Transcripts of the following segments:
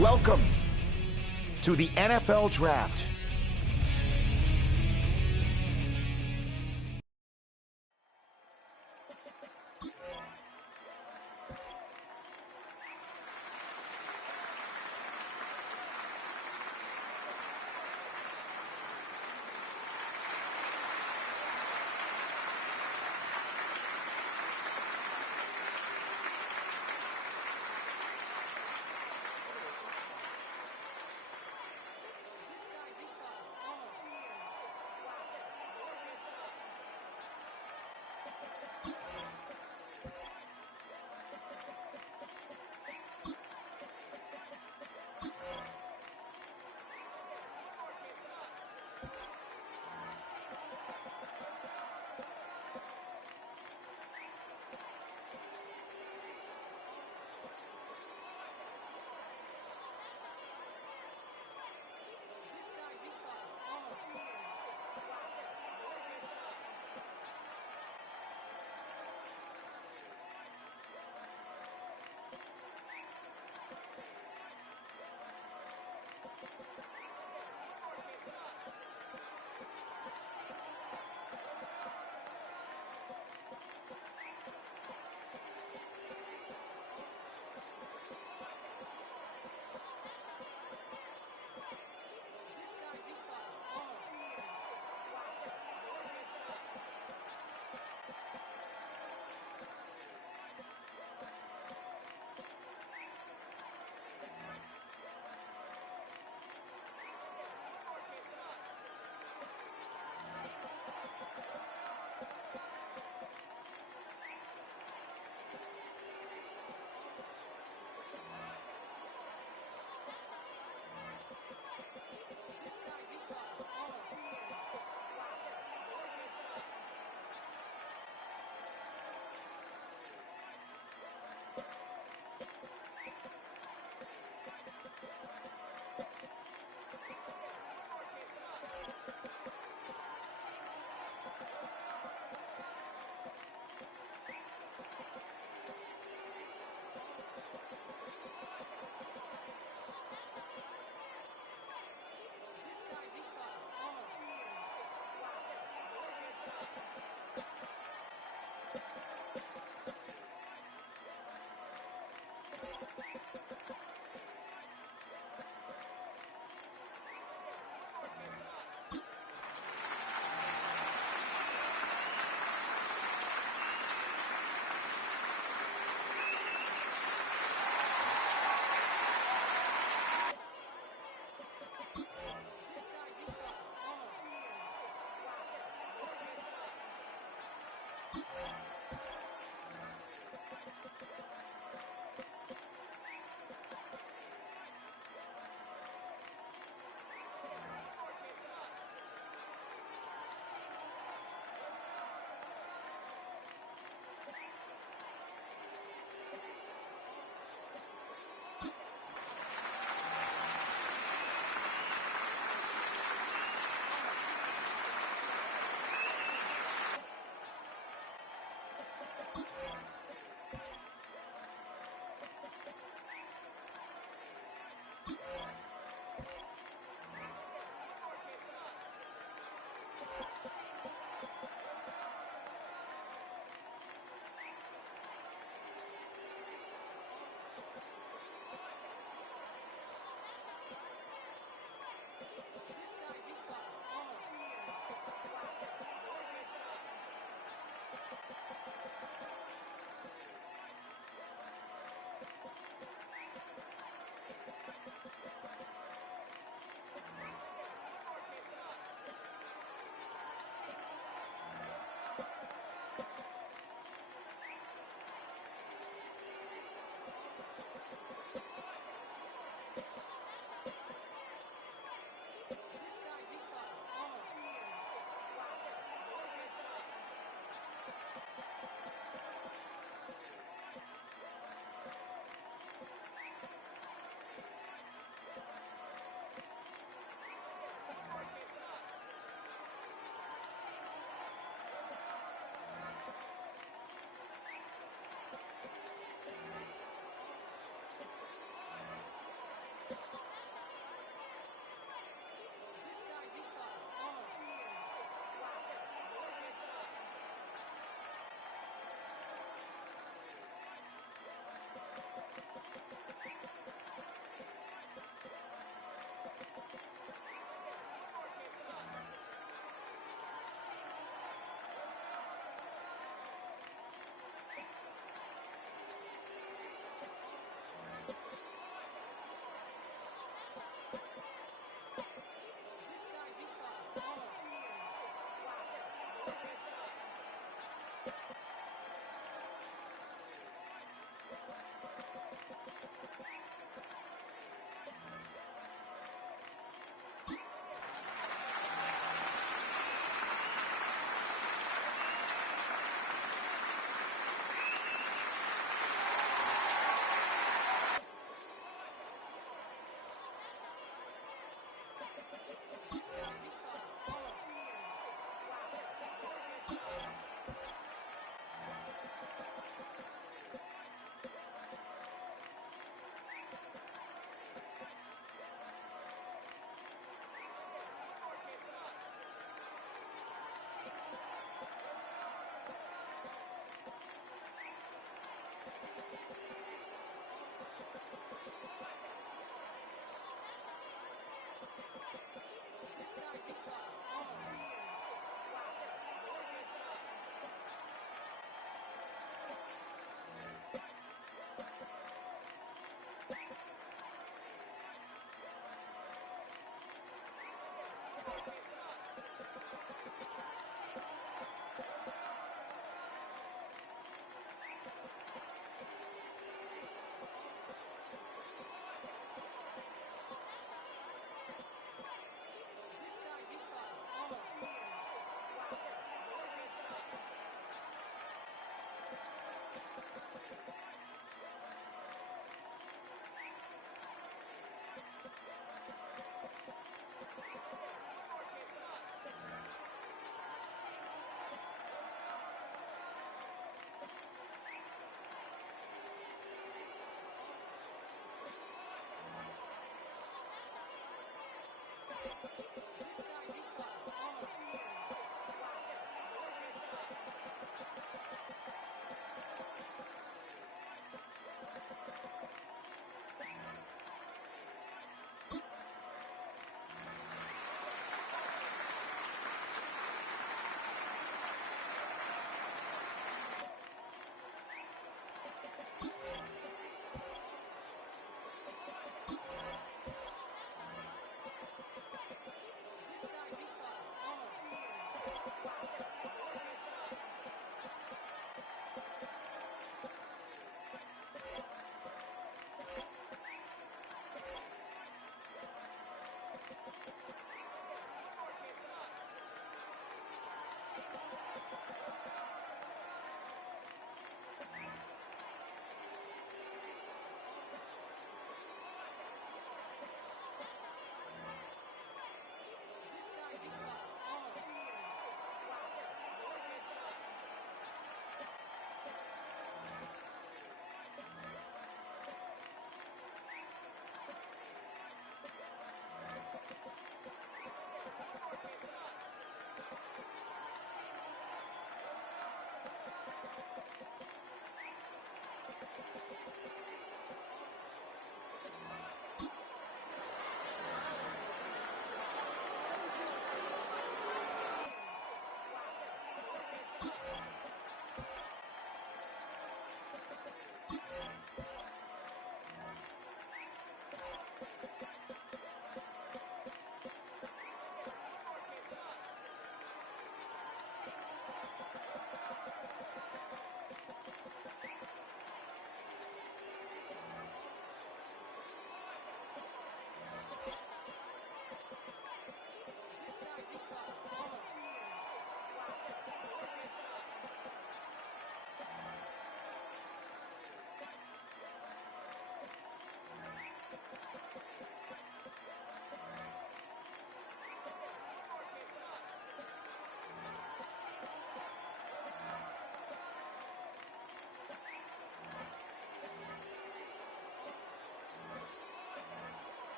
Welcome to the NFL Draft.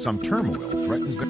Some turmoil threatens their...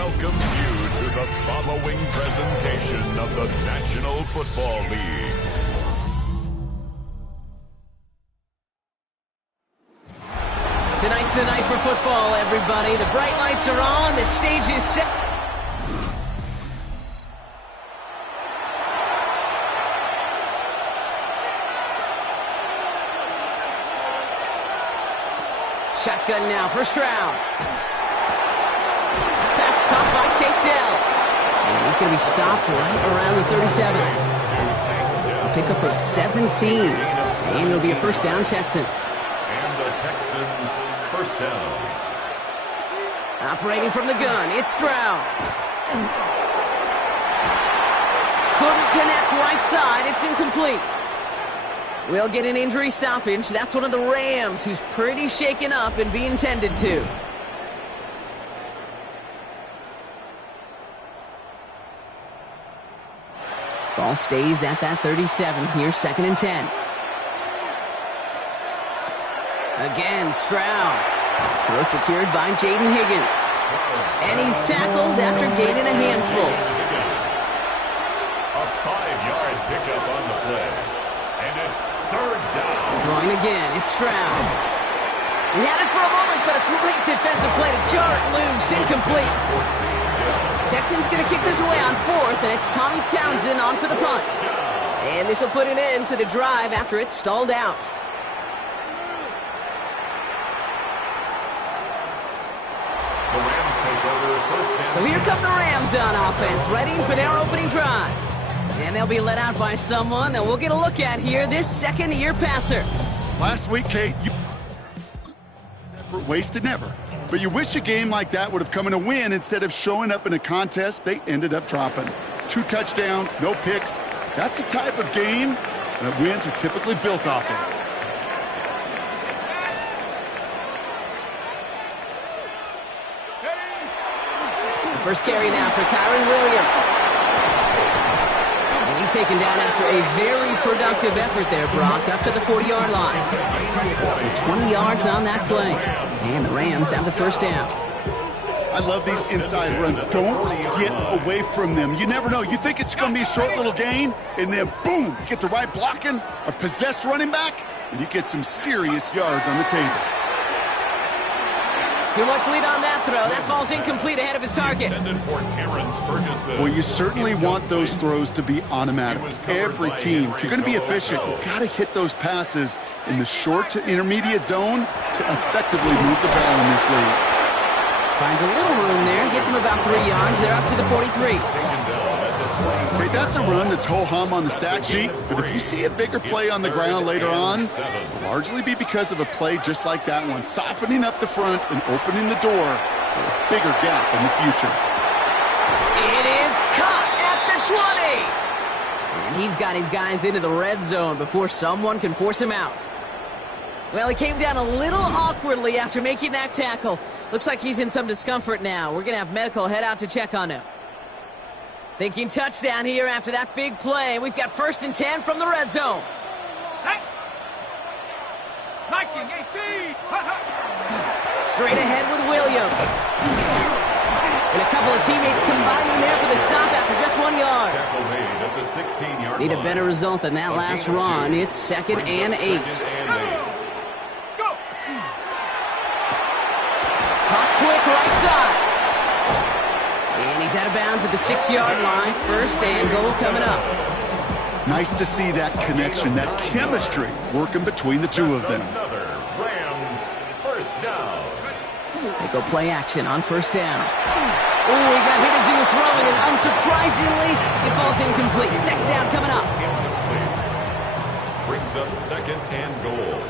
welcomes you to the following presentation of the National Football League. Tonight's the night for football, everybody. The bright lights are on. The stage is set. Shotgun now, first round. Pass caught by Tate Dell. And he's going to be stopped right around the 37. A pickup of 17. And it'll be a first down, Texans. And the Texans first down. Operating from the gun, it's Stroud. Couldn't connect right side, it's incomplete. We'll get an injury stoppage. That's one of the Rams who's pretty shaken up and being tended to. Ball stays at that 37. Here's 2nd and 10. Again, Stroud. Throw secured by Jaden Higgins. And he's tackled after gaining a handful. A 5-yard pickup on the play. And it's 3rd down. Throwing again, it's Stroud. He had it for a moment, but a great defensive play to jar it loose. Incomplete. Texans going to kick this away on 4th, and it's Tommy Townsend on for the punt. And this will put an end to the drive after it's stalled out. The Rams take over first down. So here come the Rams on offense, ready for their opening drive. And they'll be let out by someone that we'll get a look at here, this second-year passer. Last week, Kate, effort wasted never. But you wish a game like that would have come in a win instead of showing up in a contest they ended up dropping. 2 touchdowns, no picks. That's the type of game that wins are typically built off of. The first carry now for Kyron Williams. And he's taken down after a very productive effort there, Brock, up to the 40-yard line. So 20 yards on that play. And the Rams have the first down. I love these inside runs. Don't get away from them. You never know. You think it's going to be a short little gain, and then boom, you get the right blocking, a possessed running back, and you get some serious yards on the table. Too much lead on that throw. That falls incomplete ahead of his target. Well, you certainly want those throws to be automatic. Every team, if you're going to be efficient, you've got to hit those passes in the short to intermediate zone to effectively move the ball in this league. Finds a little room there. Gets him about 3 yards. They're up to the 43. Okay, that's a run that's ho-hum on the stat sheet, but if you see a bigger play on the ground later on, it'll largely be because of a play just like that one, softening up the front and opening the door for a bigger gap in the future. It is caught at the 20. And he's got his guys into the red zone before someone can force him out. Well, he came down a little awkwardly after making that tackle. Looks like he's in some discomfort now. We're going to have medical head out to check on him. Thinking touchdown here after that big play. We've got 1st and 10 from the red zone. Straight ahead with Williams. And a couple of teammates combining there for the stop after just 1 yard. Need a better result than that last run. It's 2nd and 8. Caught quick right side. And he's out of bounds at the 6-yard line. 1st and goal coming up. Nice to see that connection, that chemistry working between the two of them. Rams first down. They go play action on 1st down. Oh, he got hit as he was throwing, and unsurprisingly, it falls incomplete. 2nd down coming up. Brings up 2nd and goal.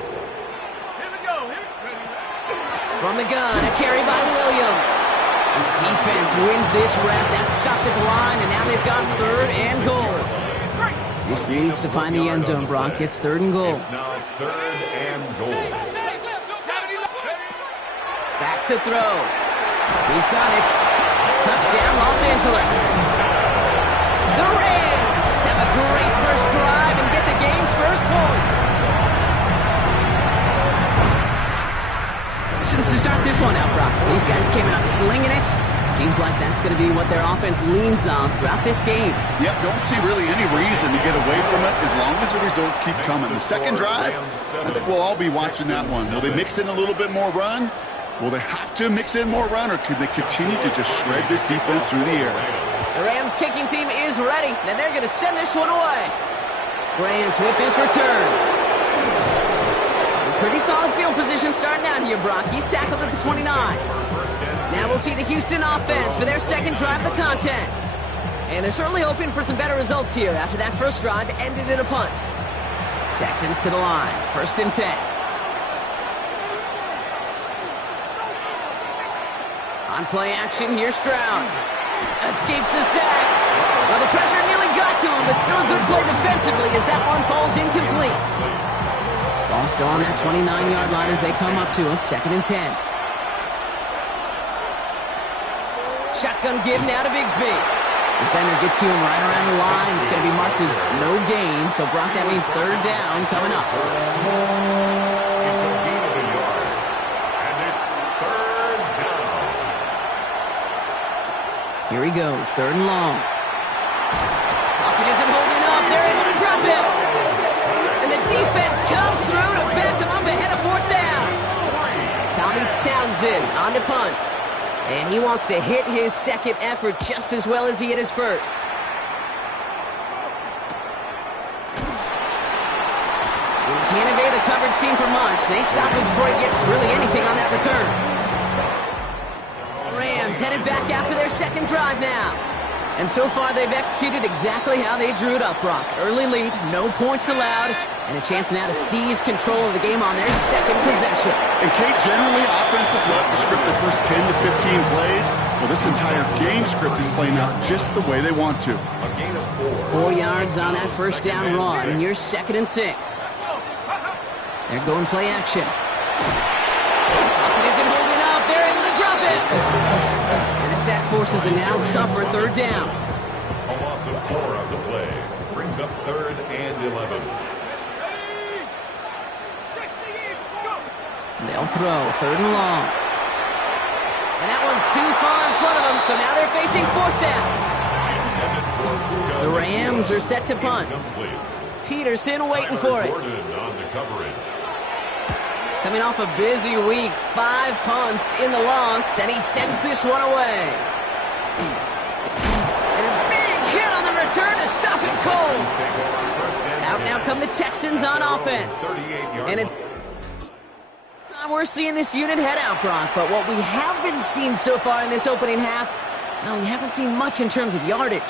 From the gun, a carry by Williams. And the defense wins this rep. That's stopped at the line, and now they've got 3rd and goal. This needs to find the end zone, Brock. It's 3rd and goal. It's now 3rd and goal. Back to throw. He's got it. Touchdown, Los Angeles. The Rams have a great first drive and get the game's first points. To start this one out, Brock. These guys came out slinging it. Seems like that's going to be what their offense leans on throughout this game. Yep, don't see really any reason to get away from it as long as the results keep coming. The second drive, I think we'll all be watching that one. Will they mix in a little bit more run? Will they have to mix in more run, or could they continue to just shred this defense through the air? The Rams kicking team is ready, and they're going to send this one away. Grant with this return. Pretty solid field position starting out here, Brock. He's tackled at the 29. Now we'll see the Houston offense for their second drive of the contest. And they're certainly hoping for some better results here after that first drive ended in a punt. Texans to the line, 1st and 10. On play action, here's Stroud. Escapes the sack. Well, the pressure nearly got to him, but still a good play defensively as that one falls incomplete. Ball still on that 29-yard line as they come up to it, 2nd and 10. Shotgun give now to Bigsby. Defender gets to him right around the line. It's going to be marked as no gain, so Brock, that means 3rd down coming up. It's a gain of a yard, and it's 3rd down. Here he goes, 3rd and long. Lockett isn't holding up. They're able to drop him. And the defense comes through to back him up ahead of 4th down. Tommy Townsend on the punt. And he wants to hit his second effort just as well as he hit his first. And he can't evade the coverage team for much. They stop him before he gets really anything on that return. Rams headed back after their second drive now. And so far, they've executed exactly how they drew it up, Brock. Early lead, no points allowed, and a chance now to seize control of the game on their second possession. And Kate, generally, offenses love to script the first 10 to 15 plays. Well, this entire game script is playing out just the way they want to. A gain of 4 yards on that first down run, and here's 2nd and 6. They're going play action. Lockett isn't holding up. They're able to drop it. And the sack forces a now tougher 3rd down. A loss of 4 on the play. Brings up 3rd and 11. They'll throw 3rd and long. And that one's too far in front of them, so now they're facing 4th down. The Rams are set to punt. Peterson waiting for it. Coming off a busy week, 5 punts in the loss, and he sends this one away. And a big hit on the return to stop it cold. Out now come the Texans on offense. And it's we're seeing this unit head out, Brock, but what we haven't seen so far in this opening half, well, we haven't seen much in terms of yardage.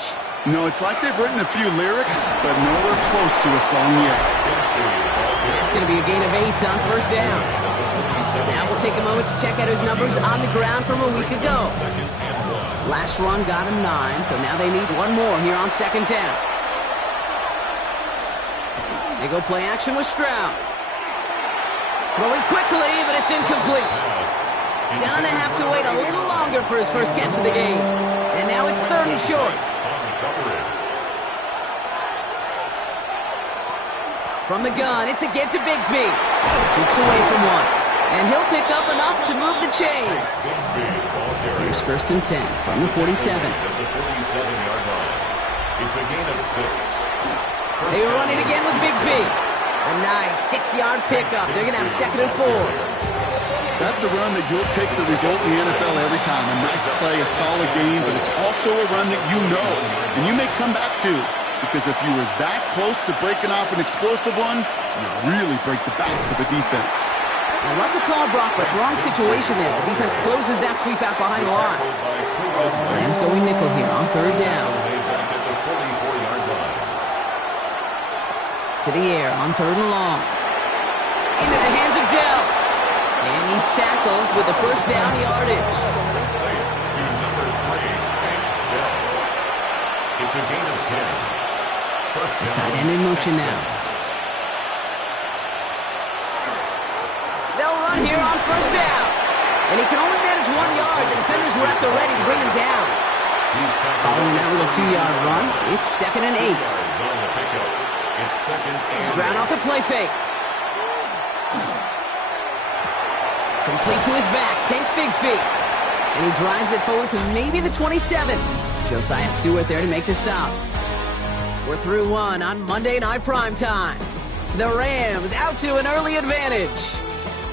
No, it's like they've written a few lyrics, but nowhere close to a song yet. It's going to be a gain of 8 on 1st down. Now we'll take a moment to check out his numbers on the ground from a week ago. Last run got him 9, so now they need one more here on 2nd down. They go play action with Stroud. Throwing quickly, but it's incomplete. Gonna have to wait a little longer for his first catch of the game. And now it's 3rd and short. From the gun, it's a give to Bigsby. Jukes away from one. And he'll pick up enough to move the chains. Here's 1st and 10 from the 47. It's a gain of 6. They run it again with Bigsby. A nice 6-yard pickup. They're going to have 2nd and 4. That's a run that you'll take the result in the NFL every time. A nice play, a solid game, but it's also a run that you know and you may come back to, because if you were that close to breaking off an explosive one, you really break the backs of a defense. I love the call, Brock, but wrong situation there. The defense closes that sweep out behind the line. Rams going nickel here on 3rd down. To the air on 3rd and long. Into the hands of Dell. And he's tackled with the first down yardage. To number 3, Tank Dell. It's a gain of 10. First down. Tight end in motion now. They'll run here on 1st down. And he can only manage 1 yard. The defenders were at the ready to bring him down. Following that little 2-yard run, it's 2nd and 8. Stroud off the play fake. Complete to his back. Tank Bigsby. And he drives it forward to maybe the 27. Josiah Stewart there to make the stop. We're through one on Monday Night Primetime. The Rams out to an early advantage.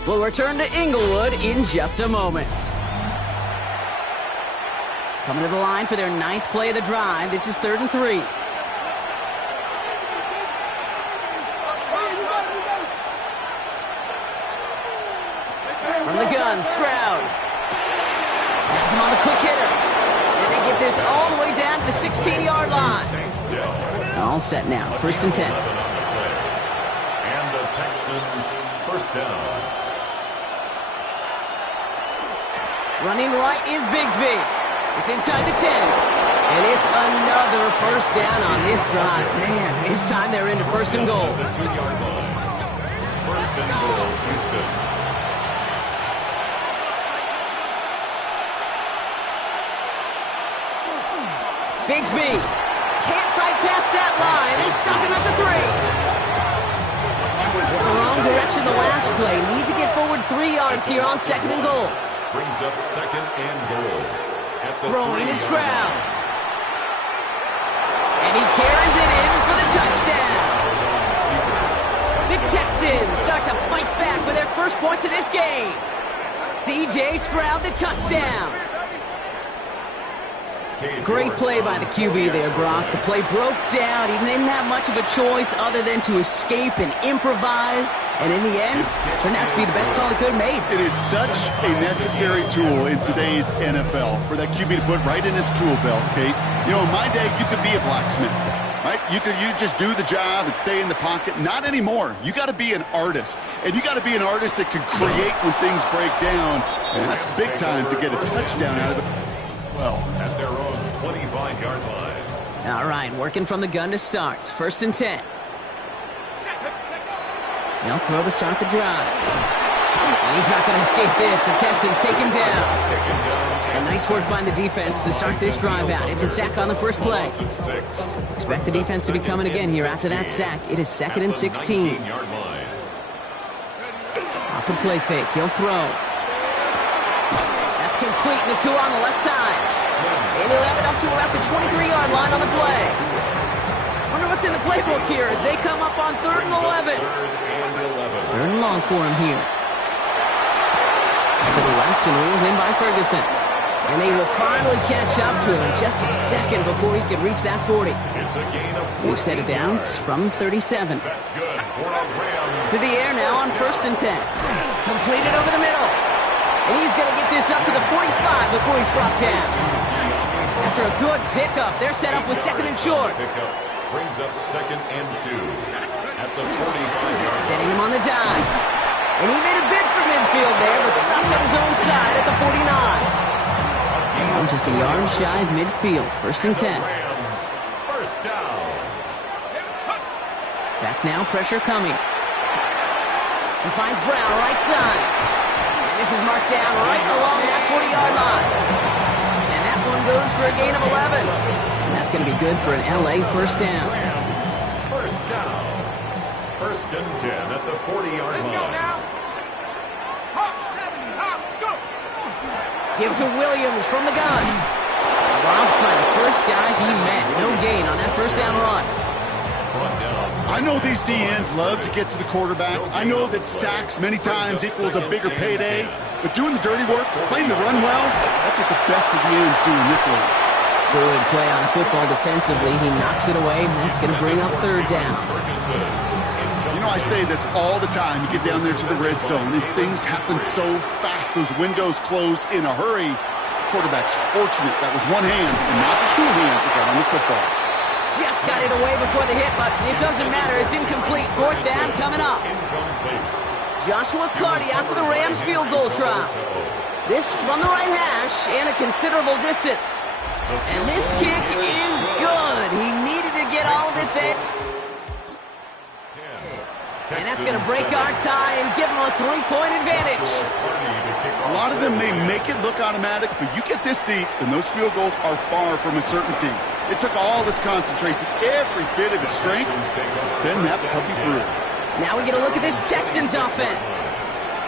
We'll return to Inglewood in just a moment. Coming to the line for their 9th play of the drive. This is 3rd and 3. From the gun, Stroud. Has him on the quick hitter. And they get this all the way down to the 16-yard line. All set now. 1st and 10. And the Texans first down. Running right is Bigsby. It's inside the 10. And it's another first down on this drive. Man, this time they're into 1st and goal. The 2-yard line. 1st and goal, Houston. Bigsby can't fight past that line. They stop him at the 3. Went the wrong direction the last play. Need to get forward 3 yards here on 2nd and goal. Brings up 2nd and goal. Throwing is Stroud. And he carries it in for the touchdown. The Texans start to fight back for their first points of this game. C.J. Stroud, the touchdown. Great play by the QB there, Brock. The play broke down. He didn't have much of a choice other than to escape and improvise. And in the end, turned out to be the best call he could have made. It is such a necessary tool in today's NFL for that QB to put right in his tool belt, Kate. You know, in my day, you could be a blacksmith, right? You just do the job and stay in the pocket. Not anymore. You got to be an artist. And you got to be an artist that can create when things break down. And that's big time to get a touchdown out of it. Well, at their own 25-yard line. All right, working from the gun to start. 1st and 10. They'll throw to start the drive. And he's not going to escape this. The Texans take him down. And nice work by the defense to start this drive out. It's a sack on the first play. Expect the defense to be coming again here after that sack. It is 2nd and 16. Off the play fake. He'll throw. That's complete. Naku on the left side. And he'll have it up to about the 23-yard line on the play. Wonder what's in the playbook here as they come up on 3rd and 11. 3rd and long for him here. To the left and reeled in by Ferguson. And they will finally catch up to him just a second before he can reach that 40. We've set it down from 37. To the air now on 1st and 10. Completed over the middle. And he's going to get this up to the 45 before he's brought down. After a good pickup, they're set up with 2nd and short. Brings up 2nd and 2 at the 45-yard. Setting him on the dive. And he made a bid for midfield there, but stopped on his own side at the 49. Just a yard shy of midfield. 1st and 10. First down. Back now, pressure coming. He finds Brown, right side. And this is marked down right along that 40-yard line. And that one goes for a gain of 11. And that's going to be good for an LA first down. First down. 1st and 10 at the 40-yard line. Give to Williams from the gun. Robbed by the first guy he met. No gain on that first down run. I know these DNs love to get to the quarterback. I know that sacks many times equals a bigger payday. But doing the dirty work, playing the run well, that's what the best of the ends do in this league. Good play on the football defensively. He knocks it away, and that's going to bring up 3rd down. You know, I say this all the time. You get down there to the red zone, and things happen so fast. Those windows close in a hurry. Quarterback's fortunate that was one hand and not 2 hands that got on the football. Just got it away before the hit, but it doesn't matter. It's incomplete. 4th down coming up. Joshua Carty out for the Rams field goal try. This from the right hash and a considerable distance. And this kick is good. He needed to get all of it there. And that's going to break our tie and give him a 3-point advantage. A lot of them may make it look automatic, but you get this deep, and those field goals are far from a certainty. It took all this concentration, every bit of his strength, to send that puppy through. Now we get a look at this Texans offense.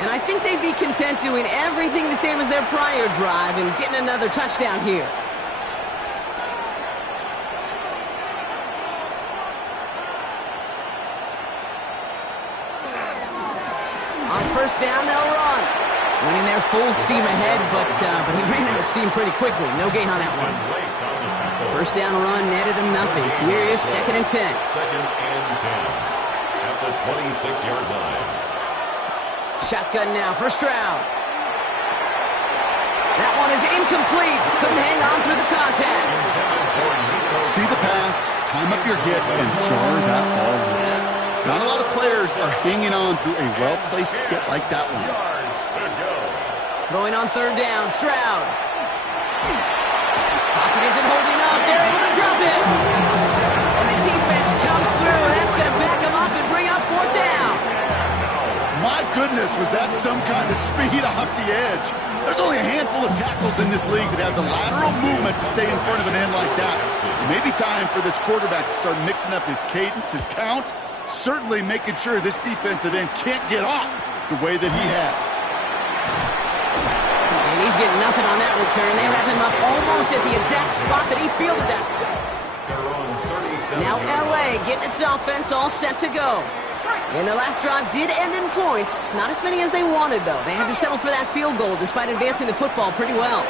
And I think they'd be content doing everything the same as their prior drive and getting another touchdown here. On first down, they'll run. Winning their full steam ahead, but he ran out of steam pretty quickly. No gain on that one. First down run netted him nothing. Here is 2nd and 10. 2nd and 10 at the 26-yard line. Shotgun now for Stroud. That one is incomplete. Couldn't hang on through the contact. See the pass, time up your hip, and jar that ball loose. Not a lot of players are hanging on through a well-placed hit like that one. Throwing on 3rd down, Stroud. Pocket isn't holding up. They're able to drop it. And the defense comes through. That's going to back him up and bring up 4th down. My goodness, was that some kind of speed off the edge? There's only a handful of tackles in this league that have the lateral movement to stay in front of an end like that. It may be time for this quarterback to start mixing up his cadence, his count, certainly making sure this defensive end can't get off the way that he has. And he's getting nothing on that return. They wrap him up almost at the exact spot that he fielded that. Now LA getting its offense all set to go. And their last drive did end in points. Not as many as they wanted, though. They had to settle for that field goal despite advancing the football pretty well.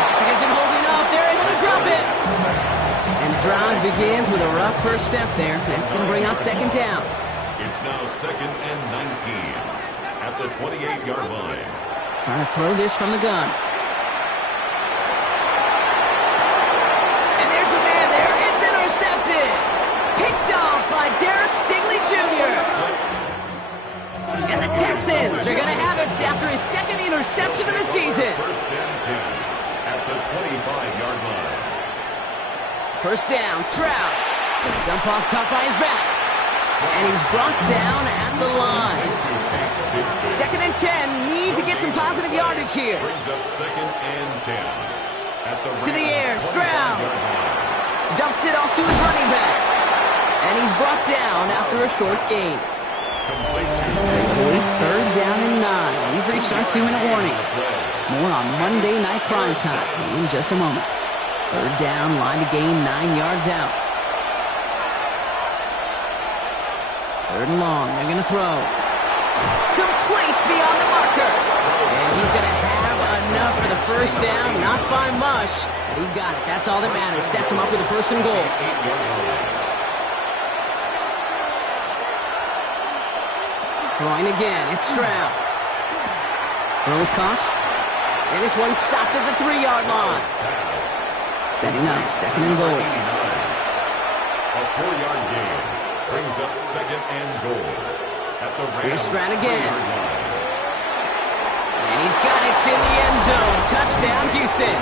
Pocket isn't holding up. They're able to drop it. And the drive begins with a rough first step there. That's going to bring up 2nd down. It's now 2nd and 19 at the 28-yard line. Trying to throw this from the gun. And there's a man there. It's intercepted. Picked off by Derek Stingley Jr. And the Texans are going to have it after his 2nd interception of the season. 1st and 10 at the 25-yard line. First down, Stroud. Dump off caught by his back. And he's brought down at the line. 2nd and 10. Need to get some positive yardage here. Brings up 2nd and 10 at the to the air, Stroud. Dumps it off to his running back. And he's brought down after a short gain. Complete 3rd down and 9. We've reached our 2-minute warning. More on Monday Night Primetime in just a moment. 3rd down, line to gain 9 yards out. 3rd and long, they're going to throw. Complete beyond the marker. And he's going to have enough for the first down, not by much. But he got it. That's all that matters. Sets him up with a 1st and goal. Throwing again, it's Stroud. Throws caught. And this one's stopped at the 3-yard line. Setting up 2nd and goal. A 4-yard gain brings up 2nd and goal at the Rams. Here's Stroud again. And he's got it in the end zone. Touchdown, Houston.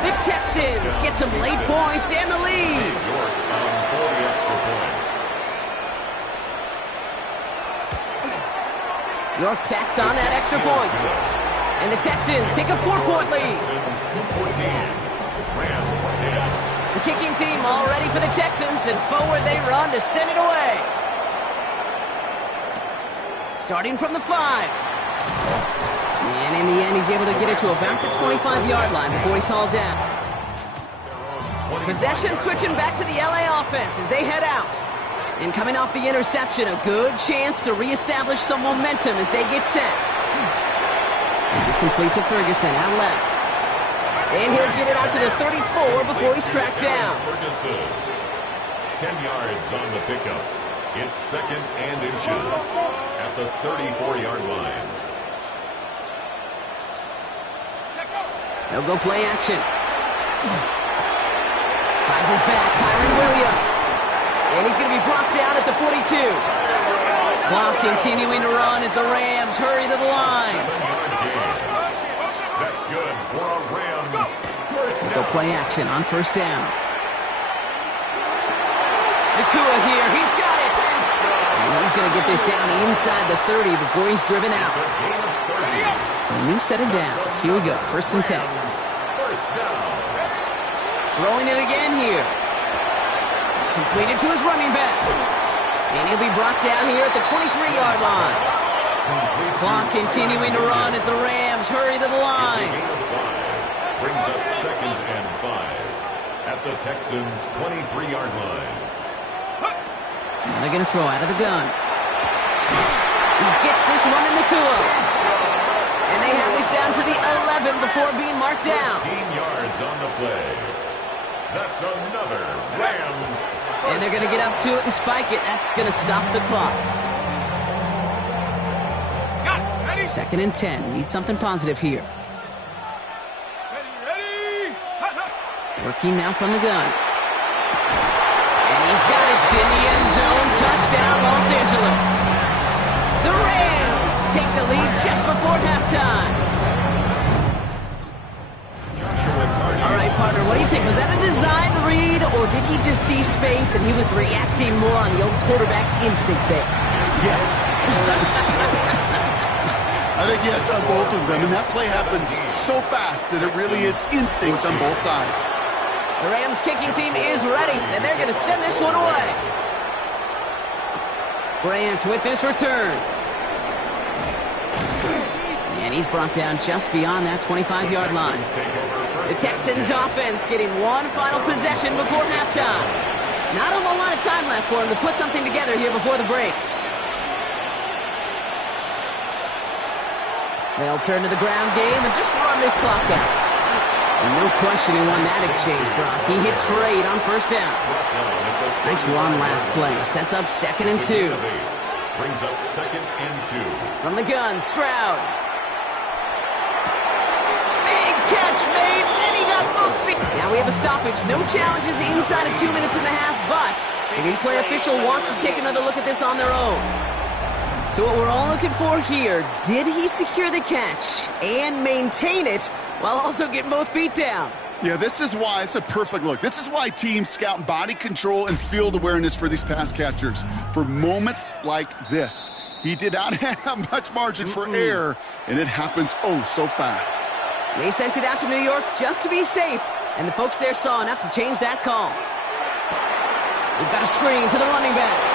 The Texans get some late points and the lead. York on for the extra point. York tacks on that extra point. And the Texans take a 4-point lead. 14. Rams 10. The kicking team all ready for the Texans, and forward they run to send it away. Starting from the 5. And in the end, he's able to get it to about the 25-yard line before he's hauled down. Possession switching back to the LA offense as they head out. And coming off the interception, a good chance to reestablish some momentum as they get set. This is complete to Ferguson, out left. And he'll get it out to the 34 before he's tracked down. 10 yards on the pickup. It's 2nd and inches at the 34-yard line. He'll go play action. Finds his back, Kyron Williams. And he's going to be brought down at the 42. Clock continuing to run as the Rams hurry to the line. That's good for a Rams first down. Go play action on first down. Nakua here, he's got it. And he's going to get this down inside the 30 before he's driven out. So a new set of downs. Here we go, 1st and 10. First down. Throwing it again here. Completed to his running back. And he'll be brought down here at the 23-yard line. Clock continuing to run as the Rams hurry to the line. It's a gain of 5. Brings up 2nd and 5 at the Texans' 23-yard line. And they're going to throw out of the gun. He gets this one in the Kuo. And they have this down to the 11 before being marked down. 15 yards on the play. That's another Rams. And they're going to get up to it and spike it. That's going to stop the clock. 2nd and 10. Need something positive here. Working now from the gun. And he's got it in the end zone. Touchdown, Los Angeles. The Rams take the lead just before halftime. All right, partner, what do you think? Was that a design read, or did he just see space and he was reacting more on the old quarterback instinct there? Yes. I think yes on both of them, and that play happens so fast that it really is instincts on both sides. The Rams kicking team is ready, and they're going to send this one away. Grant with this return. And he's brought down just beyond that 25-yard line. The Texans offense getting one final possession before halftime. Not a whole lot of time left for him to put something together here before the break. They'll turn to the ground game and just run this clock out. And no question he won that exchange, Brock. He hits for 8 on first down. Nice run last play. Sets up 2nd and 2. Brings up 2nd and 2. From the gun, Stroud. Big catch made, and he got both feet. Now we have a stoppage. No challenges inside of 2 minutes and a half, but the replay official wants to take another look at this on their own. So what we're all looking for here, did he secure the catch and maintain it while also getting both feet down? Yeah, this is why it's a perfect look. This is why teams scout body control and field awareness for these pass catchers. For moments like this, he did not have much margin for error, and it happens oh so fast. They sent it out to New York just to be safe, and the folks there saw enough to change that call. We've got a screen to the running back.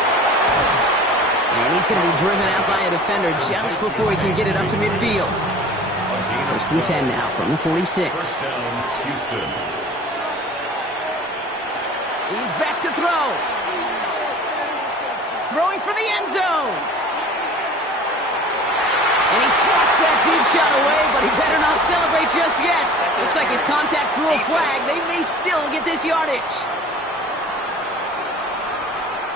And he's going to be driven out by a defender just before he can get it up to midfield. 1st and 10 now from the 46. First down, Houston. He's back to throw. Throwing for the end zone. And he swats that deep shot away, but he better not celebrate just yet. Looks like his contact drew a flag. They may still get this yardage.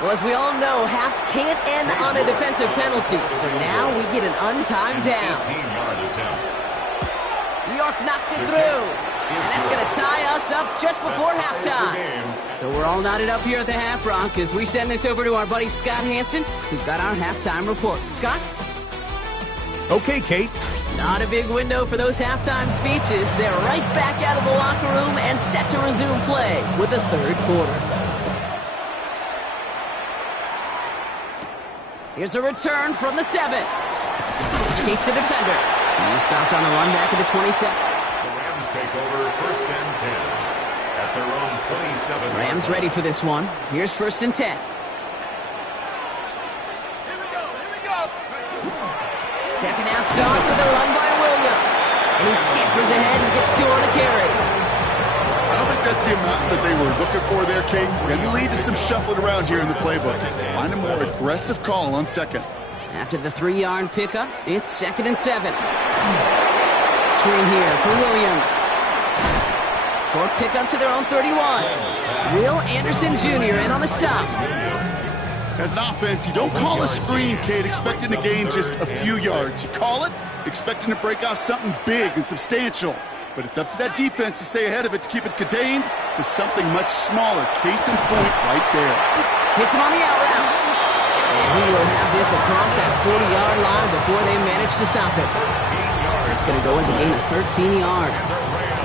Well, as we all know, halves can't end on a defensive penalty. So now we get an untimed down. 18-yard attempt. New York knocks it through. And that's going to tie us up just before halftime. So we're all knotted up here at the half, Brock, as we send this over to our buddy Scott Hansen, who's got our halftime report. Scott? Okay, Kate. Not a big window for those halftime speeches. They're right back out of the locker room and set to resume play with the third quarter. Here's a return from the 7. Escapes a defender. He's stopped on the run back at the 27. The Rams take over 1st and 10 at their own 27. Rams ready for this one. Here's 1st and 10. Second half starts with a run by Williams. And he scampers ahead and gets 2 on the carry. I don't think that's the amount that they were looking for there, Kate. Going to lead to some shuffling around here in the playbook. Find a more aggressive call on 2nd. After the 3-yard pickup, it's 2nd and 7. Screen here for Williams. Short pickup to their own 31. Will Anderson Jr. in on the stop. As an offense, you don't call a screen, Kate, expecting to gain just a few yards. You call it expecting to break off something big and substantial. But it's up to that defense to stay ahead of it, to keep it contained to something much smaller. Case in point right there. Hits him on the out route. And he will have this across that 40-yard line before they manage to stop it. It's going to go as a gain of 13 yards.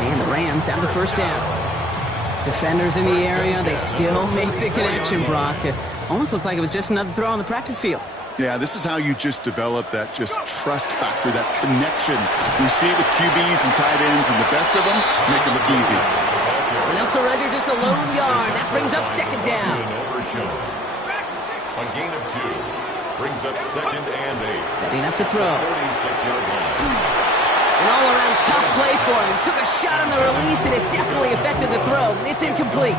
And the Rams have the first down. Defenders in the area, they still make the connection, Brock. It almost looked like it was just another throw on the practice field. Yeah, this is how you just develop that just trust factor, that connection. We see it with QBs and tight ends, and the best of them make it look easy. And they'll surrender just a lone yard. That brings up 2nd down. A gain of 2. Brings up 2nd and 8. Setting up to throw. 46-yard line. An all-around tough play for him. He took a shot on the release, and it definitely affected the throw. It's incomplete.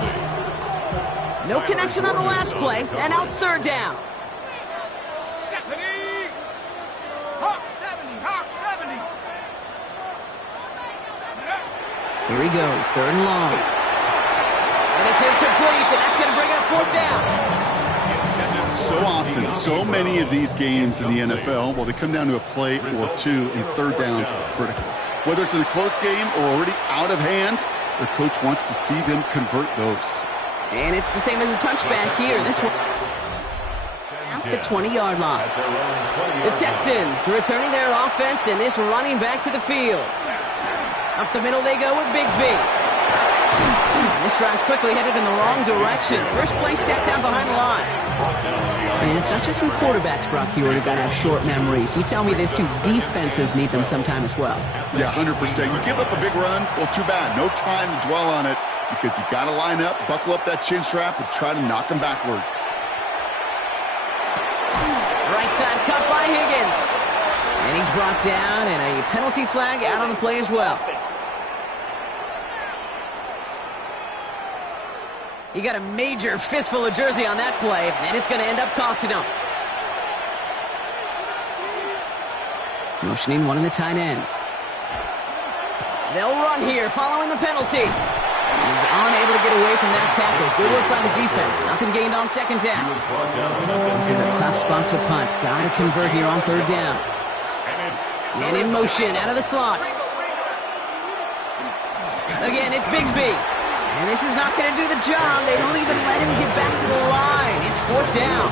No connection on the last play, and now it's 3rd down. Here he goes, 3rd and long. And it's incomplete, and that's going to bring up 4th down. So often, so many of these games in the NFL, well, they come down to a play or two, and 3rd downs are critical. Whether it's in a close game or already out of hand, their coach wants to see them convert those. And it's the same as a touchback here. This one at the 20-yard line. The Texans returning their offense, and this running back to the field. Up the middle they go with Bigsby. And this drive's quickly headed in the wrong direction. First play set down behind the line. And it's not just some quarterbacks, Brock, here who got to have short memories. You tell me this too, defenses need them sometime as well. Yeah, 100%. You give up a big run, well, too bad. No time to dwell on it because you got to line up, buckle up that chin strap, and try to knock them backwards. Right side cut by Higgins. And he's brought down, and a penalty flag out on the play as well. He got a major fistful of jersey on that play, and it's going to end up costing him. Motioning one of the tight ends. They'll run here, following the penalty. He's unable to get away from that tackle. Good work by the defense. Nothing gained on 2nd down. This is a tough spot to punt. Got to convert here on 3rd down. And in motion, out of the slot. Again, it's Bigsby. And this is not going to do the job. They don't even let him get back to the line. It's 4th down.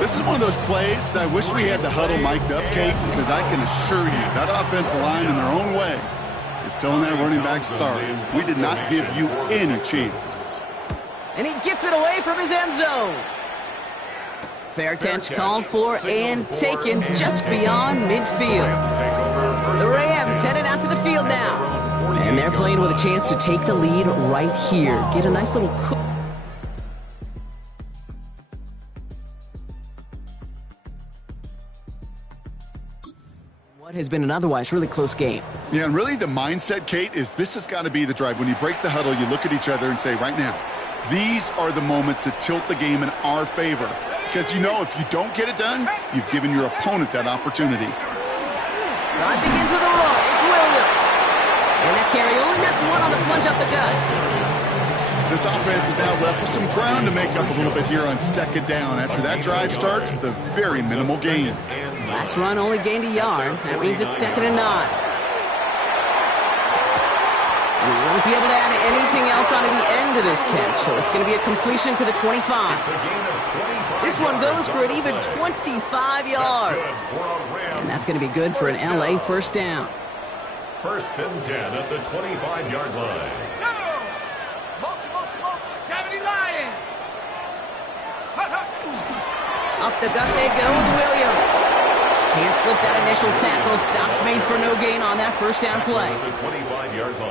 This is one of those plays that I wish we had the huddle mic'd up, Kate, because I can assure you that offensive line in their own way is telling that running back, sorry, we did not give you any chance. And he gets it away from his end zone. Fair catch called for and taken just beyond midfield. The Rams headed out to the field now. And they're playing with a chance to take the lead right here. Get a nice little cook. What has been an otherwise really close game. Yeah, and really the mindset, Kate, is this has got to be the drive. When you break the huddle, you look at each other and say, right now, these are the moments that tilt the game in our favor. Because you know if you don't get it done, you've given your opponent that opportunity. Drive begins with a run. It's Williams. And that carry only nets one on the plunge up the gut. This offense is now left with some ground to make up a little bit here on 2nd down after that drive starts with a very minimal gain. Last run only gained a yard. That means it's 2nd and 9. And we won't be able to add anything else onto the end of this catch, so it's going to be a completion to the 25. This one goes for an even 25 yards. And that's going to be good for an LA 1st down. 1st and 10 at the 25-yard line. 70 Lions. Up the gut they go with Williams. Can't slip that initial tackle. Stops made for no gain on that 1st down play.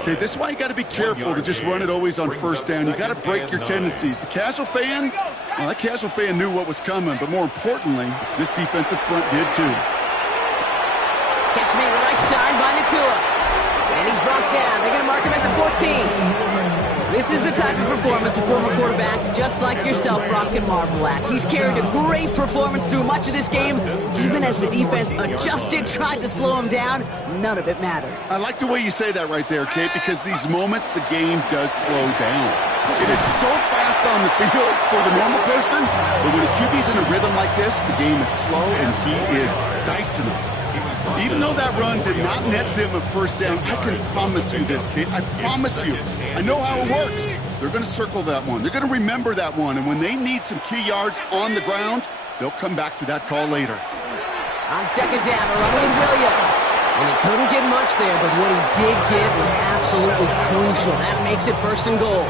Okay, this is why you got to be careful to just run it always on 1st down. You got to break your tendencies. The casual fan, well, that casual fan knew what was coming, but more importantly, this defensive front did too. Catch made right side by Nakua. And he's brought down. They're going to mark him at the 14. This is the type of performance a former quarterback, just like yourself, Brock, can marvel at. He's carried a great performance through much of this game. Even as the defense adjusted, tried to slow him down, none of it mattered. I like the way you say that right there, Kate, because these moments, the game does slow down. It is so fast on the field for the normal person, but when a QB's in a rhythm like this, the game is slow, and he is dicing them. Even though that run did not net them a 1st down, I can promise you this, Kate. I promise you. I know how it works. They're going to circle that one. They're going to remember that one. And when they need some key yards on the ground, they'll come back to that call later. On 2nd down, a run with Williams. And he couldn't get much there, but what he did get was absolutely crucial. That makes it 1st and goal.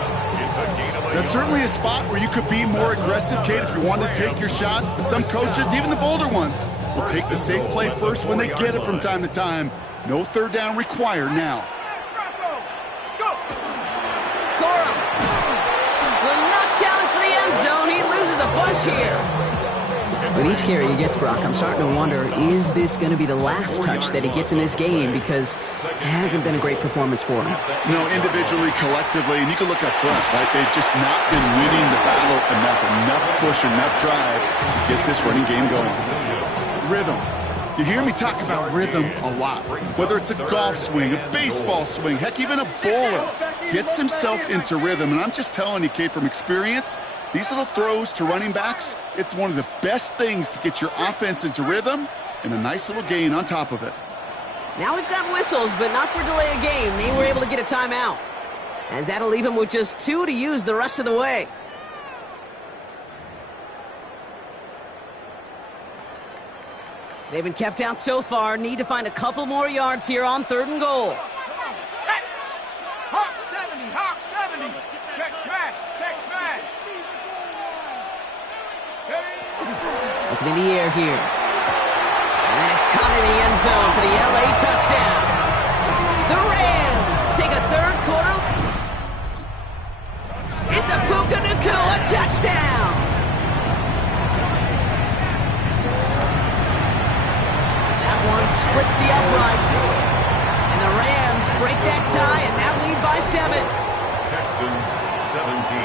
That's certainly a spot where you could be more aggressive, Kate, if you want to take your shots. But some coaches, even the bolder ones, will take the safe play first when they get it from time to time. No 3rd down required now. Corum will not challenge for the end zone. He loses a bunch here. With each carry he gets, Brock, I'm starting to wonder, is this going to be the last touch that he gets in this game? Because it hasn't been a great performance for him. No, individually, collectively, and you can look up front, right? They've just not been winning the battle enough push, enough drive to get this running game going. Rhythm. You hear me talk about rhythm a lot. Whether it's a golf swing, a baseball swing, heck, even a bowler gets himself into rhythm. And I'm just telling you, Kate, from experience, these little throws to running backs, it's one of the best things to get your offense into rhythm and a nice little gain on top of it. Now we've got whistles, but not for delay of game. They were able to get a timeout, as that'll leave him with just 2 to use the rest of the way. They've been kept out so far. Need to find a couple more yards here on 3rd and goal. Set. Hawk 70, Hawk 70. Check smash, check smash. Looking in the air here. And that is caught in the end zone for the LA touchdown. The Rams take a 3rd quarter. It's a Puka Nacua touchdown. One splits the uprights, and the Rams break that tie and now lead by 7. Texans 17.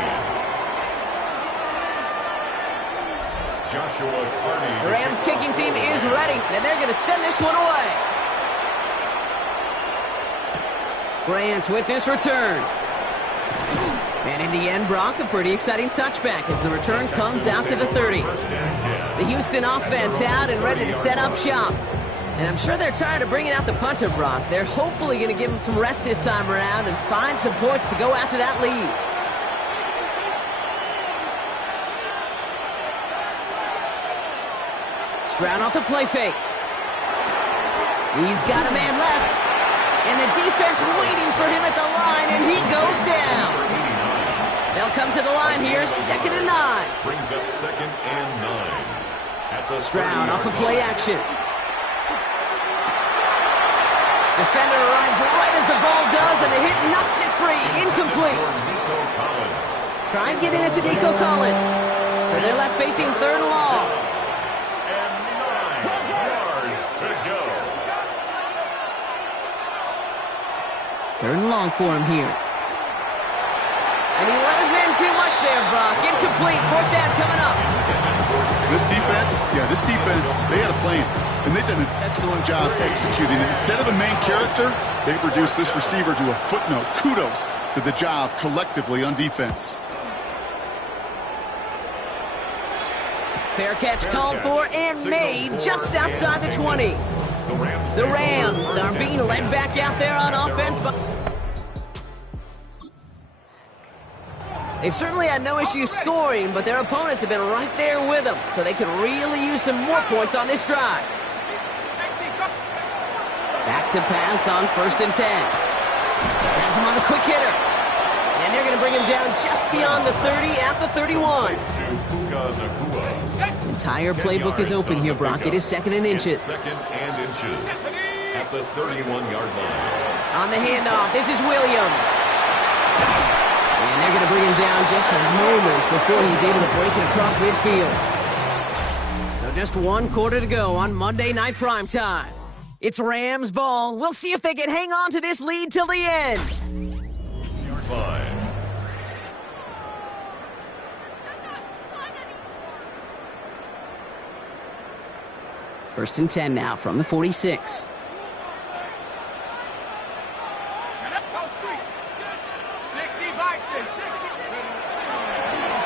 Joshua Carney. The Rams kicking team is ready, and they're going to send this one away. Grant with this return. And in the end, Brock, a pretty exciting touchback as the return comes out to the 30. The Houston offense out and ready to set up shop. And I'm sure they're tired of bringing out the punter, Brock. They're hopefully going to give him some rest this time around and find some points to go after that lead. Stroud off the play fake. He's got a man left. And the defense waiting for him at the line, and he goes down. They'll come to the line here, 2nd and 9. Brings up 2nd and 9. At the Stroud off of play action. Defender arrives right as the ball does, and the hit knocks it free. Incomplete. Try and get in it to Nico Collins. So they're left facing 3rd and long. And 9 yards to go. 3rd and long for him here. And he let his man too much there, Brock. Incomplete. 4th down coming up. This defense, they had a plan. And they've done an excellent job executing it. Instead of a main character, they've reduced this receiver to a footnote. Kudos to the job collectively on defense. Fair catch called for and made just outside the 20. The Rams are being led back out there on offense. They've certainly had no issues scoring, but their opponents have been right there with them, so they could really use some more points on this drive. Back to pass on 1st and 10. Has him on the quick hitter. And they're going to bring him down just beyond the 30 at the 31. Entire playbook is open here, Brock. It is 2nd and inches. 2nd and inches. At the 31-yard line. On the handoff, this is Williams. And they're going to bring him down just a moment before he's able to break it across midfield. So just 1 quarter to go on Monday Night Primetime. It's Rams ball. We'll see if they can hang on to this lead till the end. Yard 5. First and 10 now from the 46.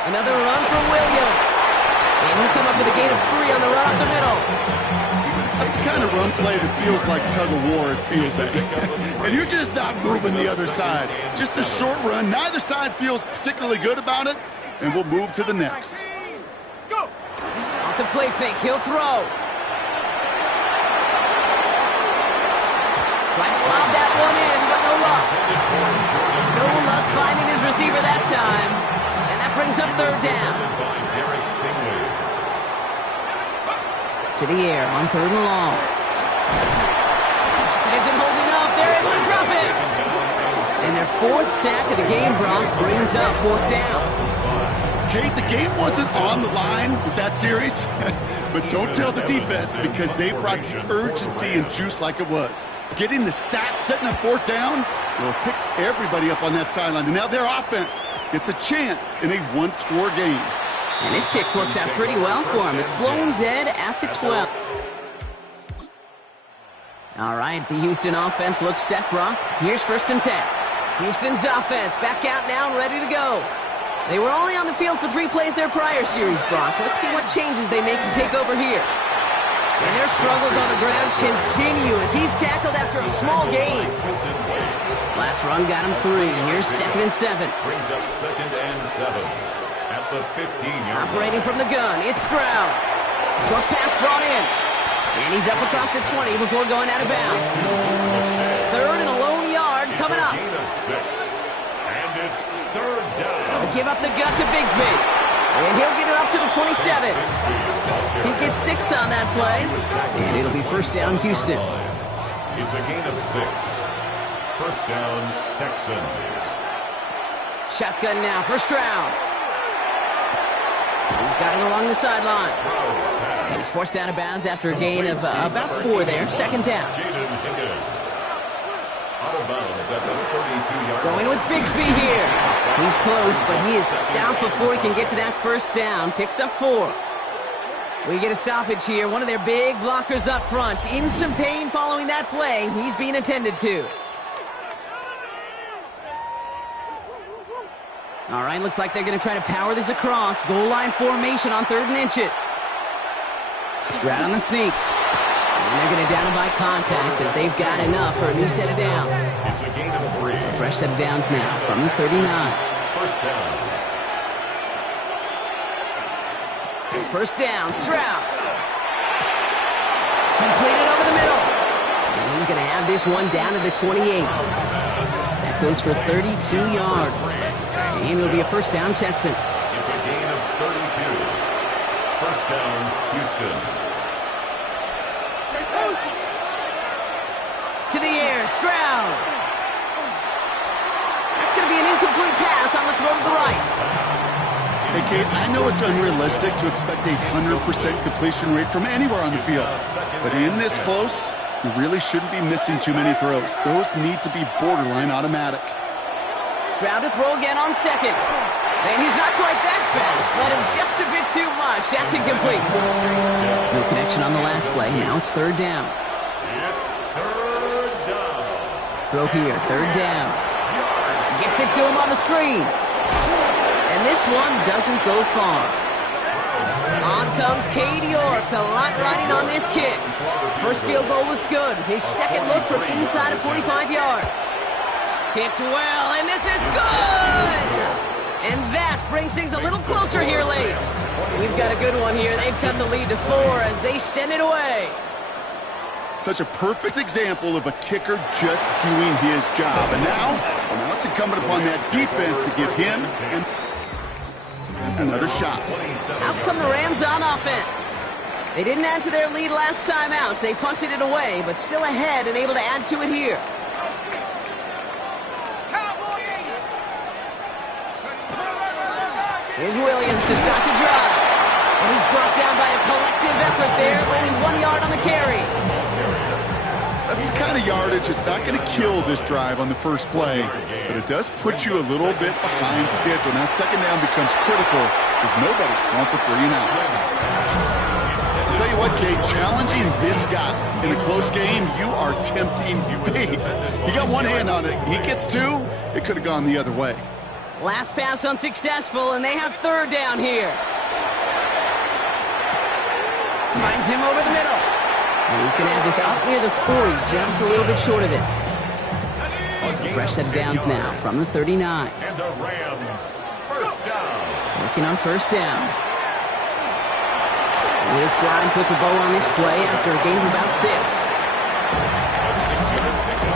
Another run from Williams. And he'll come up with a gain of 3 on the run up the middle. That's the kind of run play that feels like tug-of-war at field day. And you're just not moving the other side. Just a short run. Neither side feels particularly good about it. And we'll move to the next. Off the play fake, he'll throw. Trying to lob that one in, but no luck. No luck finding his receiver that time. And that brings up 3rd down. To the air on 3rd and long. It isn't holding up. They're able to drop it. And their 4th sack of the game, Brock, brings up 4th down. Kate, the game wasn't on the line with that series, but don't tell the defense because they brought the urgency and juice like it was. Getting the sack, setting up fourth down, well, it picks everybody up on that sideline. And now their offense gets a chance in a one-score game. And this kick works out pretty well for him. It's blown dead at the 12. All right, the Houston offense looks set, Brock. Here's 1st and 10. Houston's offense back out now and ready to go. They were only on the field for 3 plays their prior series, Brock. Let's see what changes they make to take over here. And their struggles on the ground continue as he's tackled after a small gain. Last run got him 3. Here's 2nd and 7. Brings up 2nd and 7 at the 15-yard. Operating from the gun, it's Stroud. Short pass brought in. And he's up across the 20 before going out of bounds. 3rd and a lone yard coming up. Gain of 6. And it's 3rd down. Give up the gut to Bigsby. And he'll get it up to the 27. He gets 6 on that play. And it'll be 1st down, Houston. It's a gain of 6. 1st down, Texans. Shotgun now for Stroud. He's got it along the sideline. And he's forced out of bounds after a gain of about 4 there. 2nd down. Out of bounds at the 32-yard. Going with Bigsby here. He's close, but he is stopped before he can get to that 1st down. Picks up 4. We get a stoppage here. One of their big blockers up front. In some pain following that play. He's being attended to. All right, looks like they're going to try to power this across. Goal line formation on 3rd and inches. Stroud on the sneak. And they're going to down him by contact as they've got enough for a new set of downs. It's a gain of 3. So a fresh set of downs now from the 39. 1st down. 1st down, Stroud. Completed over the middle. And he's going to have this one down to the 28. That goes for 32 yards. And it'll be a 1st down, Texans. It's a gain of 32. 1st down, Houston. To the air, Stroud. That's going to be an incomplete pass on the throw to the right. Hey, Kate, I know it's unrealistic to expect a 100% completion rate from anywhere on the field. But in this close, you really shouldn't be missing too many throws. Those need to be borderline automatic. Stroud to throw again on 2nd. And he's not quite that fast. Let him just a bit too much. That's incomplete. No connection on the last play. Now it's 3rd down. It's 3rd down. Throw here, 3rd down. Gets it to him on the screen. And this one doesn't go far. On comes Cade York, a lot riding on this kick. First field goal was good. His 2nd look from inside of 45 yards. Kicked well, and this is good! And that brings things a little closer here late. We've got a good one here. They've cut the lead to 4 as they send it away. Such a perfect example of a kicker just doing his job. And now it's incumbent upon that defense to give him, and that's another shot. Out come the Rams on offense. They didn't add to their lead last time out. They punted it away, but still ahead and able to add to it here. Here's Williams to start the drive. And he's brought down by a collective effort there. Only 1 yard on the carry. That's the kind of yardage it's not going to kill this drive on the first play, but it does put you a little bit behind schedule. Now 2nd down becomes critical because nobody wants a 3-and-out. I'll tell you what, Kate, challenging this guy in a close game, you are tempting fate. He got one hand on it. He gets 2. It could have gone the other way. Last pass unsuccessful, and they have 3rd down here. Finds him over the middle. And he's going to have this up near the 40, just a little bit short of it. A fresh set of downs now from the 39. And the Rams, 1st down. Working on 1st down. Will Slime puts a bow on this play after a gain of about 6.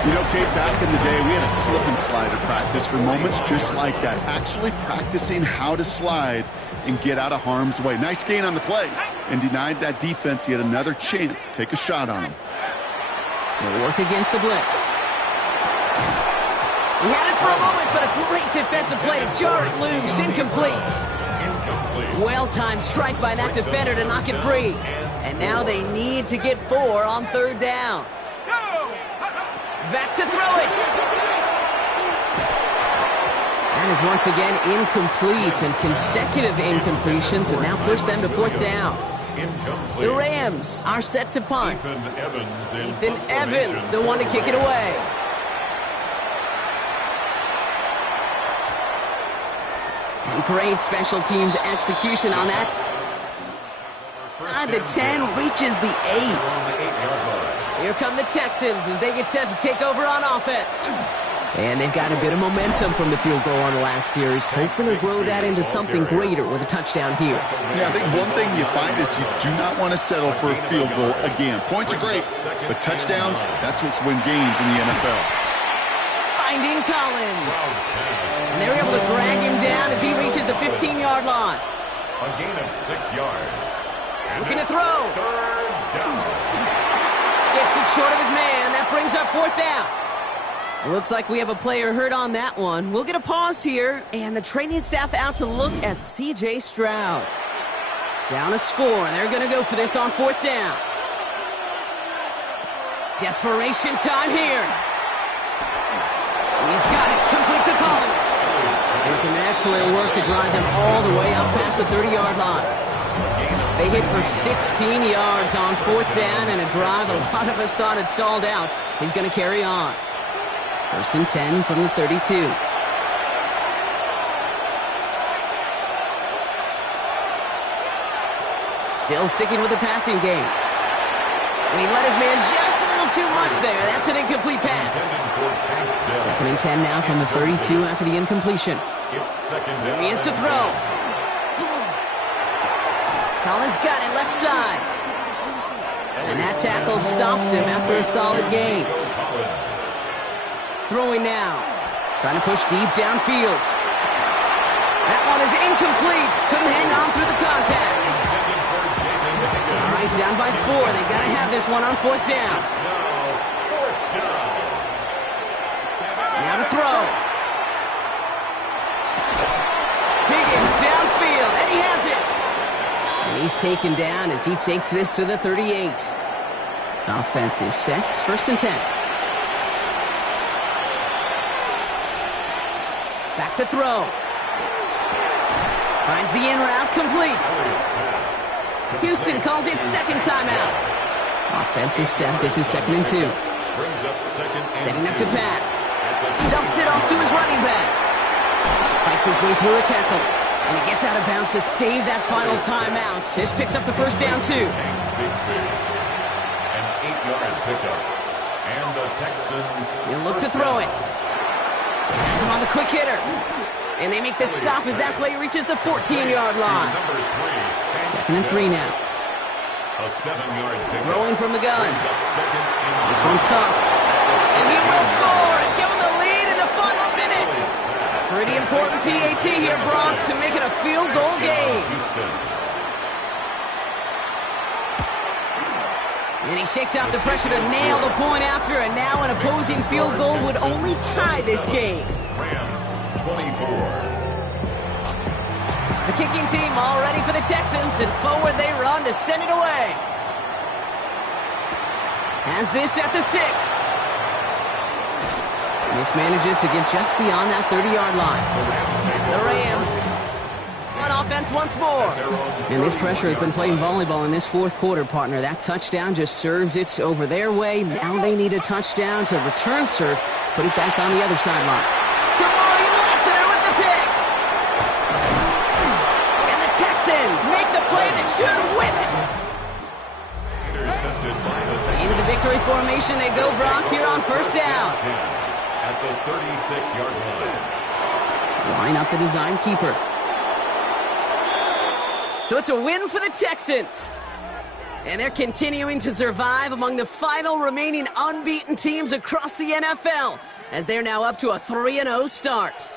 You know, Kate, back in the day, we had a slip and slide at practice for moments just like that. Actually practicing how to slide and get out of harm's way. Nice gain on the play, and denied that defense yet another chance to take a shot on him. They'll work against the blitz. He had it for a moment, but a great defensive play to jar it loose. Incomplete. Well-timed strike by that defender to knock it free. And now they need to get 4 on 3rd down. Back to throw it. That is once again incomplete, and consecutive incompletions have now pushed them to 4th down. The Rams are set to punt. Ethan Evans, the one to kick it away. And great special teams execution on that. Inside the 10, reaches the 8. Here come the Texans as they get set to take over on offense. And they've got a bit of momentum from the field goal on the last series, hoping to grow that into something greater with a touchdown here. Yeah, I think one thing you find is you do not want to settle for a field goal again. Points are great, but touchdowns, that's what's win games in the NFL. Finding Collins. And they're able to drag him down as he reaches the 15-yard line. A gain of 6 yards. Looking to throw. Skips it short of his man. That brings up 4th down. Looks like we have a player hurt on that one. We'll get a pause here, and the training staff out to look at C.J. Stroud. Down a score, and they're going to go for this on 4th down. Desperation time here. He's got it, complete to Collins. And some excellent work to drive them all the way up past the 30-yard line. They hit for 16 yards on 4th down, and a drive a lot of us thought had stalled out. He's going to carry on. 1st and 10 from the 32. Still sticking with the passing game. And he let his man just a little too much there. That's an incomplete pass. 2nd and 10 now from the 32 after the incompletion. Here he is to throw. Collins got it left side. And that tackle stops him after a solid gain. Throwing now. Trying to push deep downfield. That one is incomplete. Couldn't hang on through the contact. All right, down by 4. They got to have this one on 4th down. Now to throw. Higgins downfield, and he has it. And he's taken down as he takes this to the 38. Offense is set. 1st and 10. Back to throw. Finds the in route complete. Houston calls it 2nd timeout. Offense is set. This is 2nd and 2. Setting up to pass. Dumps it off to his running back. Fights his way through a tackle. And he gets out of bounds to save that final timeout. This picks up the 1st down, too. An 8-yard pickup. And the Texans... He'll look to throw it. Has him on the quick hitter. And they make the stop as that play reaches the 14-yard line. 2nd and 3 now. A 7-yard pickup. Throwing from the gun. This one's caught. And he will score and give him the lead in the final minute. Pretty important PAT here, Brock, to make it a field goal game. And he shakes out the pressure to nail the point after, and now an opposing field goal would only tie this game. Rams 24. The kicking team all ready for the Texans, and forward they run to send it away. Has this at the 6. Mismanages to get just beyond that 30-yard line. The Rams on offense once more. And this pressure has been playing volleyball in this 4th quarter, partner. That touchdown just served it over their way. Now they need a touchdown to return serve, put it back on the other sideline. Kamari Lassiter with the pick. And the Texans make the play that should win it. Into the victory formation they go, Brock, here on 1st down. At the 36-yard line. Line up the design keeper. So it's a win for the Texans. And they're continuing to survive among the final remaining unbeaten teams across the NFL, as they're now up to a 3-0 start.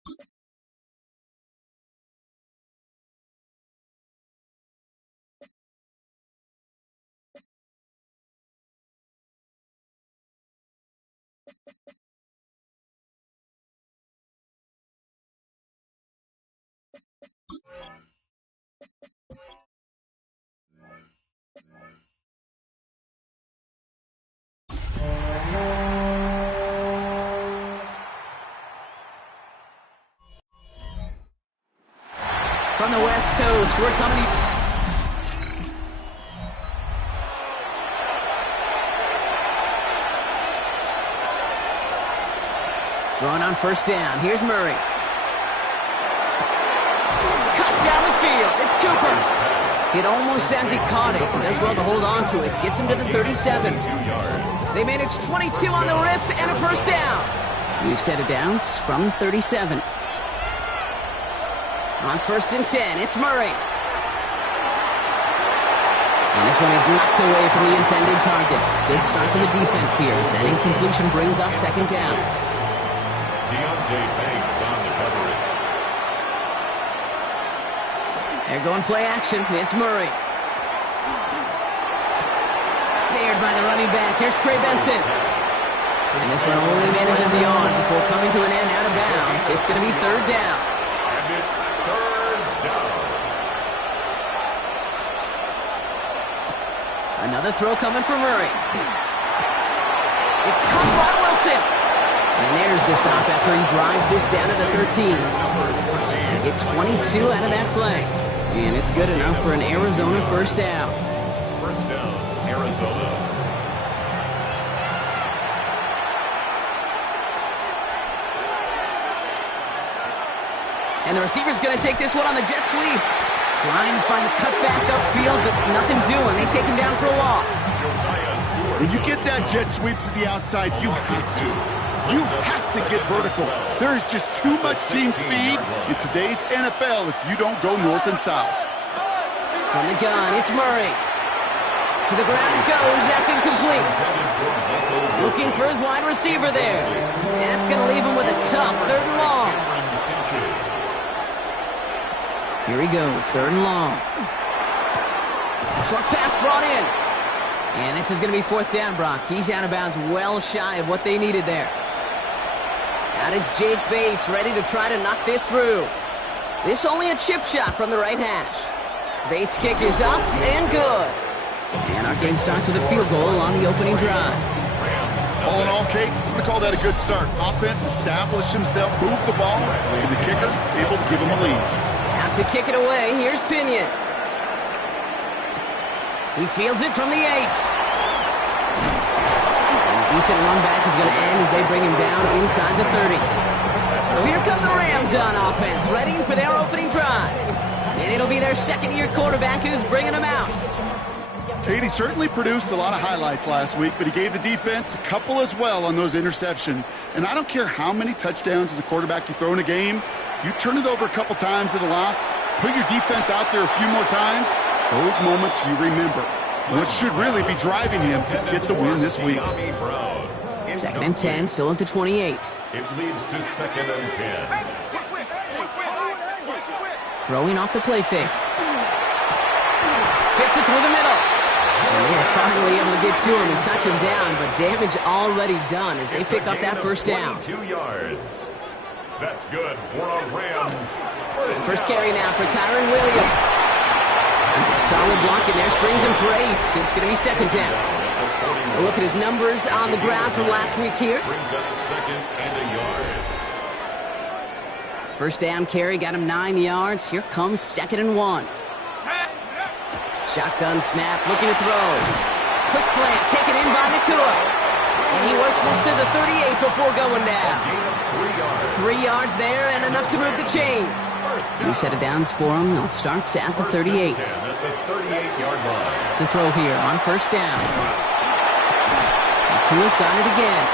From the West Coast, we're coming to... Throwing on first down. Here's Murray. Cut down the field. It's Cooper. Hit almost as he caught it. Does well to hold on to it. Gets him to the 37. They manage 22 on the rip and a first down. We've set it downs from the 37. On first and 10, it's Murray. And this one is knocked away from the intended target. Good start from the defense here as that incompletion brings up second down. Banks on the coverage. They're going play action. It's Murray. Snared by the running back. Here's Trey Benson. And this one only manages the on before coming to an end out of bounds. It's going to be third down. And it's third down. Another throw coming from Murray. It's caught by Wilson. And there's the stop after he drives this down to the 13. They get 22 out of that play. And it's good enough for an Arizona first down. First down, Arizona. And the receiver's going to take this one on the jet sweep. Trying to find a cutback upfield, but nothing doing. They take him down for a loss. When you get that jet sweep to the outside, you have to. You have to get vertical. There is just too much team speed in today's NFL if you don't go north and south. From the gun, it's Murray. To the ground it goes. That's incomplete. Looking for his wide receiver there. And that's going to leave him with a tough third and long. Here he goes, third and long. Short pass brought in. And this is going to be fourth down, Brock. He's out of bounds well shy of what they needed there. That is Jake Bates ready to try to knock this through. This only a chip shot from the right hash. Bates' kick is up and good. And our game starts with a field goal on the opening drive. All in all, Kate, I'm going to call that a good start. Offense established himself, moved the ball, and the kicker is able to give him a lead. Out to kick it away, here's Pinion. He fields it from the 8. Decent run back is going to end as they bring him down inside the 30. So here come the Rams on offense, ready for their opening drive. And it'll be their second-year quarterback who's bringing them out. Katie certainly produced a lot of highlights last week, but he gave the defense a couple as well on those interceptions. And I don't care how many touchdowns as a quarterback you throw in a game, you turn it over a couple times at a loss, put your defense out there a few more times, those moments you remember. What should really be driving him to get the win this week. Second and 10, still at the 28. It leads to second and 10. Throwing off the play fake. Fits it through the middle. And they are finally able to get to him and touch him down, but damage already done as they pick up that first down. 2 yards. That's good for a Rams. First carry now for Kyron Williams. A solid block in there, springs him for 8. It's going to be second down. A look at his numbers on the ground from last week here. Brings up second and a yard. First down carry, got him 9 yards. Here comes second and 1. Shotgun snap, looking to throw. Quick slant, taken in by Nakua. And he works this to the 38 before going down. 3 yards there and enough to move the chains. New set of downs for him. They'll start at the 38. At the 38-yard line. To throw here on first down. Nakua's got it again.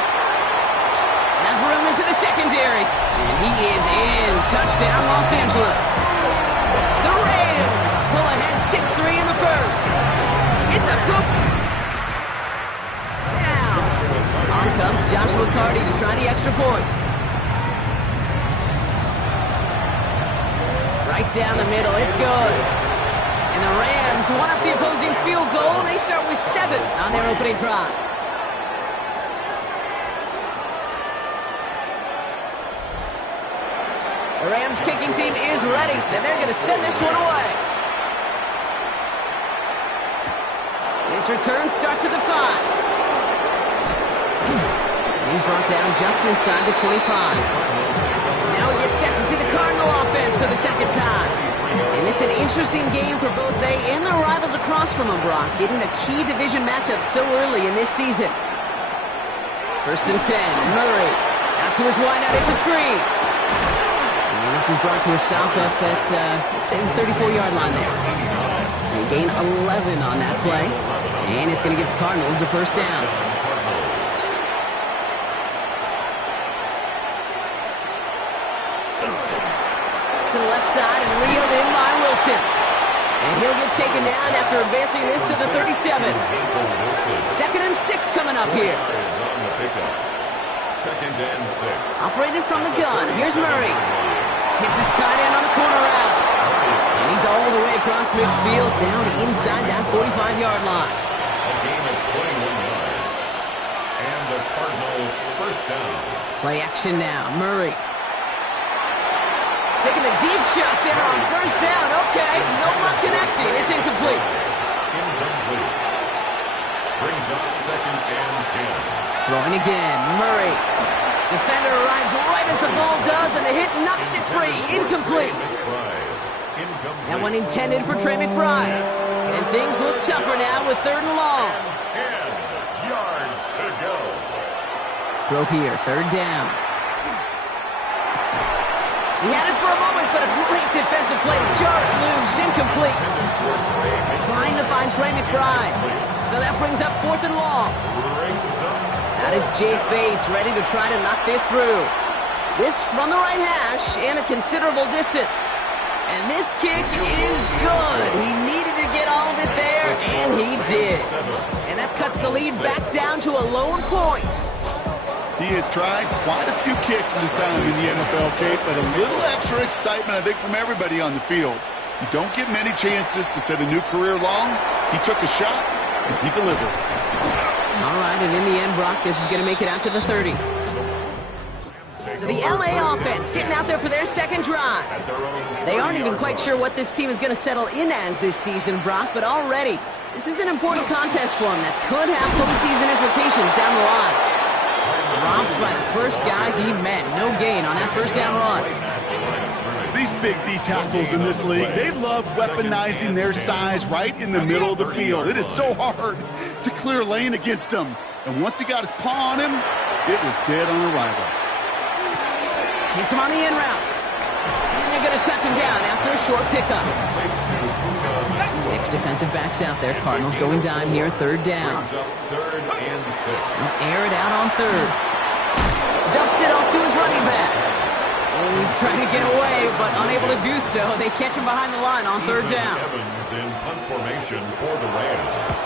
Has room into the secondary. And he is in. Touchdown, Los Angeles. The Rams pull ahead 6-3 in the first. It's a cook. Down. On comes Joshua Carty to try the extra point. Right down the middle. It's good. And the Rams won up the opposing field goal. They start with 7 on their opening drive. The Rams kicking team is ready, and they're going to send this one away. This return starts at the 5. He's brought down just inside the 25. Now he gets set to see the Cardinal offense for the second time. And this is an interesting game for both they and their rivals across from them, Brock, getting a key division matchup so early in this season. 1st and 10, Murray. Out to his wideout, it's a screen. And this is brought to a stop up at, let's say, the 34-yard line there. They gain 11 on that play. And it's going to give the Cardinals a first down. To the left side and reeled in by Wilson. And he'll get taken down after advancing this to the 37. 2nd and 6 coming up here. 2nd and 6. Operating from the gun. Here's Murray. Hits his tight end on the corner route. And he's all the way across midfield down inside that 45-yard line. A gain of 21 yards. And the Cardinal first down. Play action now. Murray. Taking a deep shot there on first down. Okay, no luck connecting. It's incomplete. Incomplete. Brings up 2nd and 10. Throwing again. Murray. Defender arrives right as the ball does, and the hit knocks it free. Incomplete. That one intended for Trey McBride. And things look tougher now with 3rd and long. 10 yards to go. Throw here, 3rd down. He had it for a moment, but a great defensive play to jar it loose. Incomplete. Trying to find Trey McBride. So that brings up 4th and long. That is Jake Bates ready to try to knock this through. This from the right hash and a considerable distance. And this kick is good. He needed to get all of it there, and he did. And that cuts the lead back down to a lone point. He has tried quite a few kicks in his time in the NFL, Kate, but a little extra excitement, I think, from everybody on the field. You don't get many chances to set a new career long. He took a shot, and he delivered. All right, and in the end, Brock, this is going to make it out to the 30. So the LA offense getting out there for their second drive. They aren't even quite sure what this team is going to settle in as this season, Brock, but already this is an important contest for them that could have postseason implications down the line. Dropped by the first guy he met. No gain on that first down run. These big D tackles in this league, they love weaponizing their size right in the middle of the field. It is so hard to clear lane against him. And once he got his paw on him, it was dead on arrival. Hits him on the in route. And they're going to touch him down after a short pickup. 6 defensive backs out there. Cardinals going dime here, 3rd down. 3rd and 6. They'll air it out on 3rd. Dumps it off to his running back. Oh, he's trying to get away, but unable to do so. They catch him behind the line on 3rd down. Evans in punt formation for the Rams.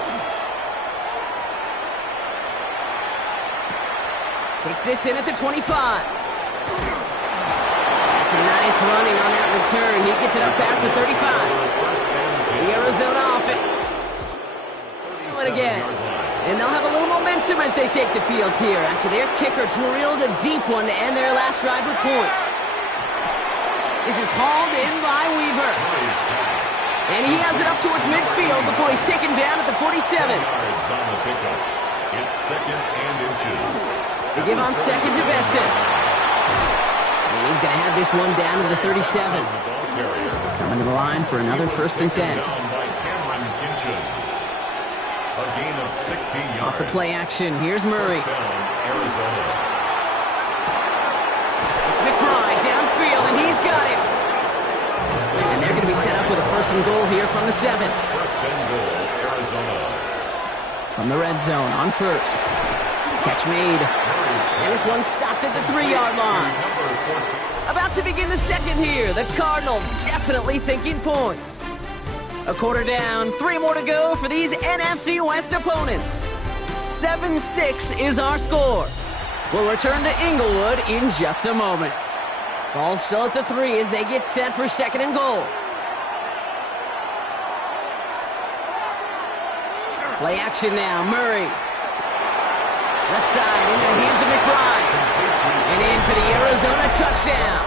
Takes this in at the 25. That's a nice running on that return. He gets it up past the 35. The Arizona offense. Again. And they'll have a little momentum as they take the field here after their kicker drilled a deep one to end their last drive with points. This is hauled in by Weaver. And he has it up towards midfield before he's taken down at the 47. It's 2nd and inches. They give on 2nd to Benson. And he's going to have this one down to the 37. Coming to the line for another 1st and 10. A gain of 16 yards. Off the play action, here's Murray. Arizona. It's McBride downfield, and he's got it. And they're going to be set up with a 1st and goal here from the 7. 1st and goal, Arizona. From the red zone on 1st. Catch made. And this one stopped at the 3-yard line. About to begin the 2nd here. The Cardinals definitely thinking points. A quarter down, 3 more to go for these NFC West opponents. 7-6 is our score. We'll return to Inglewood in just a moment. Ball still at the 3 as they get set for second and goal. Play action now, Murray. Left side into the hands of McBride. And in for the Arizona touchdown.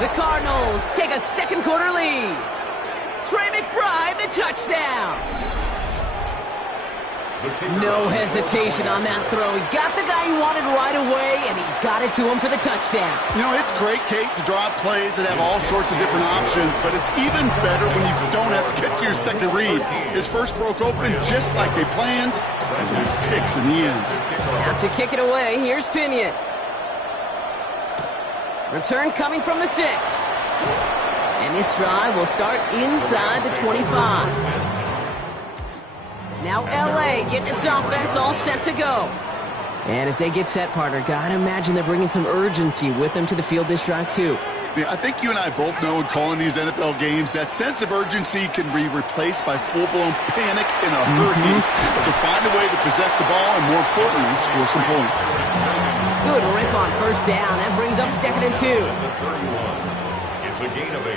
The Cardinals take a second quarter lead. Trey McBride, the touchdown. No hesitation on that throw. He got the guy he wanted right away, and he got it to him for the touchdown. You know, it's great, Kate, to draw up plays that have all sorts of different options, but it's even better when you don't have to get to your second read. His first broke open just like they planned, and that's 6 in the end. Now to kick it away, here's Pinion. Return coming from the 6. And this drive will start inside the 25. Now L.A. getting its offense all set to go. And as they get set, partner, gotta imagine they're bringing some urgency with them to the field this drive, too. Yeah, I think you and I both know in calling these NFL games that sense of urgency can be replaced by full-blown panic in a hurry. So find a way to possess the ball and, more importantly, score some points. Good rip on first down. That brings up second and 2. It's a gain of 8.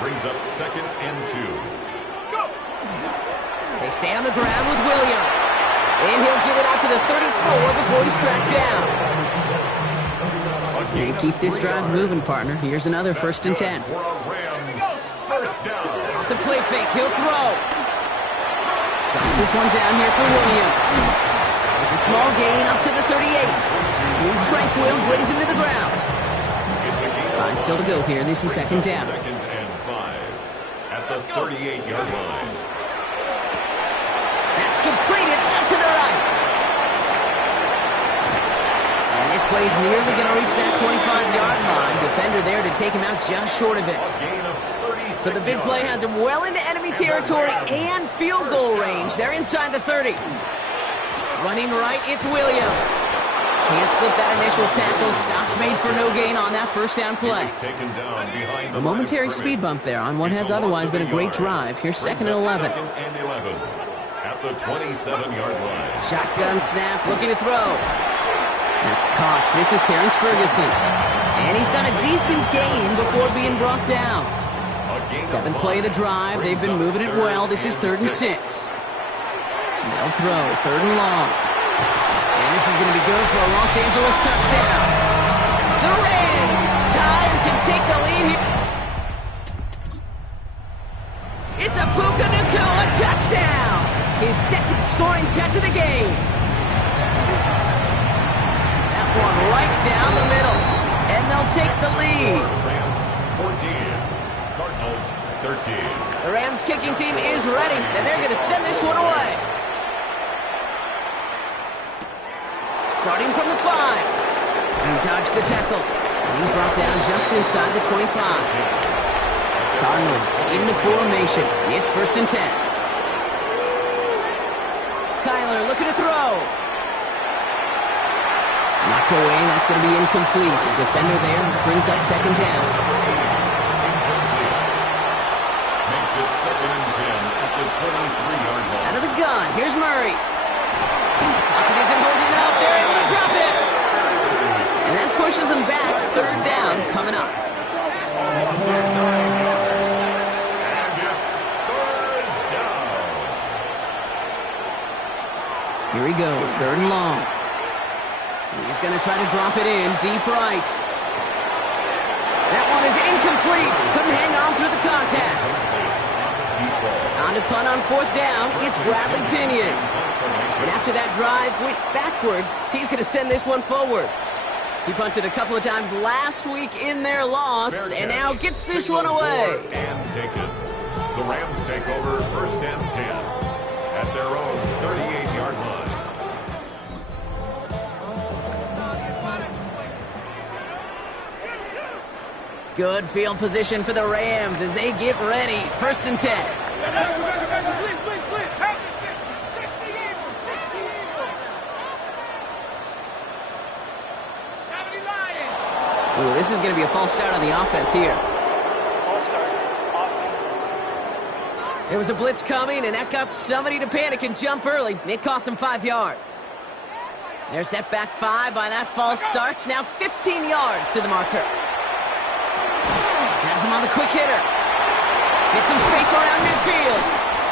Brings up second and 2. They stay on the ground with Williams. And he'll get it out to the 34 before he's tracked down. And keep this drive moving, partner. Here's another first and 10. Off the play fake, he'll throw. Drops this one down here for Williams. It's a small gain up to the 38. Team Tranquil brings him to the ground. 5 still to go here. This is second down. Second and 5 at the 38-yard line. That's completed out to the right. And this play is nearly going to reach that 25-yard line. Defender there to take him out just short of it. So the big play has him well into enemy territory and field goal range. They're inside the 30. Running right, it's Williams. Can't slip that initial tackle. Stops made for no gain on that first down play. A momentary speed bump there on what has otherwise been a great drive. Here's second and 11. At the 27-yard line. Shotgun snap, looking to throw. That's Cox. This is Terrence Ferguson. And he's got a decent gain before being brought down. 7th play of the drive. They've been moving it well. This is 3rd and 6. They'll throw, 3rd and long. And this is going to be good for a Los Angeles touchdown. The Rams tie and can take the lead here. It's a Puka Nacua touchdown. His second scoring catch of the game. That one right down the middle. And they'll take the lead. Rams 14, Cardinals 13. The Rams kicking team is ready, and they're going to send this one away. Starting from the 5. He dodged the tackle. And he's brought down just inside the 25. Cardinals into formation. It's 1st and 10. Kyler looking to throw. Knocked away. That's going to be incomplete. Defender there brings up second down. Makes it 2nd and 10 at the 23-yard line. Out of the gun. Here's Murray. Pocket isn't holding it up. They're able to drop it. And that pushes them back. 3rd down coming up. Here he goes, 3rd and long. He's going to try to drop it in, deep right. That one is incomplete. Couldn't hang on through the contact. On to punt on 4th down, it's Bradley Pinion. And after that drive went backwards, he's going to send this one forward. He punted a couple of times last week in their loss, and now gets this one away. And taken. The Rams take over 1st and 10 at their own 38-yard line. Good field position for the Rams as they get ready. 1st and 10. Ooh, this is going to be a false start on the offense here. There was a blitz coming, and that got somebody to panic and jump early. It cost them 5 yards. They're set back 5 by that false start. Now 15 yards to the marker. him on the quick hitter. Gets some space around midfield.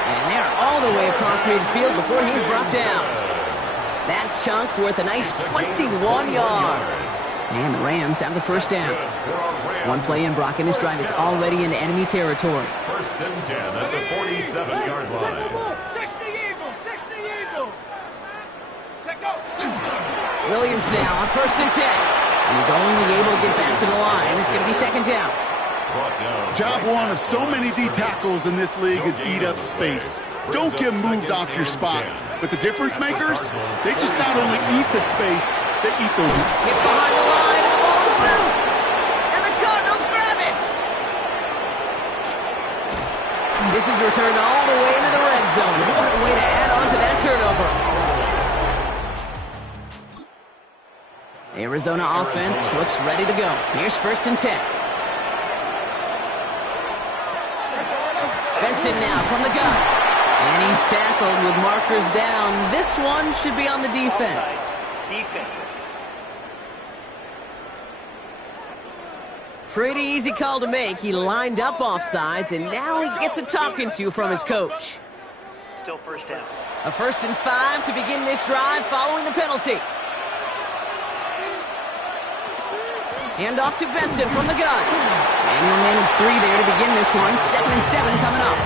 And they're all the way across midfield before he's brought down. That chunk worth a nice 21 yards. And the Rams have the first down. One play in, Brock, and this drive is already into enemy territory. First and 10 at the 47-yard line. 60 Eagles, 60 Eagles. Williams now on first and 10. And he's only able to get back to the line. It's going to be second down. Job one of so many D tackles in this league is eat up space. Don't get moved off your spot. But the difference makers, they just not only eat the space, they eat those. Get behind the line, and the ball is loose. And the Cardinals grab it. This is returned all the way into the red zone. What a way to add on to that turnover. Arizona offense looks ready to go. Here's first and 10. Benson now from the gun. And he's tackled with markers down. This one should be on the defense. Pretty easy call to make. He lined up offsides, and now he gets a talking to from his coach. Still first down. A 1st and 5 to begin this drive following the penalty. Hand off to Benson from the gun. And he'll manage 3 there to begin this one. 2nd and 7 coming up.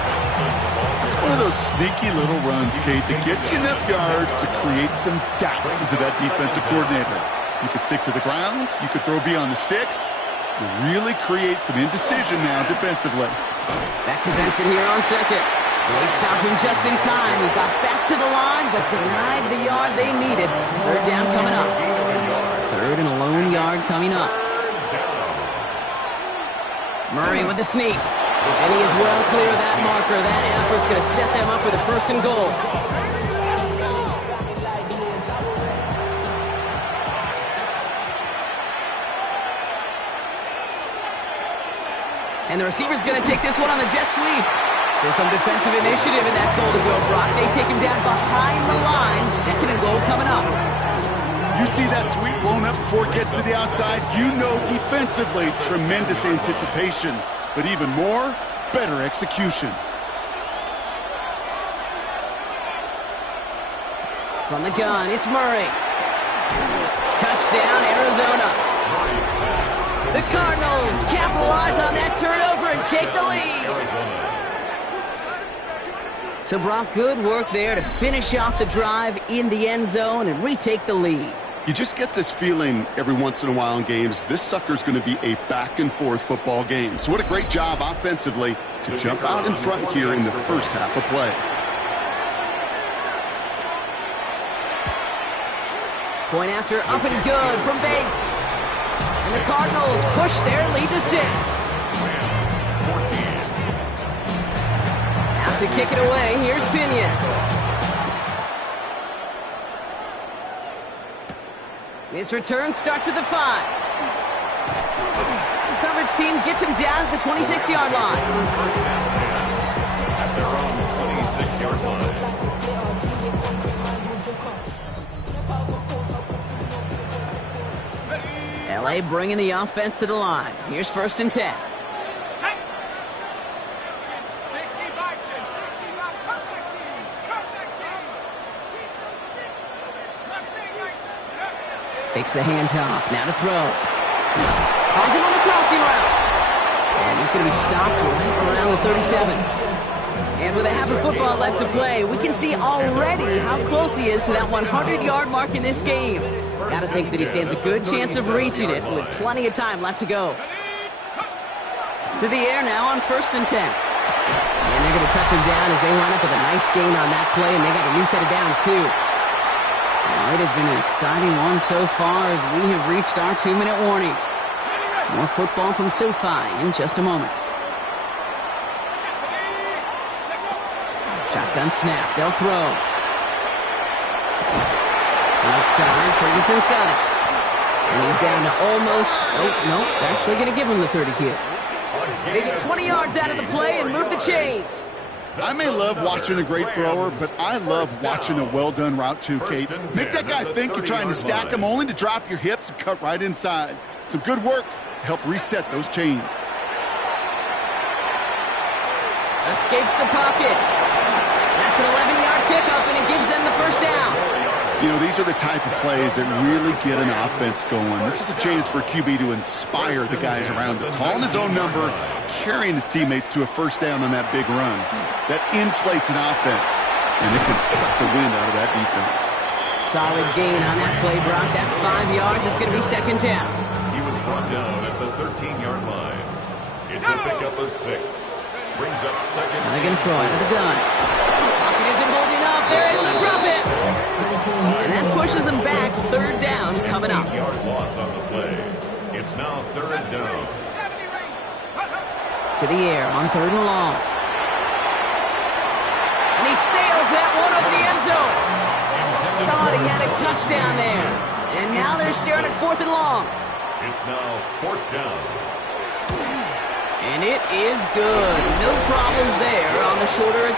It's one of those sneaky little runs, Kate, that gets you enough yards to create some doubt into that defensive coordinator. You could stick to the ground. You could throw beyond the sticks. You really create some indecision now defensively. Back to Benson here on second. They stopped him just in time. He got back to the line, but denied the yard they needed. 3rd down coming up. 3rd and a lone yard coming up. Murray with the sneak. And he is well clear of that marker. That effort's going to set them up with a 1st and goal. And the receiver's going to take this one on the jet sweep. So some defensive initiative in that goal to go, Brock. They take him down behind the line. 2nd and goal coming up. You see that sweep blown up before it gets to the outside. You know defensively, tremendous anticipation. But even more, better execution. From the gun, it's Murray. Touchdown, Arizona. The Cardinals capitalize on that turnover and take the lead. So, Brock, good work there to finish off the drive in the end zone and retake the lead. You just get this feeling every once in a while in games, this sucker's going to be a back-and-forth football game. So what a great job offensively to jump out in front here in the first half of play. Point after up and good from Bates. And the Cardinals push their lead to 6. Out to kick it away, here's Pinion. His return starts at the 5. The coverage team gets him down at the 26-yard line. At their own 26-yard line. LA bringing the offense to the line. Here's 1st and 10. Takes the handoff, now to throw. Finds him on the crossing route. And he's going to be stopped right around the 37. And with a half of football left to play, we can see already how close he is to that 100-yard mark in this game. Got to think that he stands a good chance of reaching it with plenty of time left to go. To the air now on 1st and 10. And they're going to touch him down as they line up with a nice gain on that play, and they got a new set of downs too. Well, it has been an exciting one so far as we have reached our 2-minute warning. More football from SoFi in just a moment. Shotgun snap, they'll throw. Outside, Ferguson's got it. And he's down to almost, nope, actually going to give him the 30 here. They get 20 yards out of the play and move the chains. I may love watching a great thrower, but I love watching a well-done route too, Kate. Make that guy think you're trying to stack him only to drop your hips and cut right inside. Some good work to help reset those chains. Escapes the pocket. That's an 11-yard pickup, and it gives them the first down. You know, these are the type of plays that really get an offense going. This is a chance for a QB to inspire the guys around him. Calling his own number, carrying his teammates to a first down on that big run. That inflates an offense, and it can suck the wind out of that defense. Solid gain on that play, Brock. That's 5 yards. It's going to be second down. He was brought down at the 13-yard line. It's a pickup of 6. Brings up second. Now they're going to throw out of the gun. Pocket isn't holding up. They're able to drop it. And that pushes them back. Third down coming up. 8-yard loss on the play. It's now third down. To the air on third and long. And he sails that one over the end zone. Thought he had a touchdown there. And now they're staring at fourth and long. It's now fourth down. And it is good. No problems there on the shorter.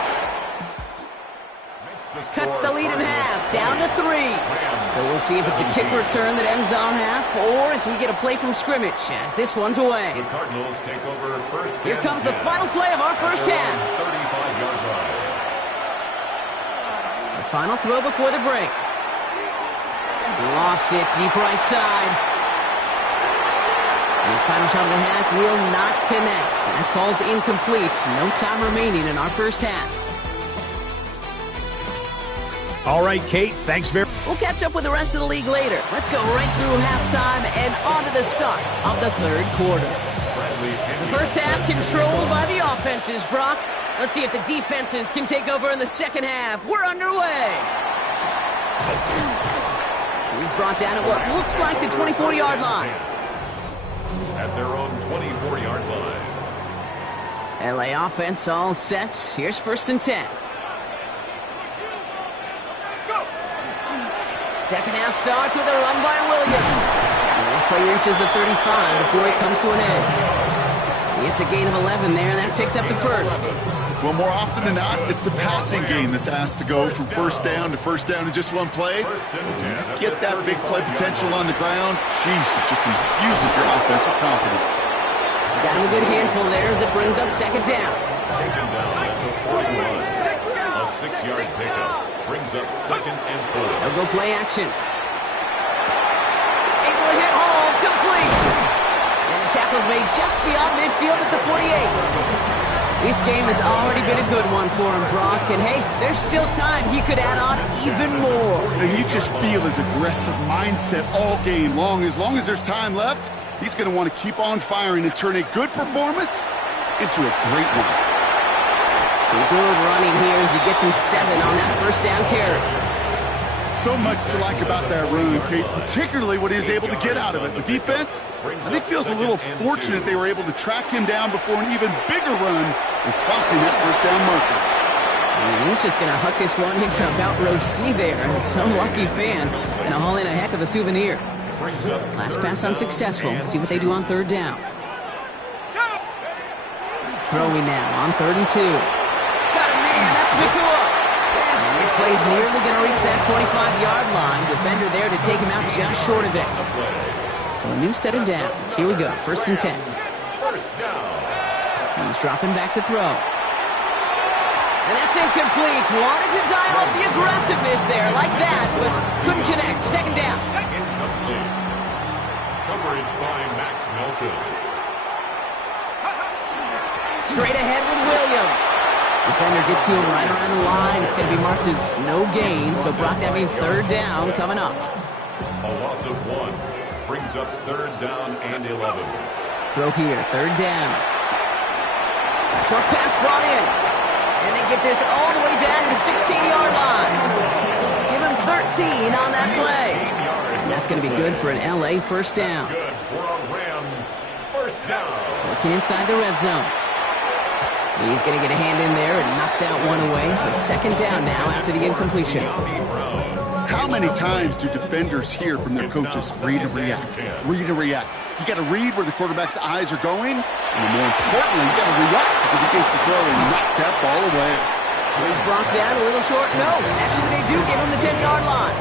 Cuts the lead in half, down to 3. So we'll see if it's a kick return that ends on half, or if we get a play from scrimmage, as this one's away. The Cardinals take over first. Here comes the final play of our first half. 35-yard line. The final throw before the break. Lofts it deep right side. And his final shot of the half will not connect. That falls incomplete. No time remaining in our first half. All right, Kate, thanks very much. We'll catch up with the rest of the league later. Let's go right through halftime and on to the start of the third quarter. The first half controlled by the offenses, Brock. Let's see if the defenses can take over in the second half. We're underway. He's brought down at what looks like the 24-yard line. At their own 24-yard line. LA offense all set. Here's first and 10. Second half starts with a run by Williams. And this play reaches the 35 before it comes to an end. It's a gain of 11 there, and that picks up the first. Well, more often than not, it's the passing game that's asked to go from first down in just one play. Get that big play potential on the ground. Jeez, it just infuses your offensive confidence. Got him a good handful there as it brings up second down. Taken down at the 41. A 6-yard pickup. Brings up second and 4. They'll go play action. Able to hit home, complete. And the tackle's made just beyond midfield at the 48. This game has already been a good one for him, Brock. And hey, there's still time. He could add on even more. And you just feel his aggressive mindset all game long. As long as there's time left, he's going to want to keep on firing and turn a good performance into a great one. Some good running here as he gets him 7 on that first down carry. So much to like about that run, Kate, particularly what he was able to get out of it. The defense, I think, feels a little fortunate they were able to track him down before an even bigger run and crossing that first down marker. And he's just going to huck this one into about row C there. And some lucky fan going to haul in a heck of a souvenir. Last pass unsuccessful. Let's see what they do on third down. Throwing now on 3rd and 2. Got him, man. That's Nakua. And this play's nearly going to reach that 25-yard line. Defender there to take him out just short of it. So a new set of downs. Here we go. 1st and 10. He's dropping back to throw. And that's incomplete. Wanted to dial up the aggressiveness there like that, but couldn't connect. Second down. Incomplete. Coverage by Max Melton. Straight ahead with Williams. Defender gets to him right around the line. It's going to be marked as no gain. So, Brock, that means third down coming up. A loss of 1. Brings up third down and 11. Throw here. Third down. Short pass brought in. And they get this all the way down to the 16-yard line. Give him 13 on that play. And that's going to be good for an LA first down. Good for a Rams first down. Working inside the red zone. He's going to get a hand in there and knock that one away. So second down now after the incompletion. How many times do defenders hear from their coaches, read and react, read and react? You got to read where the quarterback's eyes are going, and more importantly, you got to react as he begins to throw and knock that ball away. He's brought down a little short. No, actually they do give him the 10-yard line.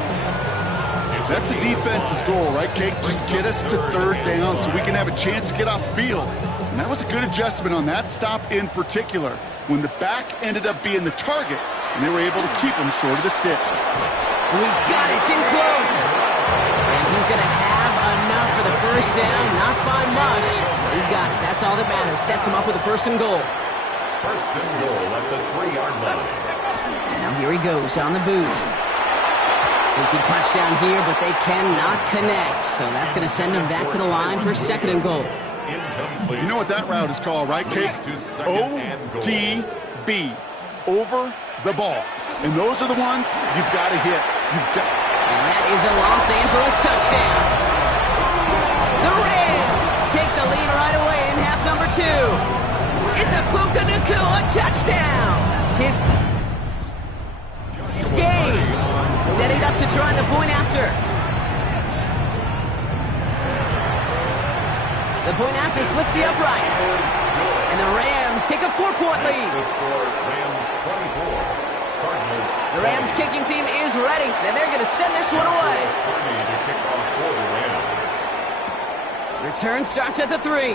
That's a defense's goal, right, Kate? Just get us to third down so we can have a chance to get off the field. And that was a good adjustment on that stop in particular, when the back ended up being the target, and they were able to keep him short of the sticks. Oh, he's got it. It's in close. And he's going to have enough for the first down. Not by much. He got it. That's all that matters. Sets him up with a first and goal. First and goal at the 3-yard line. And now here he goes on the boot. Thinking touchdown here, but they cannot connect. So that's going to send them back to the line for second and goal. Incomplete. You know what that route is called, right, Kate? ODB. Over the ball. And those are the ones you've got to hit. And that is a Los Angeles touchdown. The Rams take the lead right away in half number 2. It's a Puka Nacua touchdown. His game. Setting up to try the point after. The point after splits the upright. And the Rams take a 4-point lead. The Rams kicking team is ready, and they're going to send this one away. Return starts at the 3.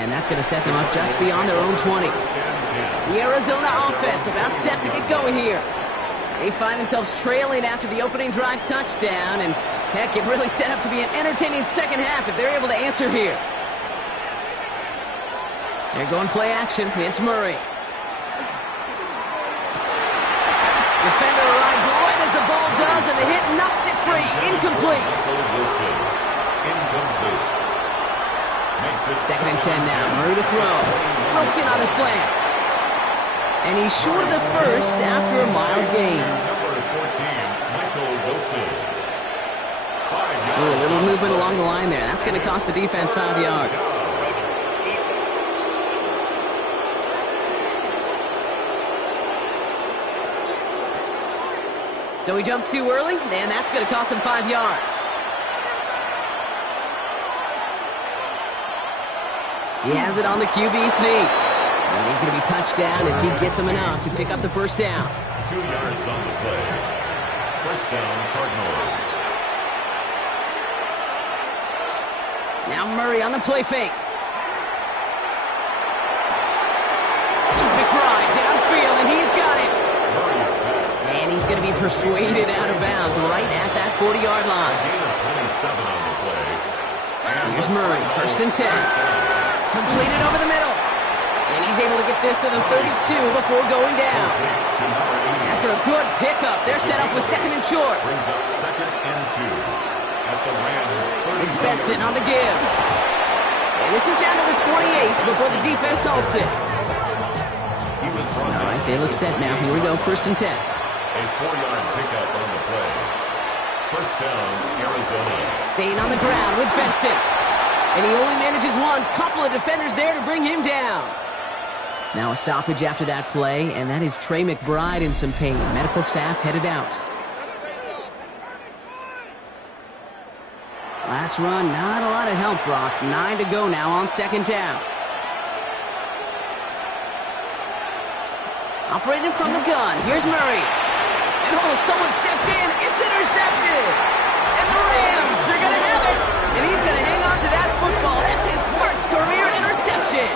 And that's going to set them up just beyond their own 20. The Arizona offense about set to get going here. They find themselves trailing after the opening drive touchdown, and heck, it really set up to be an entertaining second half if they're able to answer here. They're going play action. It's Murray. Defender arrives right as the ball does, and the hit knocks it free. Incomplete. Second and 10 now. Murray to throw. Wilson on the slant. And he's short of the first after a mild gain. Ooh, a little movement along the line there. That's going to cost the defense 5 yards. So he jumped too early, and that's going to cost him 5 yards. He has it on the QB sneak. And he's going to be touched down as he gets him enough to pick up the first down. 2 yards on the play. First down, Cardinals. Now Murray on the play fake. He's McBride downfield, and he's got it. And he's going to be persuaded out of bounds right at that 40-yard line. Here's Murray, first and 10. Completed over the middle. And he's able to get this to the 32 before going down. After a good pickup, they're set up with second and short. Brings up second and 2 at the Rams. It's Benson on the give. And this is down to the 28 before the defense halts it. All right, they look set now. Here we go, first and 10. A 4-yard pickup on the play. First down, Arizona. Staying on the ground with Benson. And he only manages one. Couple of defenders there to bring him down. Now a stoppage after that play, and that is Trey McBride in some pain. Medical staff headed out. Last run, not a lot of help, Brock. 9 to go now on second down. Operating from the gun, here's Murray. And oh, someone stepped in. It's intercepted. And the Rams are going to have it. And he's going to hang on to that football. That's his first career interception.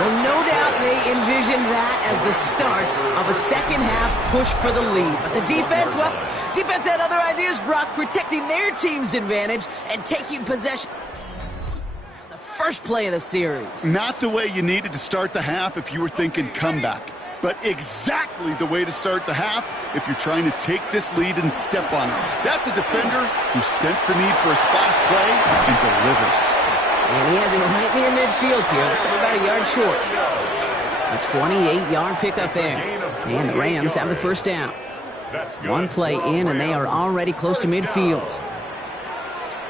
Well, no doubt they envisioned that as the start of a second-half push for the lead. But the defense, well, defense had other ideas, Brock, protecting their team's advantage and taking possession. The first play of the series. Not the way you needed to start the half if you were thinking comeback, but exactly the way to start the half if you're trying to take this lead and step on it. That's a defender who sensed the need for a splash play and delivers. And he has it right near midfield here. Looks like about a yard short. A 28-yard pickup there. And the Rams have the first down. One play in, and they are already close to midfield.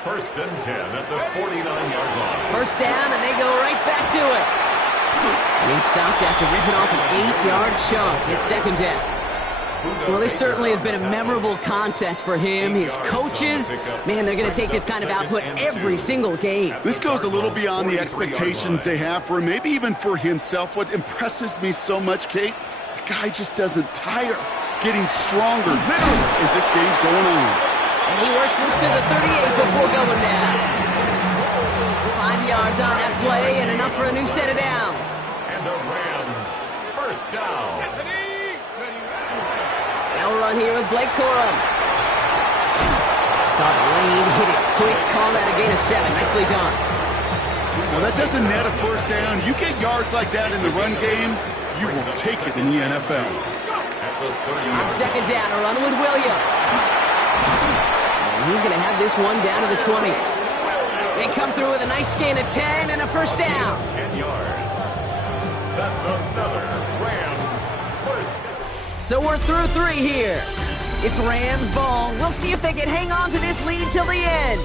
First and 10 at the 49-yard line. First down, and they go right back to it. And he stopped after ripping off an 8-yard chunk. It's second down. Well, this certainly has been a memorable contest for him. His coaches, man, they're going to take this kind of output every single game. This goes a little beyond the expectations they have for him, maybe even for himself. What impresses me so much, Kate, the guy just doesn't tire. Getting stronger, literally, as this game's going on. And he works this to the 38 before going down. 5 yards on that play, and enough for a new set of downs. And the Rams, first down. Now run here with Blake Corum. Saw the lane, hit it quick, call that a gain of 7. Nicely done. Well, that doesn't net a first down. You get yards like that in the run game, you will take it in the NFL. On second down, a run with Williams. And he's going to have this one down to the 20. They come through with a nice gain of 10 and a first down. 10 yards. That's another Rams first down. So we're through 3 here. It's Rams ball. We'll see if they can hang on to this lead till the end.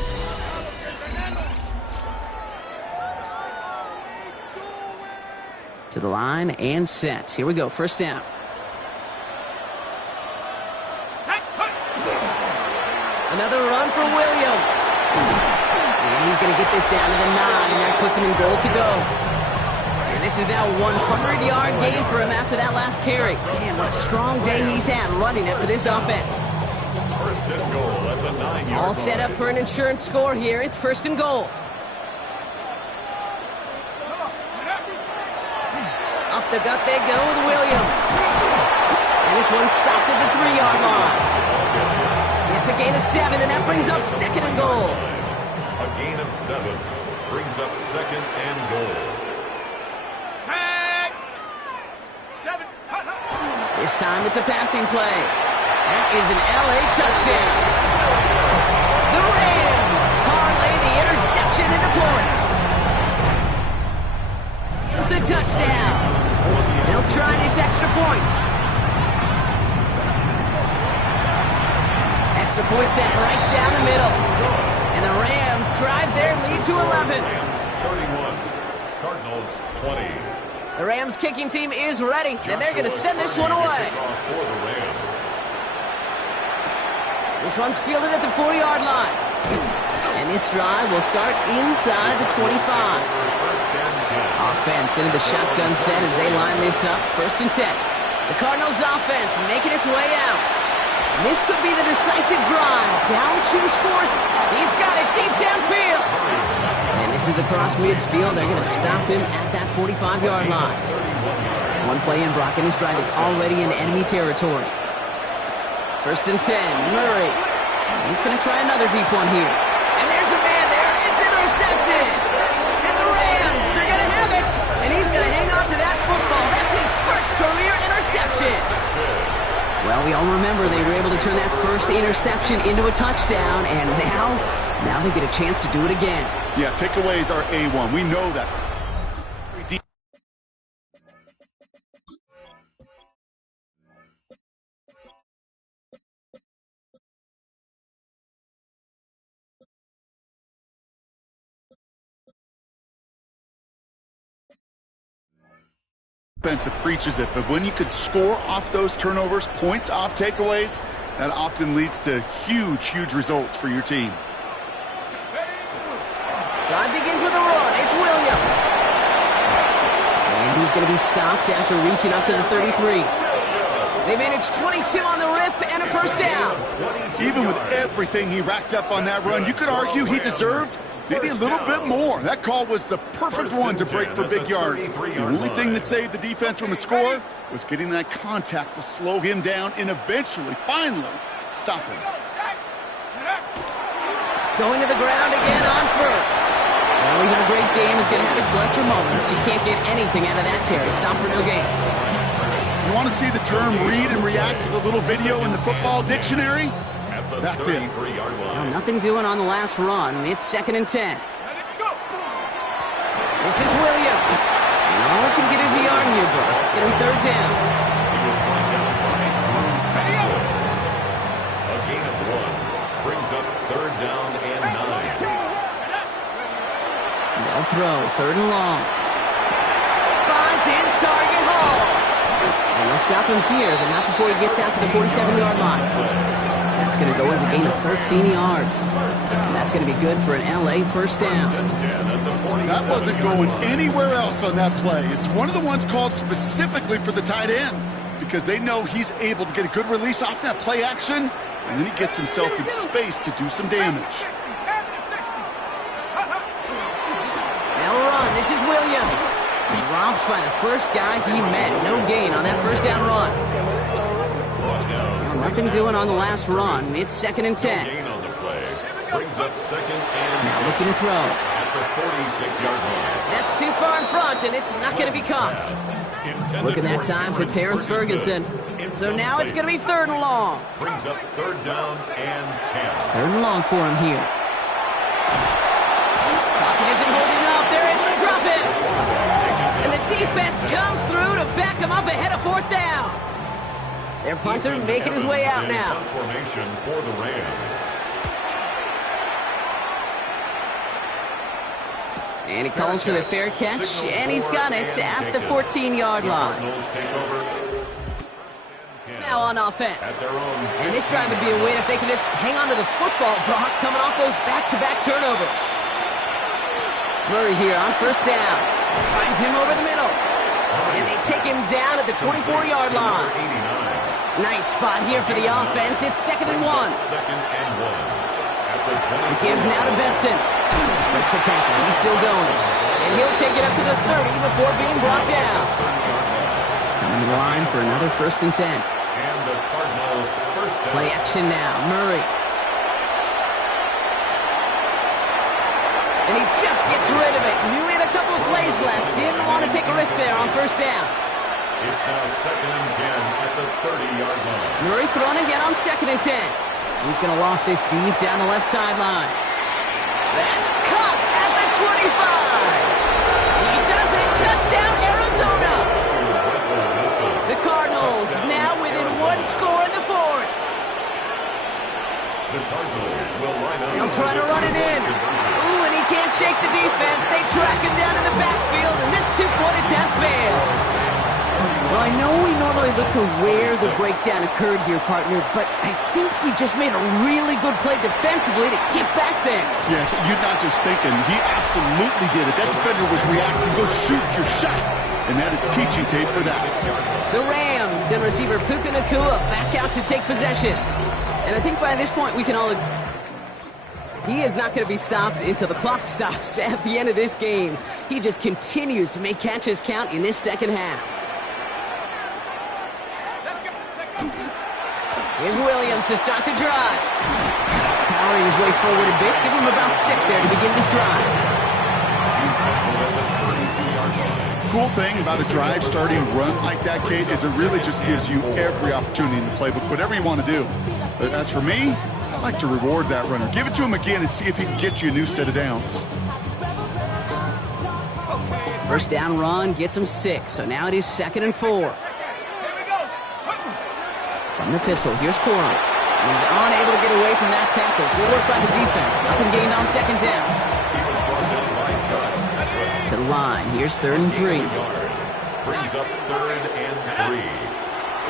To the line and set. Here we go, first down. Another run for Williams. And he's going to get this down to the 9. That puts him in goal to go. And this is now a 100-yard gain for him after that last carry. Man, what a strong day he's had running it for this offense. First and goal at the 9-yard All set up for an insurance score here. It's first and goal. Up the gut they go with Williams. And this one's stopped at the 3-yard line. It's a gain of 7, and that brings up second and goal. A gain of 7 brings up second and goal. This time it's a passing play. That is an LA touchdown. The Rams parlay the interception into points. Here's the touchdown. They'll try this extra point. Extra point sent right down the middle. And the Rams drive their lead to 11. Rams 31, Cardinals 20. The Rams kicking team is ready, and they're going to send this one away. For the Rams. This one's fielded at the 40-yard line. And this drive will start inside the 25. First and 10. Offense into the shotgun set as they line this up. First and 10. The Cardinals offense making its way out. This could be the decisive drive. Down 2 scores. He's got it deep downfield. And this is across midfield. They're going to stop him at that 45-yard line. One play in, Brock, and his drive is already in enemy territory. First and 10, Murray. He's going to try another deep one here. And there's a man there. It's intercepted. And the Rams are going to have it. And he's going to hang on to that football. That's his first career interception. Well, we all remember they were able to turn that first interception into a touchdown. And now they get a chance to do it again. Yeah, takeaways are A1. We know that. Defensive preaches it, but when you could score off those turnovers, points off takeaways, that often leads to huge results for your team. Drive begins with a run. It's Williams. And he's going to be stopped after reaching up to the 33. They managed 22 on the rip and a first down. Even with everything he racked up on that run, you could argue he deserved maybe a little bit more. That call was the perfect one to break for big yards. The only thing that saved the defense from a score was getting that contact to slow him down and eventually, finally, stop him. Going to the ground again on first. Well, even a great game is going to have its lesser moments. You can't get anything out of that carry. Stop for no gain. You want to see the term read and react to the little video in the football dictionary? That's it. Well, nothing doing on the last run. It's second and 10. This is Williams. And all he can get is a yard here, bro. It's going to be third down. A gain of 1 brings up third down and 9. They'll throw third and long. Finds his target hole. And they'll stop him here, but not before he gets out to the 47-yard line. That's going to go as a gain of 13 yards. And that's going to be good for an LA first down. That wasn't going anywhere else on that play. It's one of the ones called specifically for the tight end because they know he's able to get a good release off that play action, and then he gets himself in space to do some damage. Now a run. This is Williams. Robbed by the first guy he met. No gain on that first down run. Well, nothing doing on the last run. It's 2nd and 10. Gain on the play. Brings up 2nd and Now looking to throw. at the 46-yard line. That's too far in front, and it's not going to be caught. Look at that time for Terrence Ferguson. So now it's going to be 3rd and long. Brings up 3rd down and 10. 3rd and long for him here. Pocket isn't holding up. They're able to drop it. And the defense comes through to back him up ahead of 4th down. Their punter making his way out now. Formation for the Rams. And he calls for the fair catch, and he's got it at the 14-yard line. Now on offense. And this drive would be a win if they could just hang on to the football, Brock, coming off those back-to-back turnovers. Murray here on 1st down. Finds him over the middle. And they take him down at the 24-yard line. Nice spot here for the offense. It's 2nd and 1. 2nd and 1. The give now to Benson. Breaks the tackle. He's still going. And he'll take it up to the 30 before being brought down. Coming to the line for another 1st and 10. And the Cardinal first down. Play action now. Murray. And he just gets rid of it. Knew he had a couple of plays left. Didn't want to take a risk there on 1st down. It's now 2nd and 10 at the 30-yard line. Murray throwing again on 2nd and 10. He's going to loft this deep down the left sideline. That's caught at the 25. He does it. Touchdown, Arizona. The Cardinals now within 1 score in the 4th. The Cardinals will line up. They'll try to run it in. Ooh, and he can't shake the defense. They track him down in the backfield, and this 2-point attempt fails. Well, I know we normally look for where the breakdown occurred here, partner, but I think he just made a really good play defensively to get back there. Yeah, you're not just thinking. He absolutely did it. That defender was reacting. Go shoot your shot. And that is teaching tape for that. The Rams and receiver Puka Nacua back out to take possession. And I think by this point we can all agree he is not going to be stopped until the clock stops at the end of this game. He just continues to make catches count in this second half. Here's Williams to start the drive. Powering his way forward a bit. Give him about 6 there to begin this drive. Cool thing about a drive starting run like that, Kate, is it really just gives you every opportunity in the playbook, whatever you want to do. But as for me, I like to reward that runner. Give it to him again and see if he can get you a new set of downs. 1st down run gets him 6. So now it is 2nd and 4. From the pistol, here's Corum. He's unable to get away from that tackle. Good work by the defense. Nothing gained on 2nd down. To the line. Here's 3rd and 3. Brings up 3rd and 3.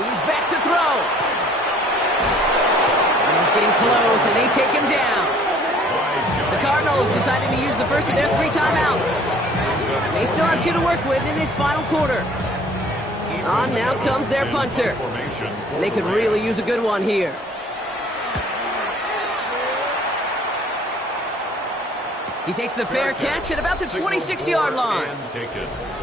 He's back to throw. And he's getting close, and they take him down. The Cardinals decided to use the first of their 3 timeouts. They still have 2 to work with in this final quarter. On now comes their punter. They could really use a good one here. He takes the fair catch at about the 26-yard line.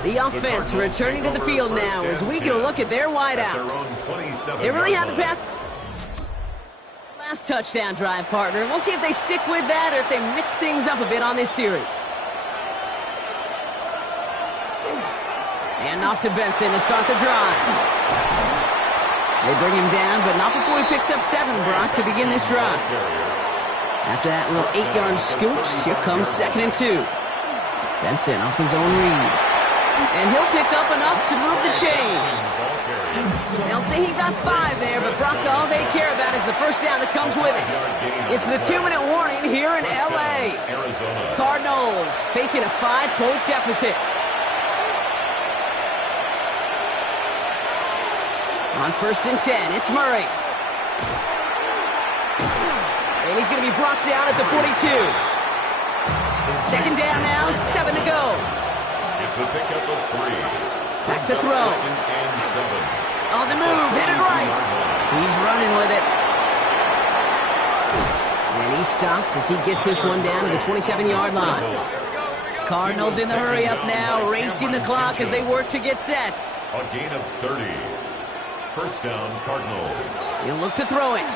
The offense returning to the field now as we get a look at their wideouts. They really had the path. Last touchdown drive, partner. We'll see if they stick with that or if they mix things up a bit on this series. And off to Benson to start the drive. They bring him down, but not before he picks up 7, Brock, to begin this drive. After that little 8-yard scooch, here comes 2nd and 2. Benson off his own read. And he'll pick up enough to move the chains. They'll say he got 5 there, but Brock, all they care about is the first down that comes with it. It's the 2-minute warning here in L.A. Cardinals facing a 5-point deficit. On 1st and 10, it's Murray. And he's going to be brought down at the 42. 2nd down now, 7 to go. It's a pickup of 3. Back to throw. On the move, headed right. He's running with it. And he's stopped as he gets this one down to the 27-yard line. Cardinals in the hurry up now, racing the clock as they work to get set. A gain of 30. First down, Cardinals. He'll look to throw it.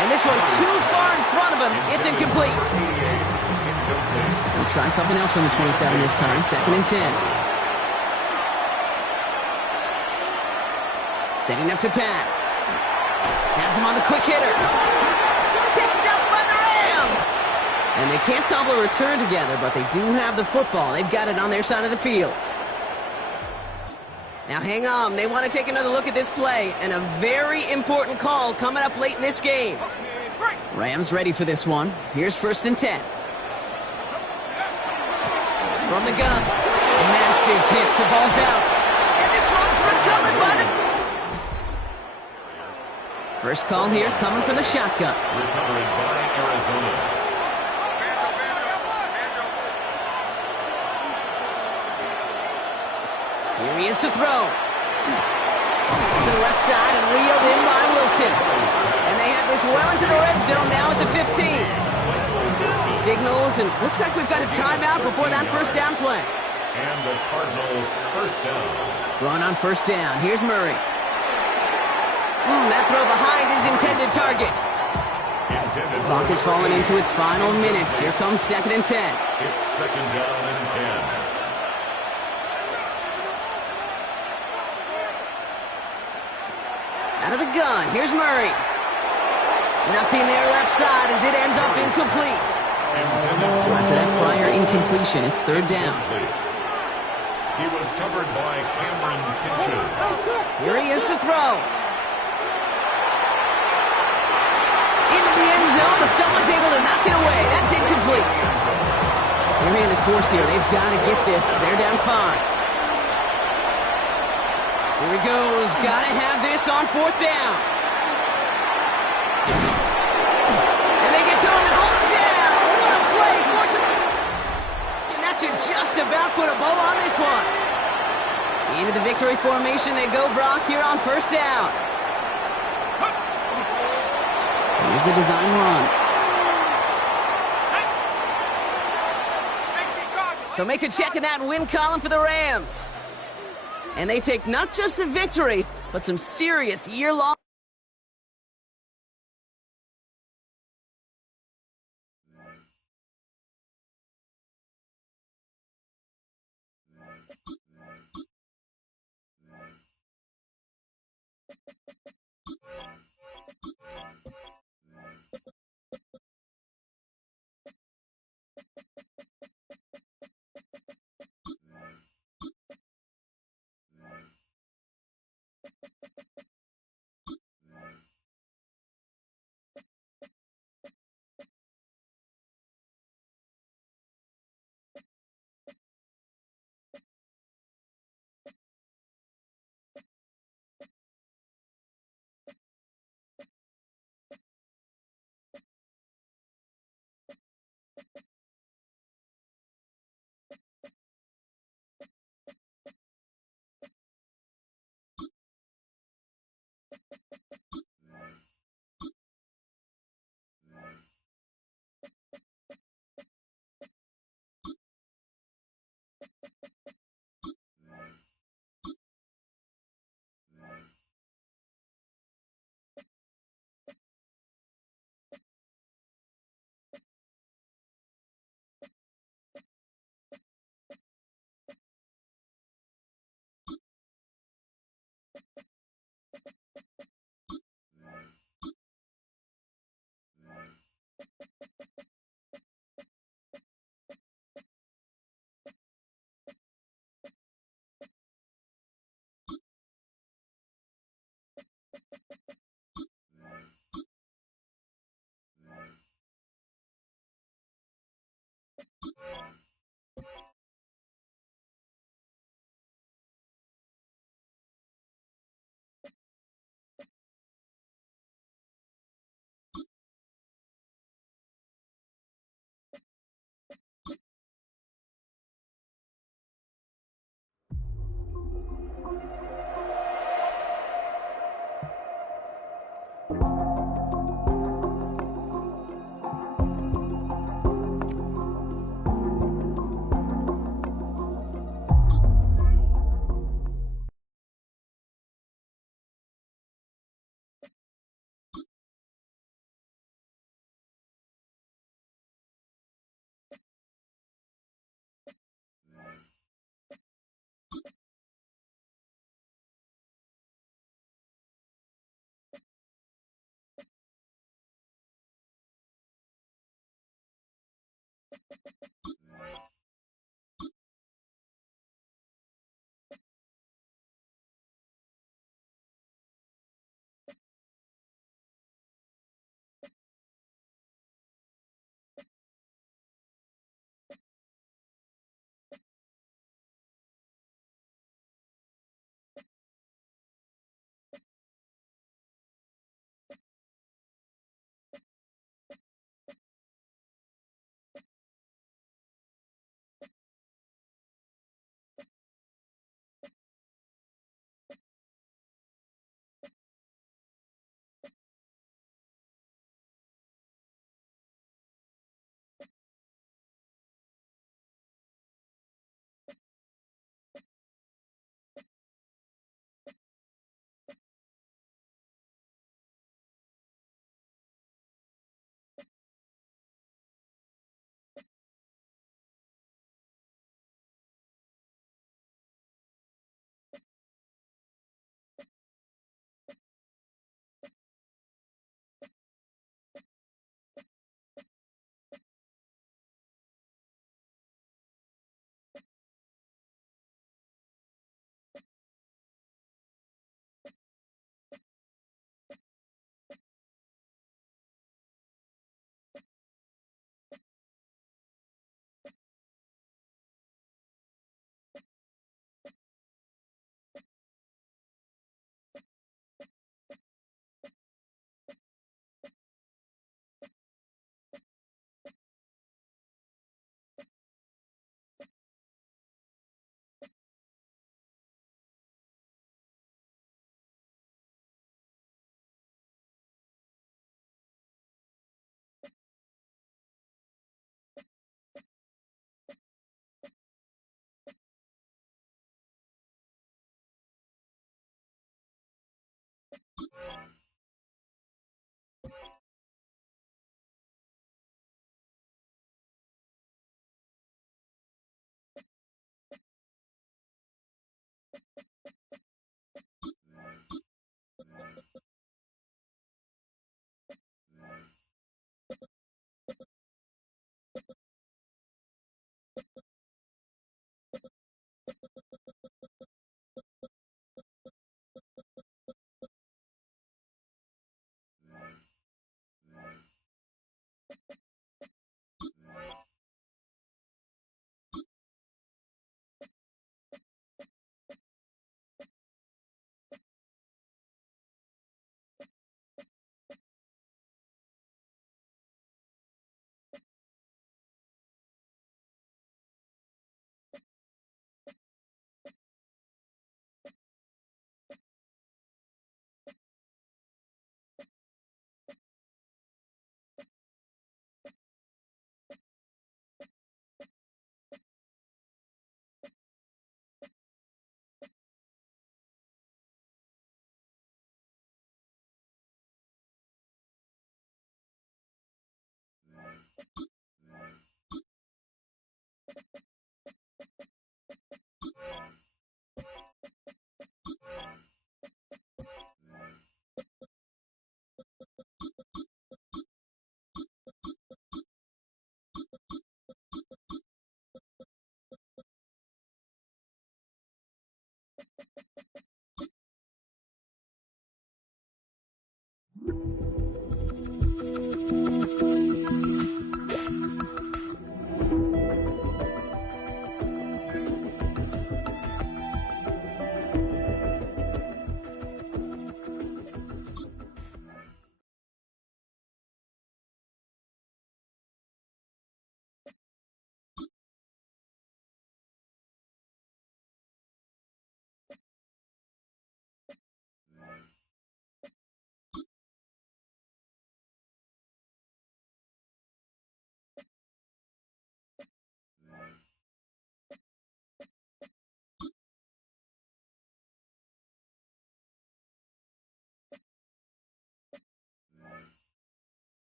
And this one too far in front of him. It's incomplete. He'll try something else from the 27 this time. 2nd and 10. Setting up to pass. Has him on the quick hitter. Picked up by the Rams. And they can't cobble a return together, but they do have the football. They've got it on their side of the field. Now hang on. They want to take another look at this play. And a very important call coming up late in this game. Rams ready for this one. Here's 1st and 10. From the gun. Massive hits. The ball's out. And this one's recovered by the... First call here coming from the shotgun. Recovered by Arizona. Here he is to throw. To the left side and reeled in by Wilson. And they have this well into the red zone now at the 15. Signals, and looks like we've got a timeout before that first down play. And the Cardinal first down. Run on first down. Here's Murray. That throw behind his intended target. Clock is falling into its final minutes. Here comes 2nd and 10. It's 2nd down and 10. Out of the gun. Here's Murray. Nothing there left side as it ends up incomplete. So after that prior incompletion, it's 3rd down. He was covered by Cameron Kinchen. Here he is to throw. Into the end zone, but someone's able to knock it away. That's incomplete. Their hand is forced here. They've got to get this. They're down 5. Here he goes. Got to have this on 4th down. And they get to him and hold him down. What a play. And that should just about put a bow on this one. Into the victory formation they go, Brock, here on 1st down. Here's a design run. So make a check in that win column for the Rams. And they take not just a victory, but some serious year-long...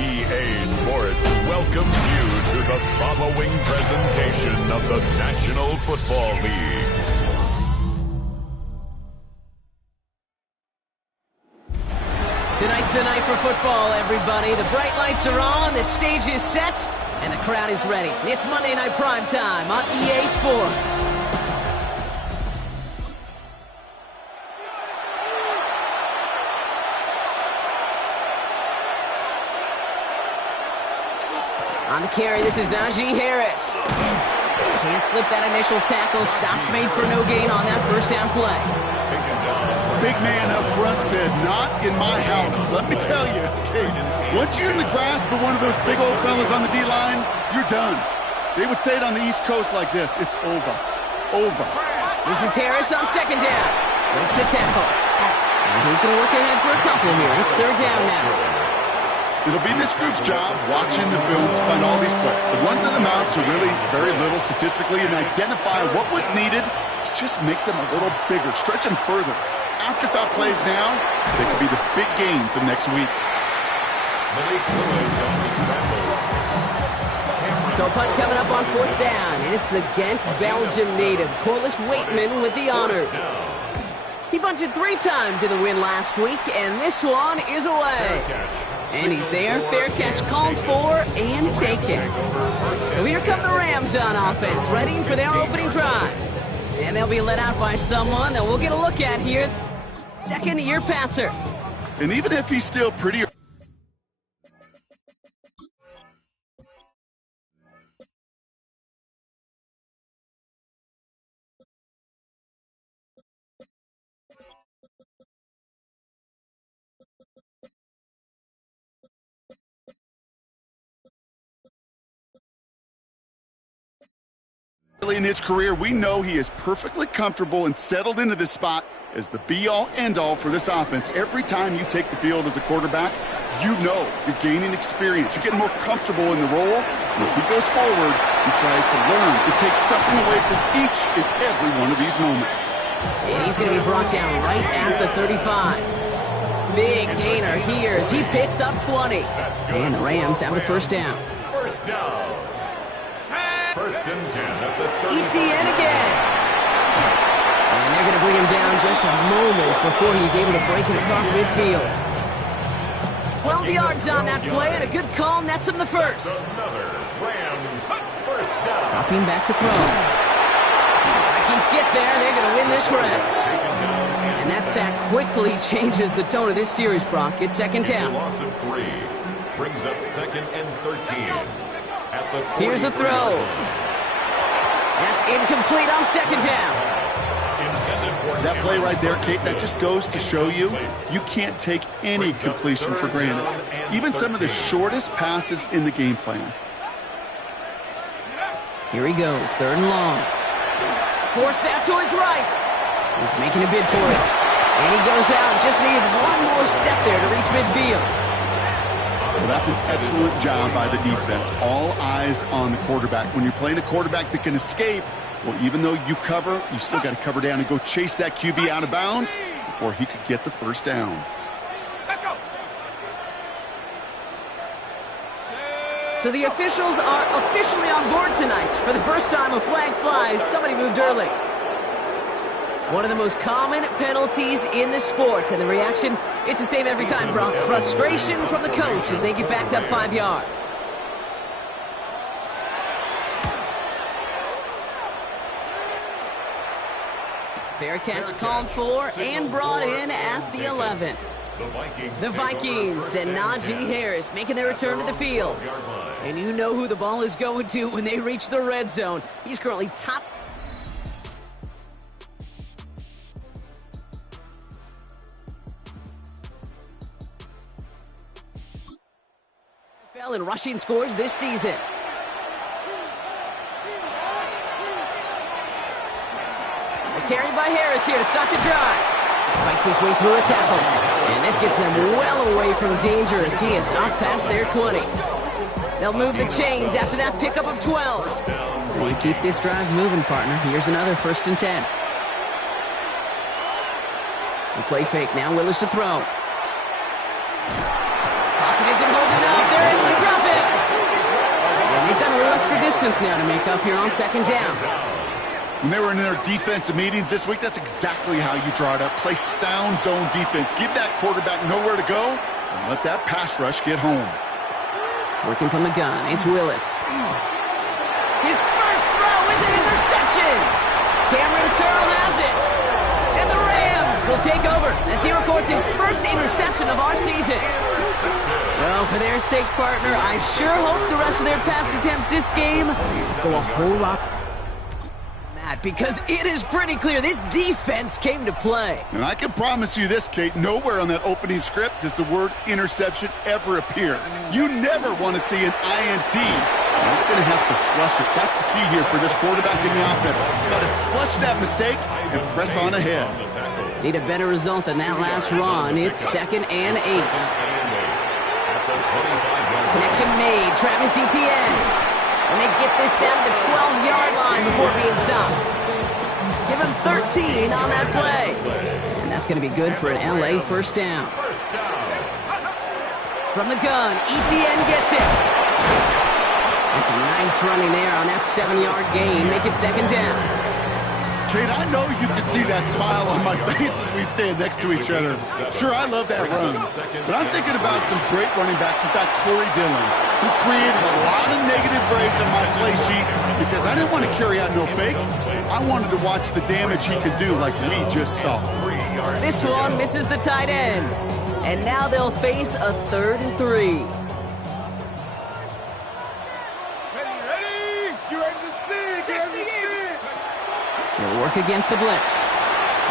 EA Sports welcomes you to the following presentation of the National Football League. Tonight's the night for football, everybody. The bright lights are on, the stage is set, and the crowd is ready. It's Monday Night Prime Time on EA Sports. On the carry, this is Najee Harris. Can't slip that initial tackle. Stops made for no gain on that first down play. Big man up front said, "Not in my house." Let me tell you, okay, once you're in the grasp of one of those big old fellas on the D-line, you're done. They would say it on the East Coast like this: it's over. Over. This is Harris on second down. Breaks the tackle. And he's going to work ahead for a couple here. It's third down now. It'll be this group's job, watching the film, to find all these plays. The ones that amount to really very little statistically, and identify what was needed to just make them a little bigger, stretch them further. Afterthought plays now, they could be the big gains of next week. So a punt coming up on fourth down, and it's against Belgium native Corliss Waitman with the honors. He bunted 3 times in the win last week, and this one is away. And he's there, fair catch called for and taken. So here come the Rams on offense, ready for their opening drive. And they'll be let out by someone that we'll get a look at here. Second-year passer. And even if he's still pretty Early in his career, we know he is perfectly comfortable and settled into this spot as the be-all, end-all for this offense. Every time you take the field as a quarterback, you know you're gaining experience. You're getting more comfortable in the role. And as he goes forward, he tries to learn to take something away from each and every one of these moments. And he's going to be brought down right at the 35. Big gainer here as he picks up 20. And the Rams have the first down. First down. First and 10 at the 35. ETN again. And they're going to bring him down just a moment before he's able to break it across midfield. 12 yards on that play, and a good call nets him the first. Another Rams first down. Dropping back to throw. Vikings get there. They're going to win this round. And that sack quickly changes the tone of this series, Brock. It's second down. It's a loss of 3. Brings up second and 13. At the Here's a throw. That's incomplete on second down. That play right there, Kate, that just goes to show you, you can't take any completion for granted. Even some of the shortest passes in the game plan. Here he goes, third and long. Forced out to his right. He's making a bid for it. And he goes out, just needed one more step there to reach midfield. Well, that's an excellent job by the defense. All eyes on the quarterback. When you're playing a quarterback that can escape, well, even though you cover, you still got to cover down and go chase that QB out of bounds before he could get the first down. So the officials are officially on board tonight. For the first time, a flag flies. Somebody moved early. One of the most common penalties in the sport. And the reaction, it's the same every time, Brock. Frustration from the coach as they get backed up 5 yards. Fair catch called for and brought in at the 11. The Vikings and Najee Harris making their return to the field. And you know who the ball is going to when they reach the red zone. He's currently top. In rushing scores this season. Carried by Harris here to start the drive. Fights his way through a tackle. And this gets them well away from danger as he is up past their 20. They'll move the chains after that pickup of 12. They keep this drive moving, partner. Here's another first and 10. The play fake now. Willis to throw. Pocket isn't holding up. They're able to drop it. And they've got a little extra distance now to make up here on second down. When they were in their defensive meetings this week, that's exactly how you draw it up. Play sound zone defense. Give that quarterback nowhere to go and let that pass rush get home. Working from the gun, it's Willis. His first throw is an interception. Cameron Curl has it. And the Rams will take over as he records his first interception of our season. Well, for their sake, partner, I sure hope the rest of their pass attempts this game go a whole lot. Because it is pretty clear this defense came to play. And I can promise you this, Kate, nowhere on that opening script does the word interception ever appear. You never want to see an INT. You're going to have to flush it. That's the key here for this quarterback in the offense. Got to flush that mistake and press on ahead. Need a better result than that last run. It's second and 8. Connection made. Travis Etienne. And they get this down to the 12-yard line before being stopped. Give him 13 on that play. And that's going to be good for an LA first down. From the gun, ETN gets it. And some nice running there on that 7-yard gain. Make it second down. Kate, I know you can see that smile on my face as we stand next to each other. Sure, I love that run. But I'm thinking about some great running backs. We've got Corey Dillon, who created a lot of negative grades on my play sheet because I didn't want to carry out no fake. I wanted to watch the damage he could do like we just saw. This one misses the tight end. And now they'll face a 3rd and 3. He'll work against the blitz.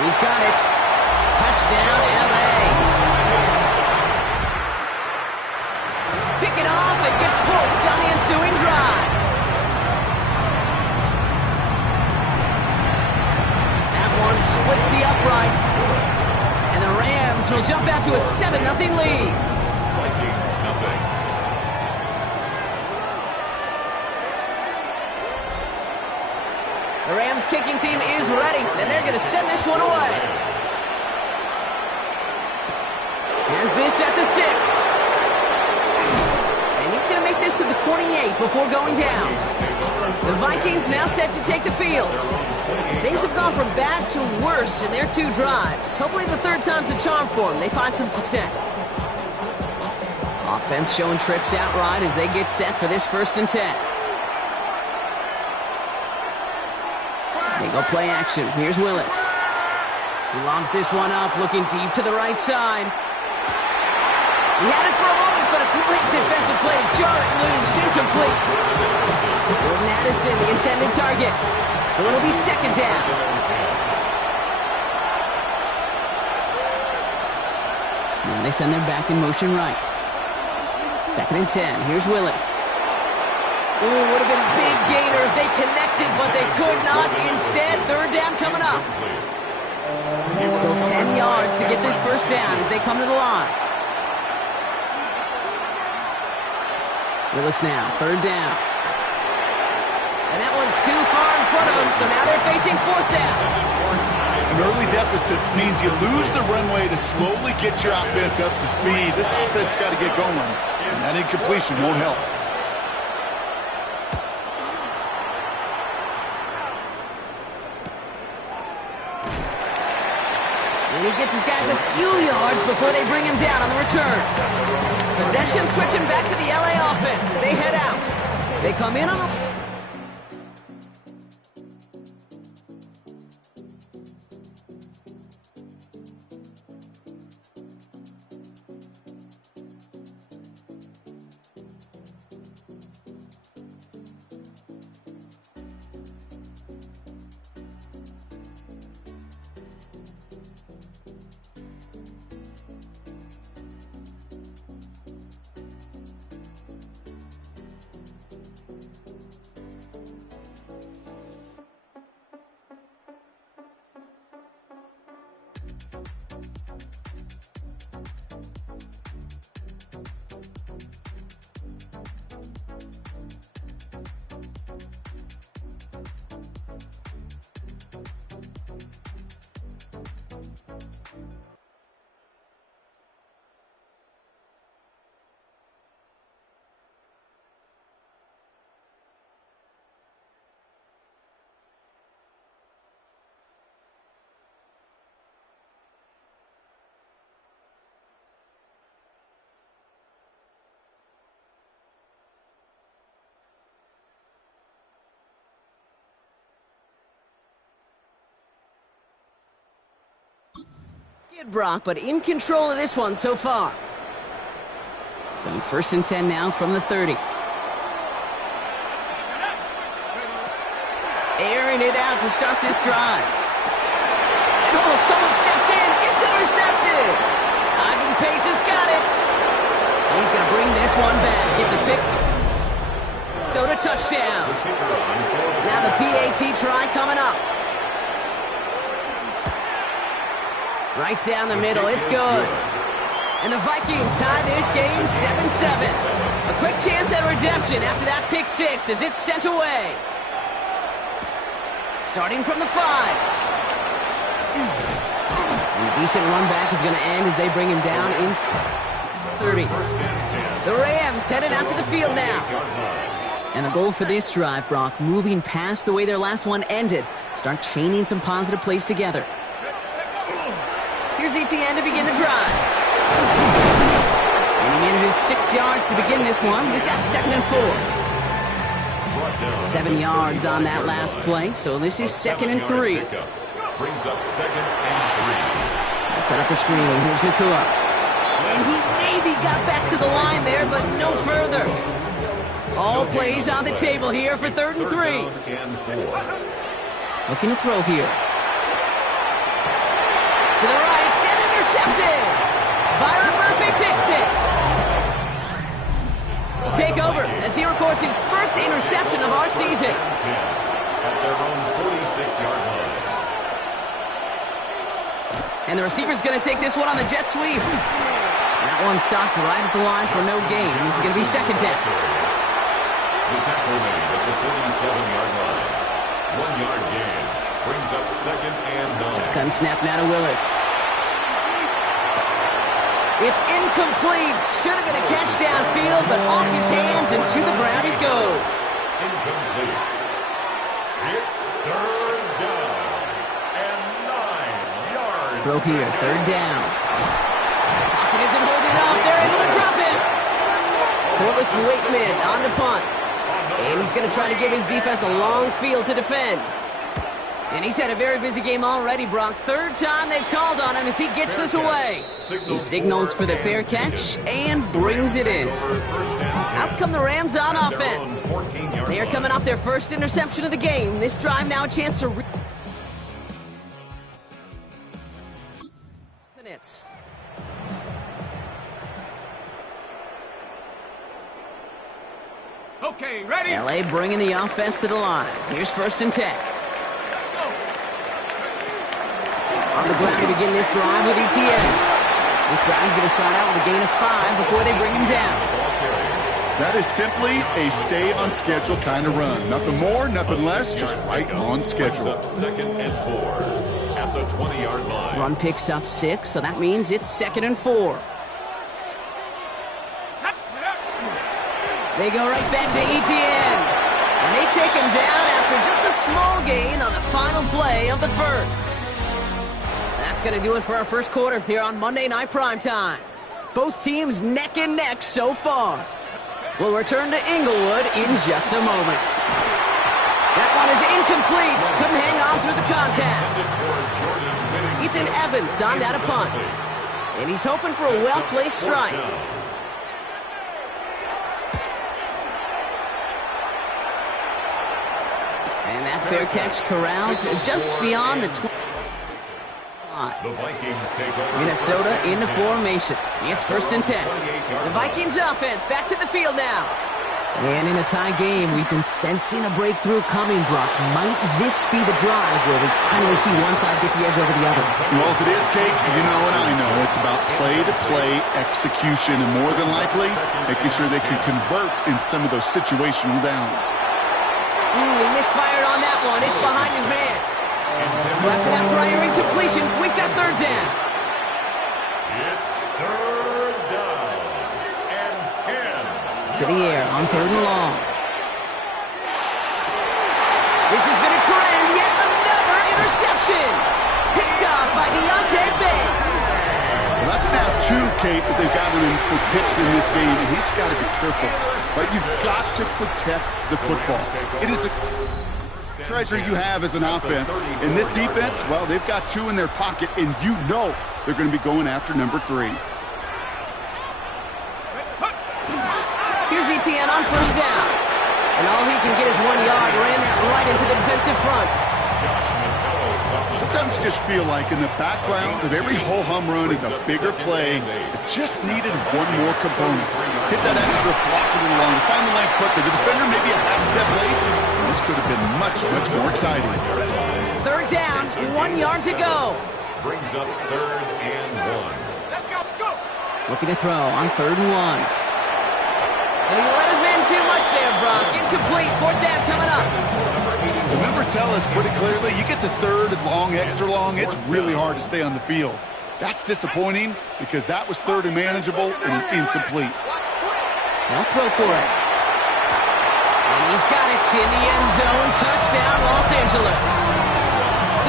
He's got it. Touchdown, LA. Pick it off and get points on the ensuing drive. splits the uprights. And the Rams will jump out to a 7-0 lead. Vikings nothing. The Rams kicking team is ready, and they're going to send this one away. Here's this at the 6. And he's going to make this to the 28 before going down. The Vikings now set to take the field. Things have gone from bad to worse in their 2 drives. Hopefully the third time's the charm for them. They find some success. Offense showing trips out right as they get set for this 1st and 10. They go play action. Here's Willis. He lobs this one up, looking deep to the right side. He had it for a moment, but a great defensive play to jar it loose, incomplete. Jordan Addison, the intended target. So it'll be 2nd down. Now they send their back in motion right. 2nd and 10. Here's Willis. Ooh, would have been a big gainer if they connected, but they could not. Instead, 3rd down coming up. So 10 yards to get this 1st down as they come to the line. Willis now, 3rd down. And that one's too far in front of them, so now they're facing 4th down. An early deficit means you lose the runway to slowly get your offense up to speed. This offense got to get going, and that incompletion won't help. And he gets his guys a few yards before they bring him down on the return. Possession switching back to the LA offense as they head out. They come in on a... Brock, but in control of this one so far. So 1st and 10 now from the 30. Airing it out to start this drive. And someone stepped in. It's intercepted. Ivan Pace has got it. And he's going to bring this one back. Gets a pick. So to touchdown. Now the PAT try coming up. Right down the middle, it's good. And the Vikings tie this game 7-7. A quick chance at redemption after that pick 6 as it's sent away. Starting from the 5. And a decent run back is going to end as they bring him down in 30. The Rams headed out to the field now. And the goal for this drive, Brock, moving past the way their last one ended. Start chaining some positive plays together. Here's ETN to begin the drive. And he manages 6 yards to begin this one. We've got 2nd and 4. 7 yards on that last play, so this is 2nd and 3. Brings up 2nd and 3. Set up the screen. Here's Nakua. And he maybe got back to the line there, but no further. All plays on the table here for 3rd and 3. Looking to throw here. To the right. Intercepted. Byron Murphy picks it. He'll take over as he records his first interception of our season. At their own 46-yard line. And the receiver's going to take this one on the jet sweep. That one stopped right at the line for no gain. This is going to be second down. The tackle made at the 47-yard line. 1 yard gain brings up second and 9. Gun snap now to Willis. It's incomplete. Should have been a catch downfield, but off his hands and to the ground it goes. Incomplete. It's third down and 9 yards. Throw here, third down. Pocket isn't holding up. They're able to drop it. Corliss Wakeman on the punt. And he's going to try to give his defense a long field to defend. And he's had a very busy game already, Brock. Third time they've called on him as he gets this away. He signals for the fair catch and brings it in. Out come the Rams on offense. They are coming off their first interception of the game. This drive now a chance to... minutes. Okay, ready? LA bringing the offense to the line. Here's first and 10. On the ground to begin this drive with ETN. This drive's going to start out with a gain of 5 before they bring him down. That is simply a stay-on-schedule kind of run. Nothing more, nothing less, just right on schedule. Up second and 4 at the 20-yard line. Run picks up 6, so that means it's second and 4. They go right back to ETN. And they take him down after just a small gain on the final play of the first. That's going to do it for our first quarter here on Monday Night Primetime. Both teams neck and neck so far. We'll return to Inglewood in just a moment. That one is incomplete. Couldn't hang on through the contact. Ethan Evans on that a punt. And he's hoping for a well-placed strike. And that fair catch corralled just beyond the 20. The Vikings take over. Minnesota in the formation. It's first and 10. The Vikings offense back to the field now. And in a tie game, we've been sensing a breakthrough coming, Brock. Might this be the drive where we finally see one side get the edge over the other? Well, if it is, Kate, you know and I know it's about play-to-play execution, and more than likely, making sure they can convert in some of those situational downs. He misfired on that one. It's behind his man. So after that prior incompletion, we've got third down. It's third down and 10. To the air on third and long. This has been a trend. Yet another interception. Picked up by Deontay Banks. Well, that's now 2, Kate, that they've gotten him for picks in this game, and he's got to be careful. But you've got to protect the football. It is a treasure you have as an offense. In this defense, well, they've got 2 in their pocket, and you know they're going to be going after number 3. Here's ETN on first down. And all he can get is 1 yard. Ran that right into the defensive front. Sometimes you just feel like in the background of every ho-hum run is a bigger play. It just needed one more component. Hit that extra blocking along to find the lane quicker. The defender maybe a half step late. This could have been much, much more exciting. Third down, 1 yard to go. Brings up third and 1. Let's go, go! Looking to throw on third and 1. And he let his man too much there, Brock. Incomplete, fourth down coming up. The numbers tell us pretty clearly, you get to third and long, extra long, it's really hard to stay on the field. That's disappointing because that was third and manageable and incomplete. They'll throw for it. And he's got it in the end zone. Touchdown, Los Angeles.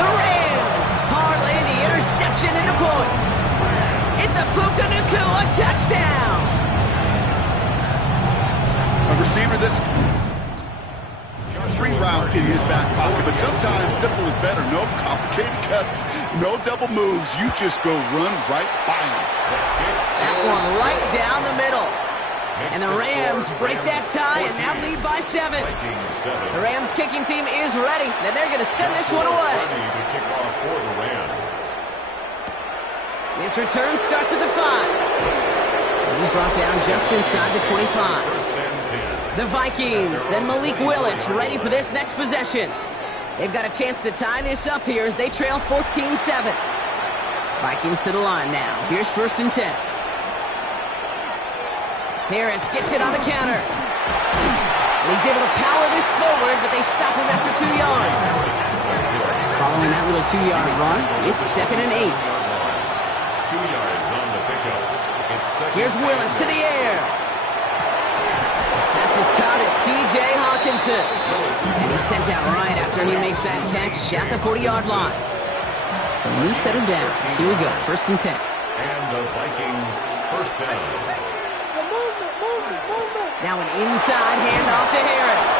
The Rams parlay the interception into points. It's a Puka Nacua touchdown. A receiver this free route in his back pocket, but sometimes simple is better. No complicated cuts, no double moves. You just go run right by him. That one right down the middle. And the Rams break that tie and now lead by 7. The Rams kicking team is ready. And they're going to send this one away. This return starts at the 5. And he's brought down just inside the 25. The Vikings and Malik Willis ready for this next possession. They've got a chance to tie this up here as they trail 14-7. Vikings to the line now. Here's 1st and 10. Harris gets it on the counter. And he's able to power this forward, but they stop him after 2 yards. Following that little 2-yard run, it's 2nd and 8. 2 yards on the pickup. Here's Willis to the air. Pass is caught. It's T.J. Hawkinson. And he's sent out right after he makes that catch at the 40-yard line. So a new set of downs. Here we go. 1st and 10. And the Vikings first down. Now an inside handoff to Harris.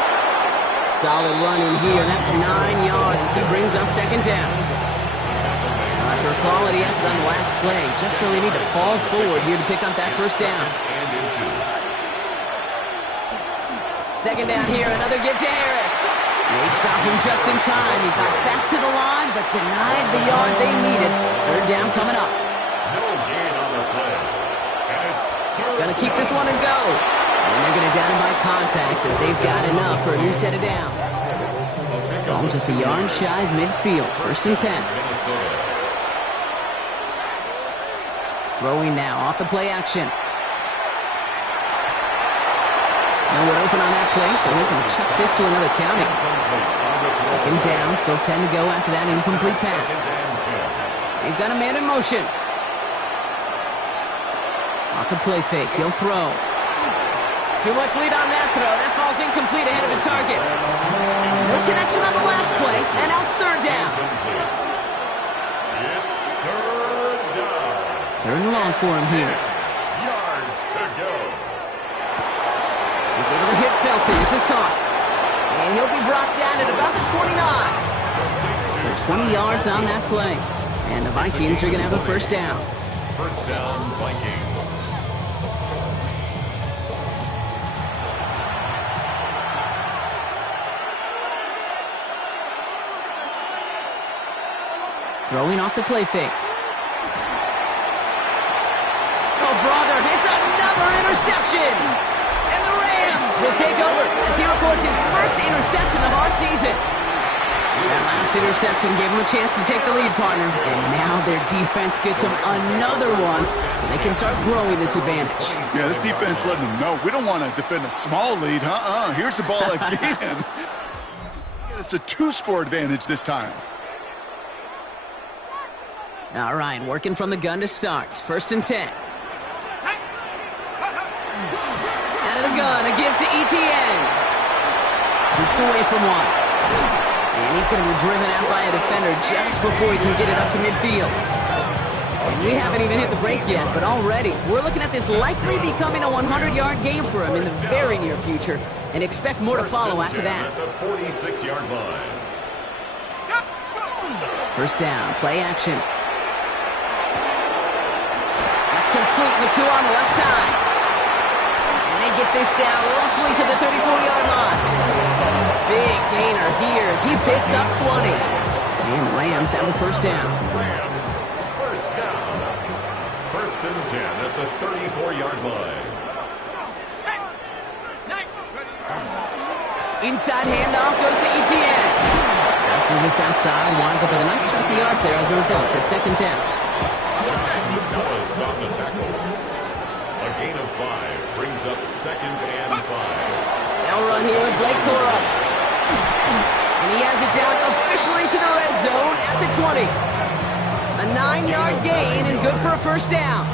Solid run in here. That's 9 yards as he brings up 2nd down. After a quality effort on the last play, just really need to fall forward here to pick up that 1st down. 2nd down here, another give to Harris. They stop him just in time. He got back to the line, but denied the yard they needed. 3rd down coming up. No gain on the play. And it's Gonna keep this one and go. And they're gonna down him by contact as they've got enough for a new set of downs. Ball just a yard shy of midfield. 1st and 10. Throwing now off the play action. No one open on that play, so he's going to chuck this to another county. 2nd down, still 10 to go after that incomplete pass. They've got a man in motion. Off the play fake, he'll throw. Too much lead on that throw. That falls incomplete ahead of his target. No connection on the last play, and out it's 3rd down. It's 3rd down. 3rd and long for him here. Yards to go. He's able to hit Felton. This is caught. And he'll be brought down at about the 29. So 20 yards on that play. And the Vikings are going to have a 1st down. 1st down, Vikings. Throwing off the play fake. Oh, brother, it's another interception. And the Rams will take over as he records his 1st interception of our season. That last interception gave him a chance to take the lead, partner. And now their defense gets them another one so they can start growing this advantage. Yeah, this defense letting them know we don't want to defend a small lead. Here's the ball again. It's a 2-score advantage this time. All right, working from the gun to start. 1st and 10. Out of the gun, a give to Etienne. Shoots away from one. And he's going to be driven out by a defender just before he can get it up to midfield. And we haven't even hit the break yet, but already we're looking at this likely becoming a 100-yard game for him in the very near future, and expect more to follow after that. 46-yard line. 1st down, play action. Complete McCoo on the left side. And they get this down roughly to the 34-yard line. Big gainer here as he picks up 20. And the Rams have the 1st down. Rams, 1st down. 1st and 10 at the 34-yard line. Inside handoff goes to Etienne. Bounces this outside, winds up with a nice chunk of yards there as a result. It's 2nd down. Metellus on the tackle. A gain of 5 brings up 2nd and 5. They'll run here with Blake Cora. And he has it down officially to the red zone at the 20. A 9-yard gain and good for a 1st down.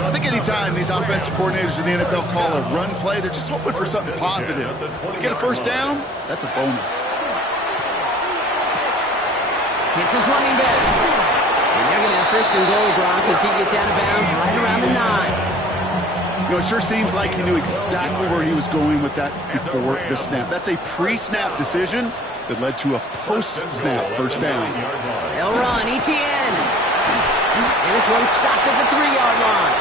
I think anytime these offensive coordinators in the NFL call a run play, they're just hoping for something positive. To get a 1st down, that's a bonus. Hits his running back. And they're going to have 1st and goal, Brock, as he gets out of bounds right around the 9. You know, it sure seems like he knew exactly where he was going with that before the snap. That's a pre-snap decision that led to a post-snap 1st down. They'll run, Etienne. And this one's stopped at the 3-yard line.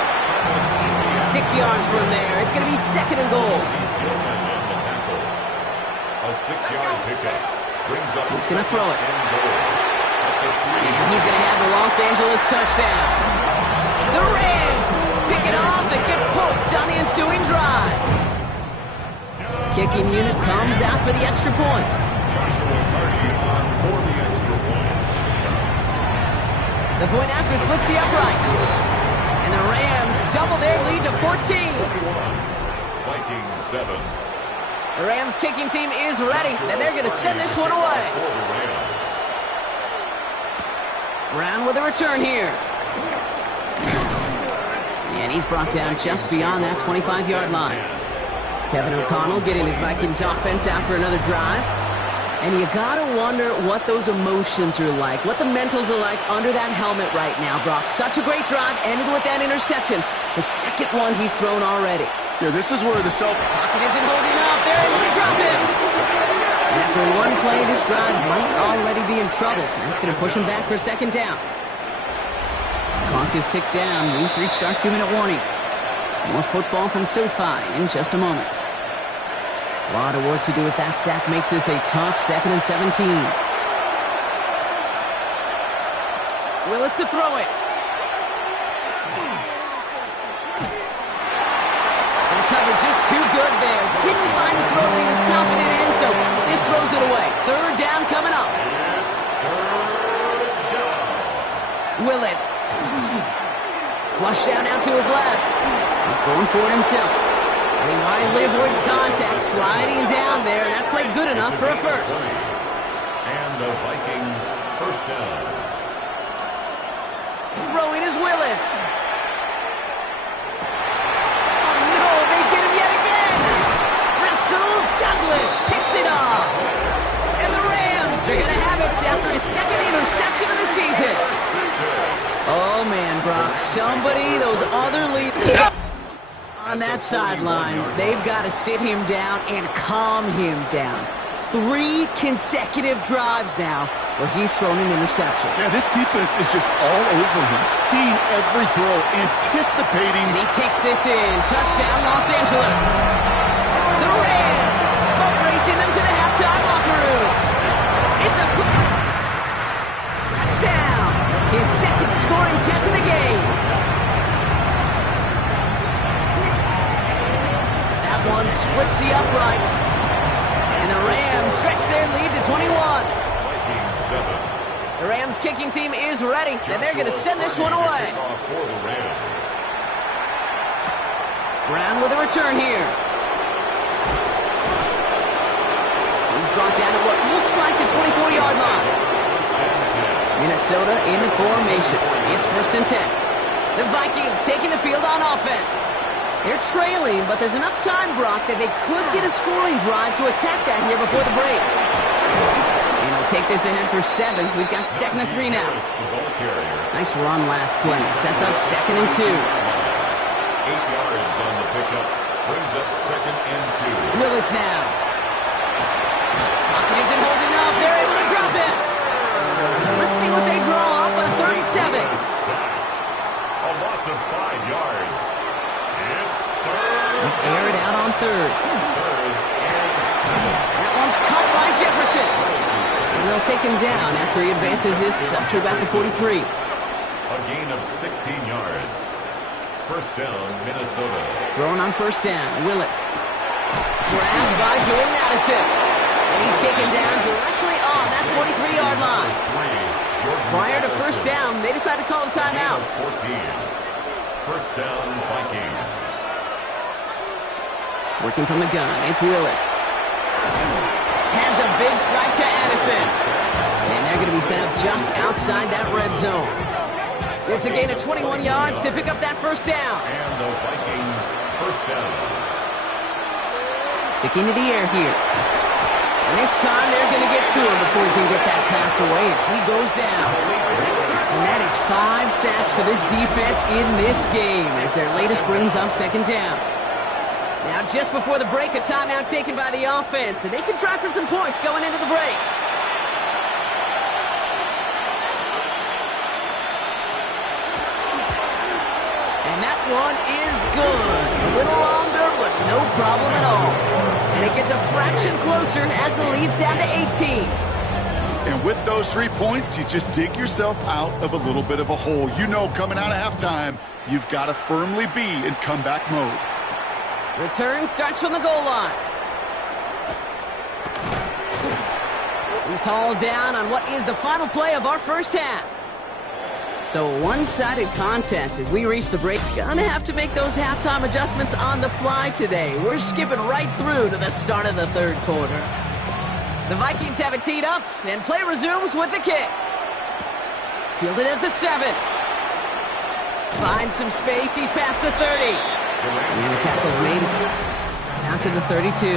6 yards from there. It's going to be 2nd and goal. A 6-yard pickup brings up. He's going to throw it. And he's going to have the Los Angeles touchdown. The Rams pick it off and get points on the ensuing drive. Kicking unit comes out for the extra point. Joshua Carty on for the extra point. The point after splits the uprights. And the Rams double their lead to 14. Vikings 7. The Rams kicking team is ready, and they're going to send this one away. Brown with a return here. And he's brought down just beyond that 25-yard line. Kevin O'Connell getting his Vikings offense out for another drive. And you gotta wonder what those emotions are like, what the mentals are like under that helmet right now, Brock. Such a great drive, ended with that interception. The second one he's thrown already. Yeah, this is where the pocket isn't holding up. They're able to drop it. And after one play, this drive might already be in trouble. That's gonna push him back for a second down. Clock is ticked down. We've reached our 2-minute warning. More football from SoFi in just a moment. A lot of work to do as that sack makes this a tough 2nd and 17. Willis to throw it. And the cover just too good there. Didn't find the throw that he was confident in, so just throws it away. 3rd down coming up. Willis. Flush down out to his left. He's going for it himself. And he wisely avoids contact, sliding down there, and that played good enough for a first. And the Vikings first down. Throwing is Willis. Oh no, they get him yet again. Russell Douglas picks it off. And the Rams are going to have it after his 2nd interception of the season. Oh man, Brock, somebody, those other leaders on that sideline, they've got to sit him down and calm him down. 3 consecutive drives now where he's thrown an interception. Yeah, this defense is just all over him, seeing every throw, anticipating. And he takes this in. Touchdown, Los Angeles. The Rams boat racing them to the halftime locker room. It's a touchdown. His 2nd scoring catch of the game. That one splits the uprights. And the Rams stretch their lead to 21. The Rams kicking team is ready, and they're going to send this one away. Brown with a return here. He's brought down at what looks like the 24-yard line. Minnesota in the formation. It's 1st and 10. The Vikings taking the field on offense. They're trailing, but there's enough time, Brock, that they could get a scoring drive to attack that here before the break. And they'll take this ahead for 7. We've got 2nd and 3 now. Nice run last play. Sets up 2nd and 2. 8 yards on the pickup. Brings up 2nd and 2. Willis now. Pocket isn't holding up. They're able to drop it. Let's see what they draw up on a 3rd and 7. A loss of 5 yards. It's 3rd. Air it out on 3rd. That one's caught by Jefferson. And they'll take him down after he advances this up to about the 43. A gain of 16 yards. 1st down, Minnesota. Throwing on 1st down, Willis. Grabbed by Jordan Addison. And he's taken down directly on that 43-yard line. Prior to 1st down, they decided to call a timeout. 14. 1st down, Vikings. Working from the gun, it's Willis. Has a big strike to Addison. And they're going to be set up just outside that red zone. It's a gain of 21 yards to pick up that 1st down. And the Vikings 1st down. Sticking to the air here. And this time they're going to get to him before he can get that pass away as he goes down. And that is 5 sacks for this defense in this game as their latest brings up 2nd down. Now just before the break, a timeout taken by the offense, and they can try for some points going into the break. And that one is good. A little longer, but no problem at all. And it gets a fraction closer as the lead's down to 18. And with those 3 points, you just dig yourself out of a little bit of a hole. You know, coming out of halftime, you've got to firmly be in comeback mode. Return starts from the goal line. He's hauled down on what is the final play of our 1st half. So a one-sided contest as we reach the break. Gonna have to make those halftime adjustments on the fly today. We're skipping right through to the start of the third quarter. The Vikings have it teed up, and play resumes with the kick. Fielded at the 7. Finds some space. He's past the 30. And the tackle's made. Out to the 32.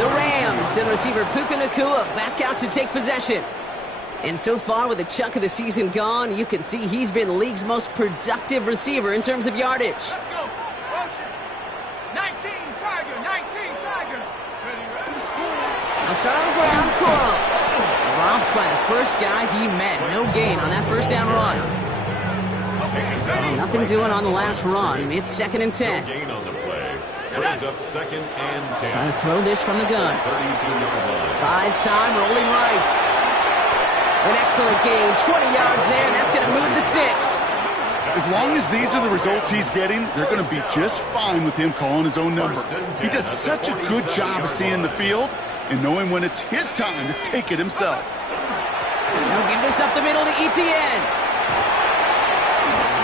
The Rams, and receiver Puka Nacua back out to take possession. And so far, with a chunk of the season gone, you can see he's been the league's most productive receiver in terms of yardage. Let's go. Motion. 19, Tiger. 19, Tiger. I'll start on the ground. Coral. Robbed by the first guy he met. No gain on that first down run. Nothing doing on the last run. It's 2nd and 10. No gain on the play. Brings up 2nd and 10. Trying to throw this from the gun. 32-yard line. Buys time, rolling right. An excellent gain, 20 yards there, and that's going to move the sticks. As long as these are the results he's getting, they're going to be just fine with him calling his own number. He does such a good job of seeing the field and knowing when it's his time to take it himself. Now give this up the middle to Etienne.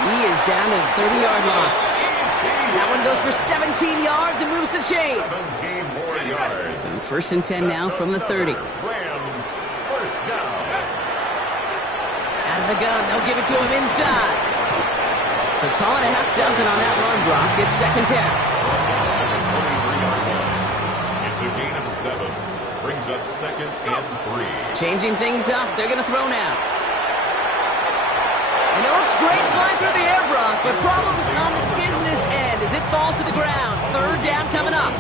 He is down to the 30-yard line. That one goes for 17 yards and moves the chains. 17 more yards. So 1st and 10 now from the 30. Rams, first down. Out of the gun, they'll give it to him inside. So calling a half dozen on that run, Brock. It's 2nd down. It's a gain of 7. Brings up 2nd and 3. Changing things up, they're going to throw now. And it looks great flying through the air, Brock, but problems on the business end as it falls to the ground. 3rd down coming up.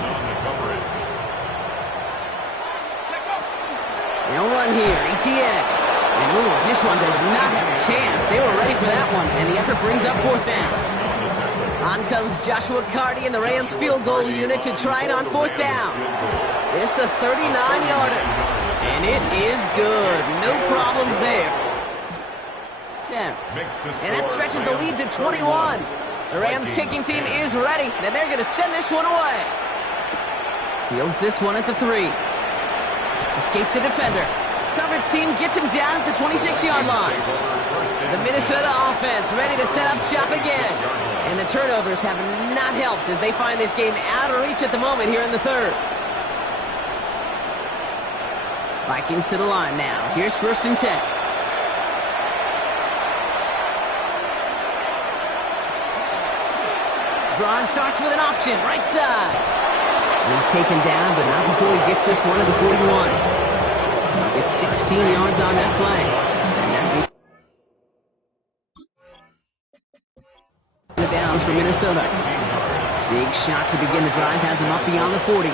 They'll run here, Etienne. And ooh, this one does not have a chance. They were ready for that one, and the effort brings up 4th down. On comes Joshua Carty and the Rams field goal unit to try it on 4th down. This a 39-yarder, and it is good. No problems there. And that stretches the lead to 21. The Rams kicking team is ready, and they're going to send this one away. Fields this one at the 3. Escapes the defender. Coverage team gets him down at the 26-yard line. The Minnesota offense ready to set up shop again. And the turnovers have not helped as they find this game out of reach at the moment here in the 3rd. Vikings to the line now. Here's 1st and 10. Drawn starts with an option, right side. He's taken down, but not before he gets this one to the 41. It's 16 yards on that play. And that the downs for Minnesota. Big shot to begin the drive has him up beyond the 40.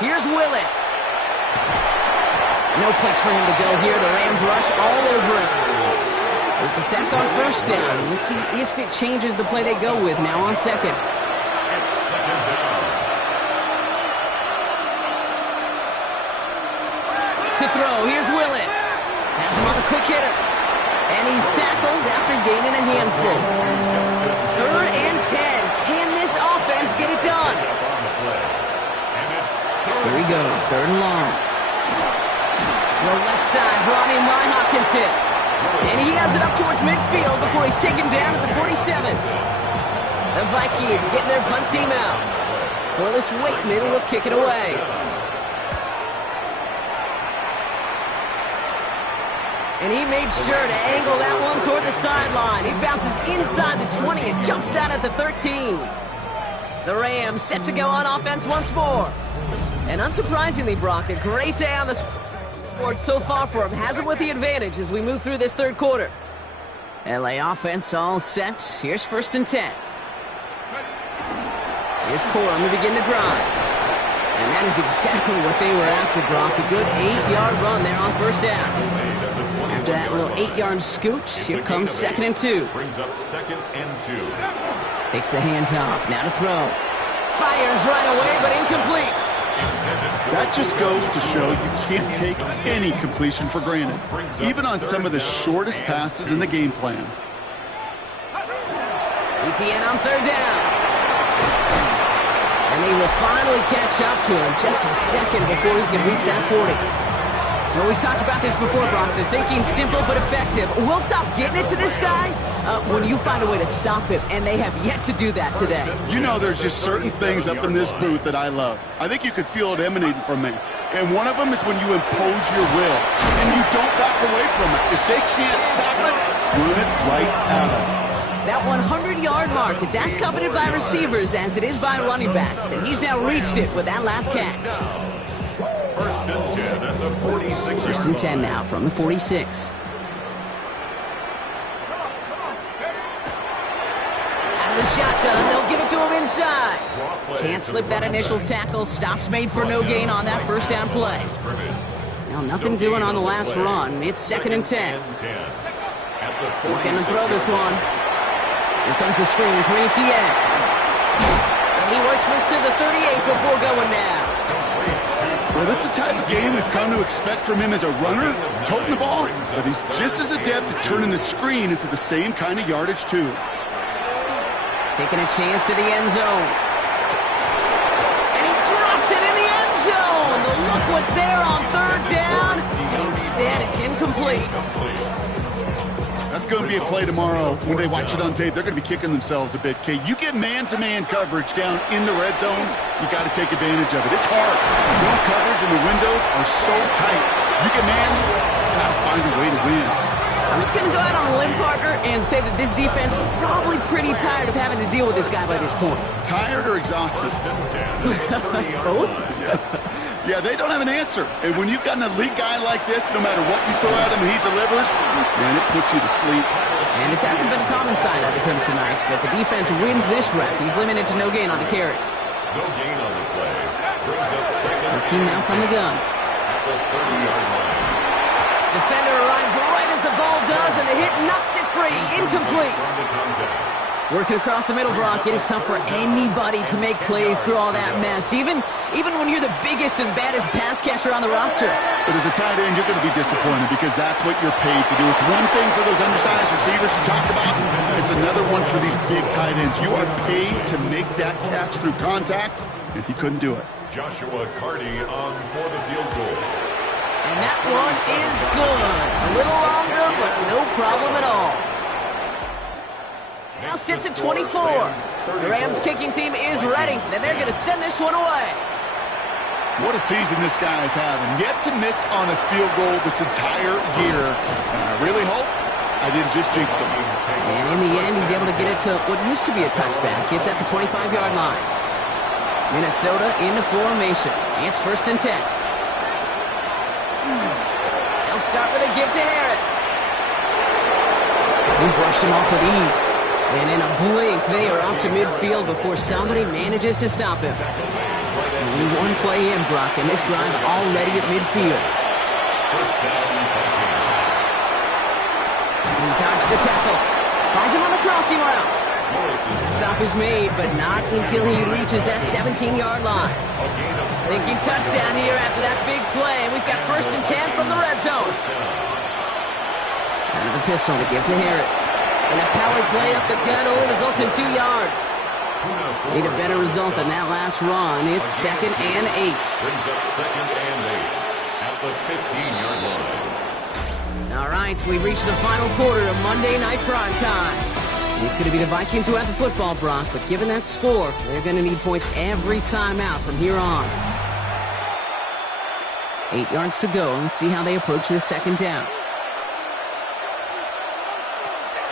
Here's Willis. No place for him to go here. The Rams rush all over him. It's a sack on 1st down. We'll see if it changes the play they go with now on 2nd. It's 2nd down. To throw, here's Willis. Has him on the quick hitter. And he's tackled after gaining a handful. 3rd and 10. Can this offense get it done? Here he goes, 3rd and long. The left side brought in by Hopkinson. And he has it up towards midfield before he's taken down at the 47. The Vikings getting their punt team out. Corliss Waitman will kick it away. And he made sure to angle that one toward the sideline. He bounces inside the 20 and jumps out at the 13. The Rams set to go on offense once more. And unsurprisingly, Brock, a great day on the board so far for him. Has him with the advantage as we move through this 3rd quarter. LA offense all set. Here's 1st and 10. Here's Corum to begin the drive. And that is exactly what they were after, Brock. A good 8-yard run there on 1st down. After that little 8-yard scoot, here comes 2nd and 2. Brings up 2nd and 2. Takes the handoff. Now to throw. Fires right away, but incomplete. That just goes to show you can't take any completion for granted, even on some of the shortest passes in the game plan. Etienne on 3rd down. And they will finally catch up to him just a second before he can reach that 40. Well, we've talked about this before, Brock. The thinking's simple but effective. We'll stop getting it to this guy when you find a way to stop him, and they have yet to do that today. You know, there's just certain things up in this booth that I love. I think you could feel it emanating from me. And one of them is when you impose your will, and you don't back away from it. If they can't stop it, run it right at them. That 100-yard mark, it's as coveted by receivers as it is by running backs, and he's now reached it with that last catch. First and 10 at the 46. First and 10 now from the 46. Out of the shotgun, they'll give it to him inside. Can't slip that initial tackle. Stops made for no gain on that first down play. Now nothing doing on the last run. It's second and 10. He's going to throw this one. Here comes the screen for Etienne. And he works this to the 38 before going down. Well, this is the type of game we've come to expect from him as a runner, toting the ball, but he's just as adept at turning the screen into the same kind of yardage, too. Taking a chance to the end zone. And he drops it in the end zone. The look was there on third down. Instead, it's incomplete. That's going to be a play tomorrow. When they watch it on tape, they're going to be kicking themselves a bit. Okay, you get man-to-man coverage down in the red zone, you got to take advantage of it. It's hard. Zone coverage and the windows are so tight. You get man, got to find a way to win. I'm just going to go out on a limb, partner, and say that this defense is probably pretty tired of having to deal with this guy by this point. Tired or exhausted? Both? Yes. Yeah, they don't have an answer. And when you've got an elite guy like this, no matter what you throw at him and he delivers, man, it puts you to sleep. And this hasn't been a common side out of him tonight, but the defense wins this rep. He's limited to no gain on the carry. No gain on the play. Brings up second. Looking now from the gun. At the 30-yard line. Defender arrives right as the ball does, and the hit knocks it free. Incomplete. Working across the middle, Brock, it is tough for anybody to make plays through all that mess, even when you're the biggest and baddest pass catcher on the roster. But as a tight end, you're going to be disappointed because that's what you're paid to do. It's one thing for those undersized receivers you talked about. It's another one for these big tight ends. You are paid to make that catch through contact, and he couldn't do it. Joshua Carty on for the field goal. And that one is good. A little longer, but no problem at all. Now sits at 24. The Rams kicking team is ready, and they're going to send this one away. What a season this guy is having. Yet to miss on a field goal this entire year. And I really hope I didn't just jinx him. And in the end, he's able to get it to what used to be a touchback. It's at the 25-yard line. Minnesota into formation. It's first and 10. They'll start with a give to Harris. He brushed him off with ease. And in a blink, they are up to midfield before somebody manages to stop him. Only one play in, Brock, and this drive already at midfield. He dodged the tackle. Finds him on the crossing route. Stop is made, but not until he reaches that 17-yard line. Thinking touchdown here after that big play. We've got first and 10 from the red zone. Out of the pistol to give to Harris. And a power play up the gun will result in 2 yards. Need a better result than that last run. It's second and 8. Brings up second and 8 at the 15-yard line. All right, we've reached the final quarter of Monday Night Prime Time. It's going to be the Vikings who have the football, Brock, but given that score, they're going to need points every time out from here on. 8 yards to go. Let's see how they approach this second down.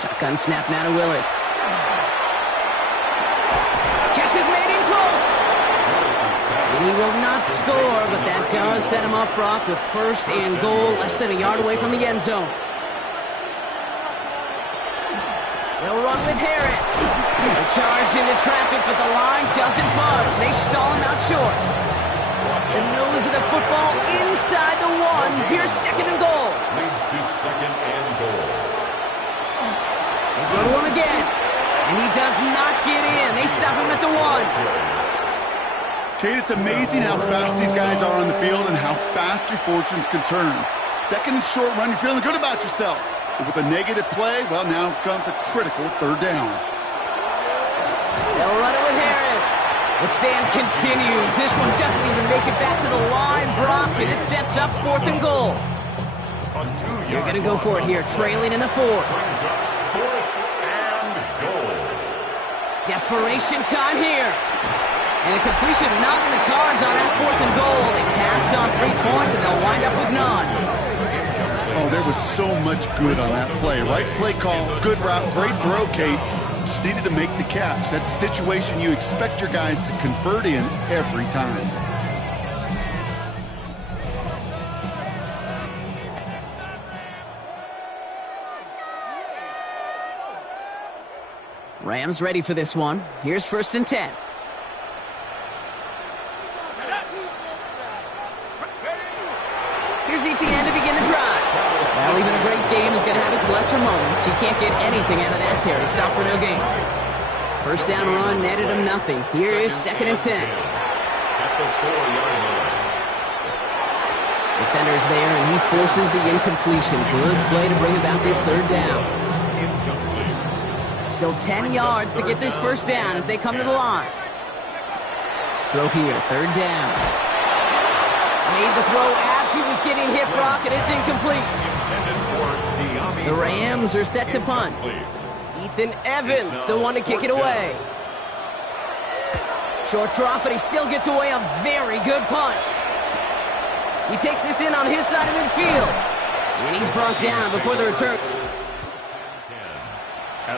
Shotgun snap now to Willis. Catch is made in close. And he will not score, but that does set him up, Brock, with first and goal, less than a yard away from the end zone. They'll run with Harris. They charge into traffic, but the line doesn't budge. They stall him out short. The nose of the football inside the 1. Here's second and goal. Leads to second and goal. They go to him again, and he does not get in. They stop him at the 1. Kate, it's amazing how fast these guys are on the field and how fast your fortunes can turn. Second and short run, you're feeling good about yourself. But with a negative play, well, now comes a critical third down. They'll run it with Harris. The stand continues. This one doesn't even make it back to the line, Brock, and it sets up fourth and goal. On 2 You're going to go for it here, trailing in the fourth. Brings up 4th and goal. Desperation time here. And a completion not in the cards on that 4th and goal. They passed on 3 points, and they'll wind up with none. Oh, there was so much good on that play. Right play call, good route, great throw, Kate. Just needed to make the catch. That's a situation you expect your guys to convert in every time. Rams ready for this one. Here's 1st and 10. Here's ETN to begin the drive. Well, even a great game is going to have its lesser moments. You can't get anything out of that carry. Stop for no gain. 1st down run netted him nothing. Here is 2nd and 10. At the 4-yard line. Defender's there, and he forces the incompletion. Good play to bring about this 3rd down. Incomplete. Still 10 yards to get this 1st down as they come to the line. Throw here, 3rd down. Made the throw as he was getting hit, Brock, and it's incomplete. The Rams are set to punt. Ethan Evans, the one to kick it away. Short drop, but he still gets away a very good punt. He takes this in on his side of midfield. And he's brought down before the return.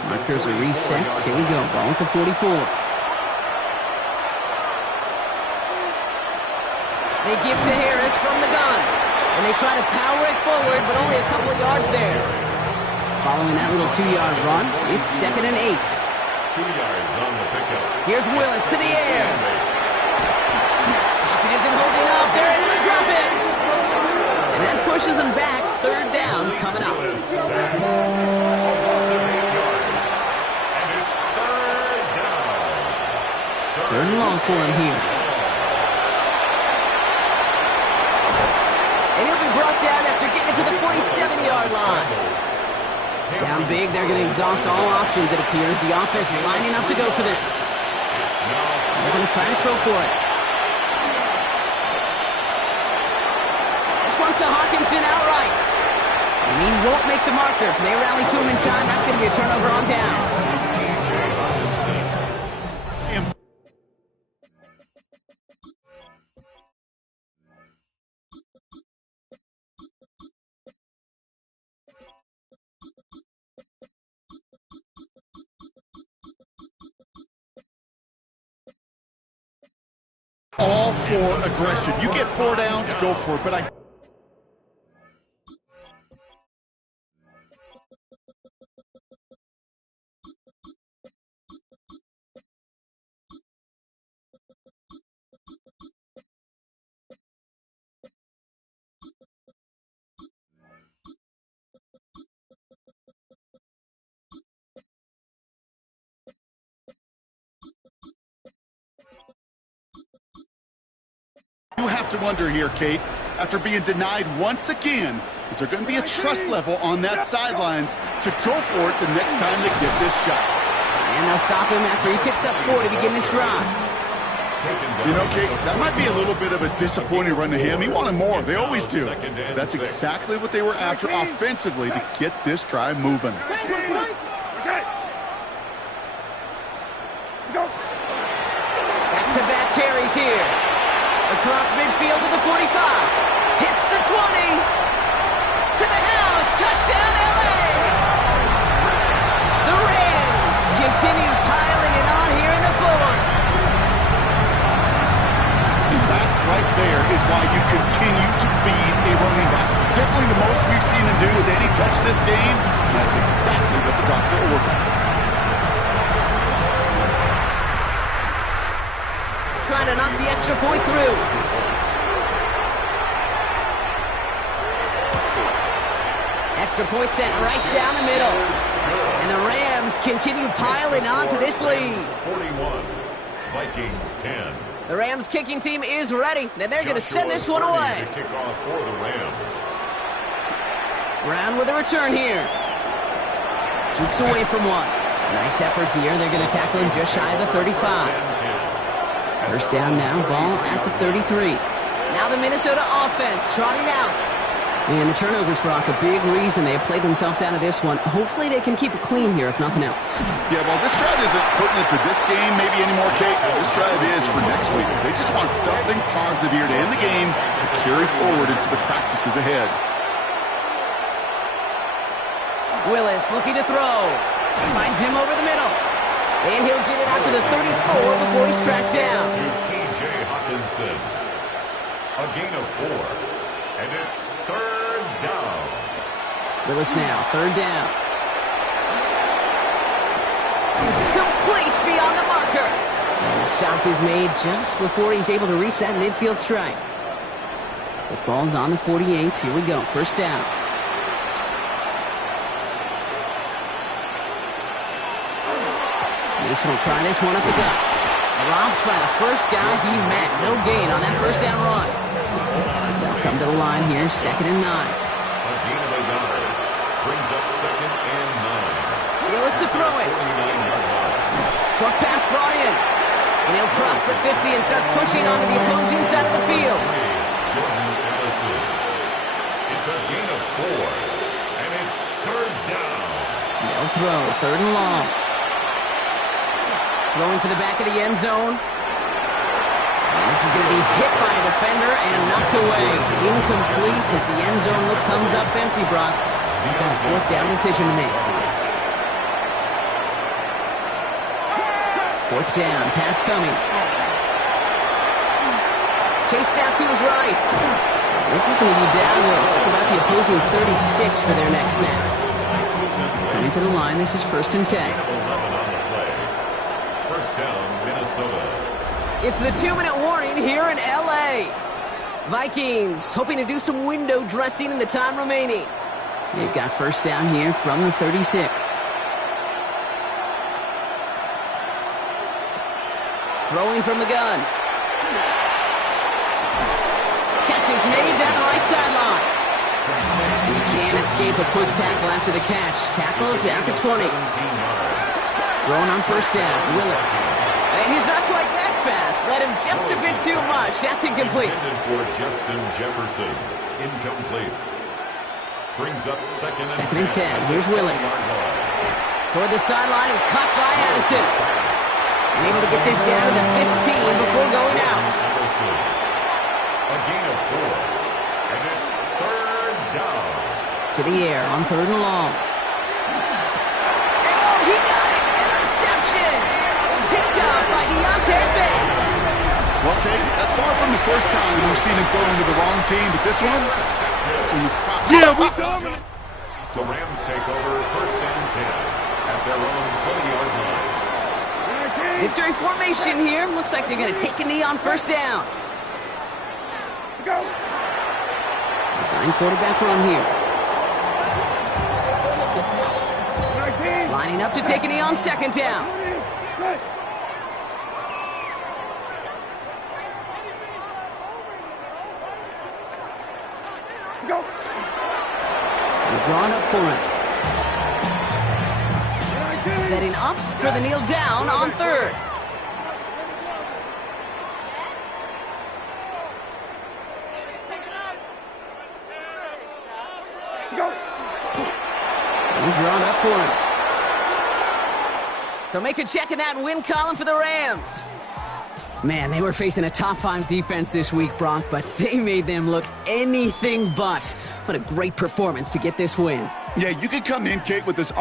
Markers are reset. Here we go. Ball at the 44. They give to Harris from the gun. And they try to power it forward, but only a couple of yards there. Following that little 2-yard run, it's 2nd and 8. 2 yards on the pickup. Here's Willis to the air. Pocket isn't holding up. They're able to drop it. And that pushes them back. 3rd down coming up. Almost 8 yards. And it's 3rd down. 3rd and long for him here. And he'll be brought down after getting it to the 47-yard line. Down big, they're going to exhaust all options, it appears. The offense lining up to go for this. They're going to try to throw for it. This one's to Hawkinson outright. And he won't make the marker. They rally to him in time. That's going to be a turnover on downs. All for aggression. You get 4 downs, go for it. But you have to wonder here, Kate, after being denied once again, is there going to be a trust level on that sidelines to go for it the next time they get this shot? And they'll stop him after he picks up 4 to begin this drive. You know, Kate, that might be a little bit of a disappointing run to him. He wanted more. They always do. That's exactly what they were after offensively to get this drive moving. Back-to-back carries here. Across midfield to the 45. Hits the 20. To the house. Touchdown, LA. The Rams continue piling it on here in the fourth. And that right there is why you continue to feed a running back. Definitely the most we've seen him do with any touch this game. And that's exactly what the doctor ordered. Trying to knock the extra point through. Extra point sent right down the middle. And the Rams continue piling on to this lead. 41, Vikings 10. The Rams kicking team is ready. And they're going to send this one away. To kick off for the Rams. Brown with a return here. Jukes away from one. Nice effort here. They're going to tackle him just shy of the 35. 1st down now, ball at the 33. Now the Minnesota offense trotting out. And the turnovers, Brock, a big reason they have played themselves out of this one. Hopefully they can keep it clean here, if nothing else. Yeah, well, this drive isn't pertinent to this game maybe anymore, Kate. This drive is for next week. They just want something positive here to end the game and carry forward into the practices ahead. Willis looking to throw. Finds him over the middle. And he'll get it out to the 34 before he's tracked down. To T.J. Hawkinson. A gain of 4. And it's 3rd down. Willis now, 3rd down. Complete beyond the marker. And the stop is made just before he's able to reach that midfield strike. The ball's on the 48. Here we go, 1st down. Mason will try this one up the gut. Dropped by the first guy he met. No gain on that 1st down run. They'll come to the line here, 2nd and 9. A gain of a yard. Brings up 2nd and 9. Willis to throw it. 49-yard line. Short pass brought in. And he'll cross the 50 and start pushing onto the opposing side of the field. Jordan Ellison. It's a gain of 4. And it's 3rd down. They'll throw, 3rd and long. Throwing for the back of the end zone. And this is going to be hit by a defender and knocked away. Incomplete as the end zone look comes up empty, Brock. You've got a 4th down decision to make. 4th down, pass coming. Chased out to his right. This is going to be down to about the opposing 36 for their next snap. Coming to the line, this is 1st and 10. 1st down, Minnesota. It's the 2-minute warning here in L.A. Vikings hoping to do some window dressing in the time remaining. They've got 1st down here from the 36. Throwing from the gun. Catch is made down the right sideline. He can't escape a quick tackle after the catch. Tackles at the 20. Throwing on 1st down, Willis. And he's not quite that fast. Let him just a bit too much. That's incomplete. Intended for Justin Jefferson. Incomplete. Brings up 2nd and 10. Here's Willis. Toward the sideline and caught by Addison. And able to get this down to the 15 before going out. A gain of 4. And it's 3rd down. To the air on 3rd and long. And oh, he got it! Interception! Picked up by Deontay Banks. Well, Kate, that's far from the first time we've seen him throw into the wrong team, but this one was probably... Yeah, we dominate. So Rams take over 1st and 10 at their own 20-yard line. Victory formation here. Looks like they're going to take a knee on 1st down. Go. Design quarterback run here. Lining up to take a knee on 2nd down. Go. They're drawn up for him. Setting up for the kneel down on 3rd. And drawn up for him. So make a check in that win column for the Rams. Man, they were facing a top 5 defense this week, Brock, but they made them look anything but. What a great performance to get this win. Yeah, you could come in, Kate, with this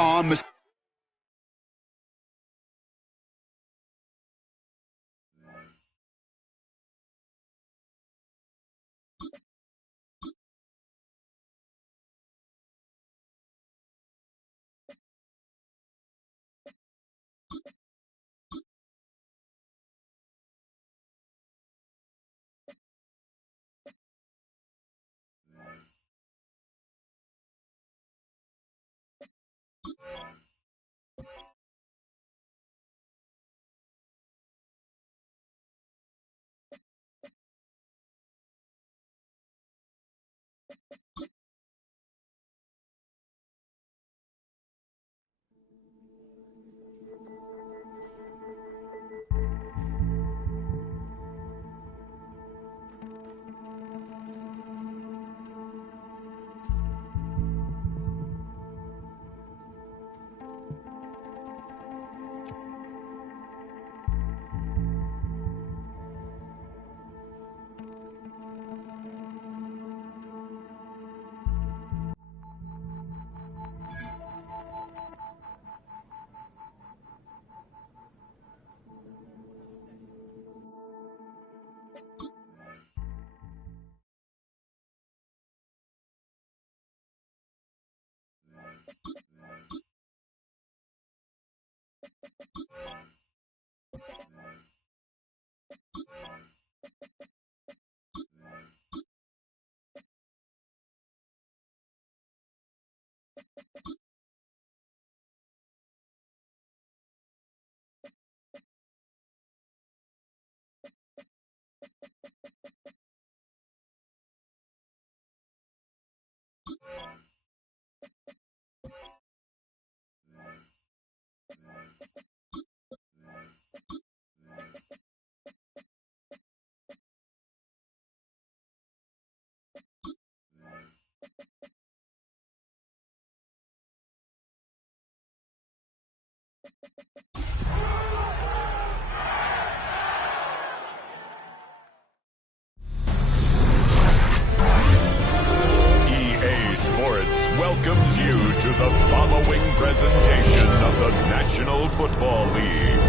Welcomes you to the following presentation of the National Football League.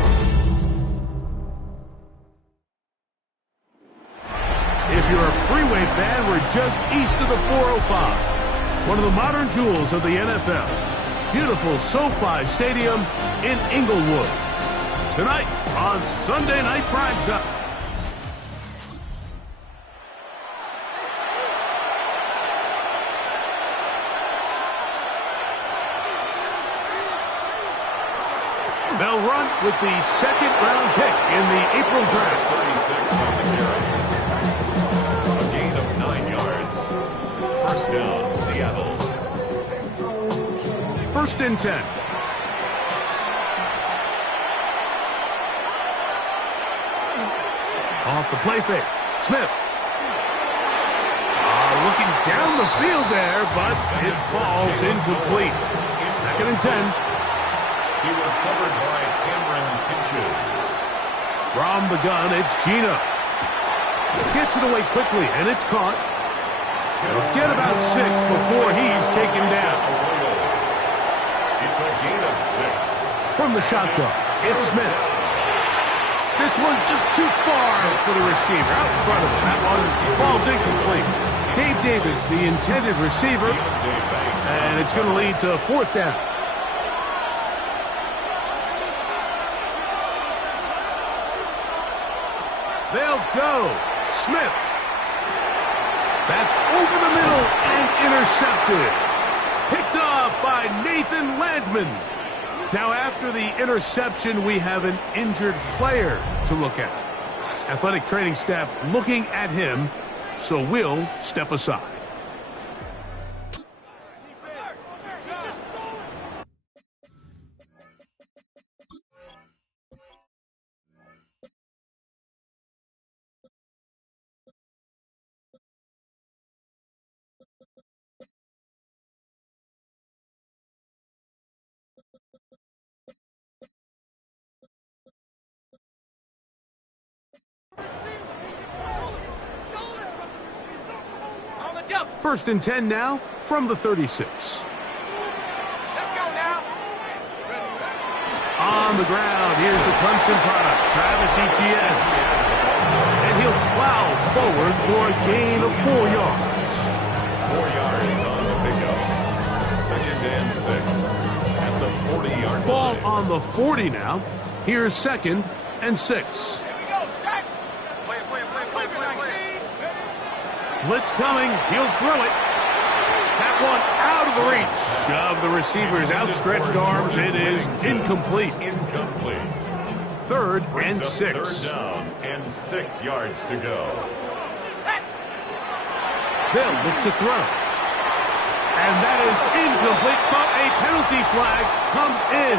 If you're a freeway fan, we're just east of the 405. One of the modern jewels of the NFL. Beautiful SoFi Stadium in Inglewood. Tonight on Sunday Night Primetime. They'll run with the second-round pick in the April draft. 36 on the carry. A gain of 9 yards. First down, Seattle. First and 10. Off the play fake. Smith. Looking down the field there, but it falls incomplete. Second and 10. He was covered by Cameron Kinches. From the gun, it's Gino. Gets it away quickly, and it's caught. He'll get about 6 before he's taken down. It's a gain of 6. From the shotgun, it's Smith. This one just too far for the receiver. Out in front of him. That one falls incomplete. Gabe Davis, the intended receiver, and it's going to lead to 4th down. They'll go. Smith. That's over the middle and intercepted. Picked off by Nathan Landman. Now, after the interception, we have an injured player to look at. Athletic training staff looking at him, so we'll step aside. First and 10 now from the 36. Let's go now. On the ground, here's the Clemson product, Travis Etienne. And he'll plow forward for a gain of 4 yards. 4 yards on the pickup. Second and 6 at the 40-yard Ball line. on the 40 now. Here's second and 6. Here we go, set. Play. Blitz coming. He'll throw it. That one out of the reach of the receiver's outstretched arms. It is incomplete. Incomplete. Third Brings and up 6. 3rd down and 6 yards to go. They'll look to throw. And that is incomplete, but a penalty flag comes in.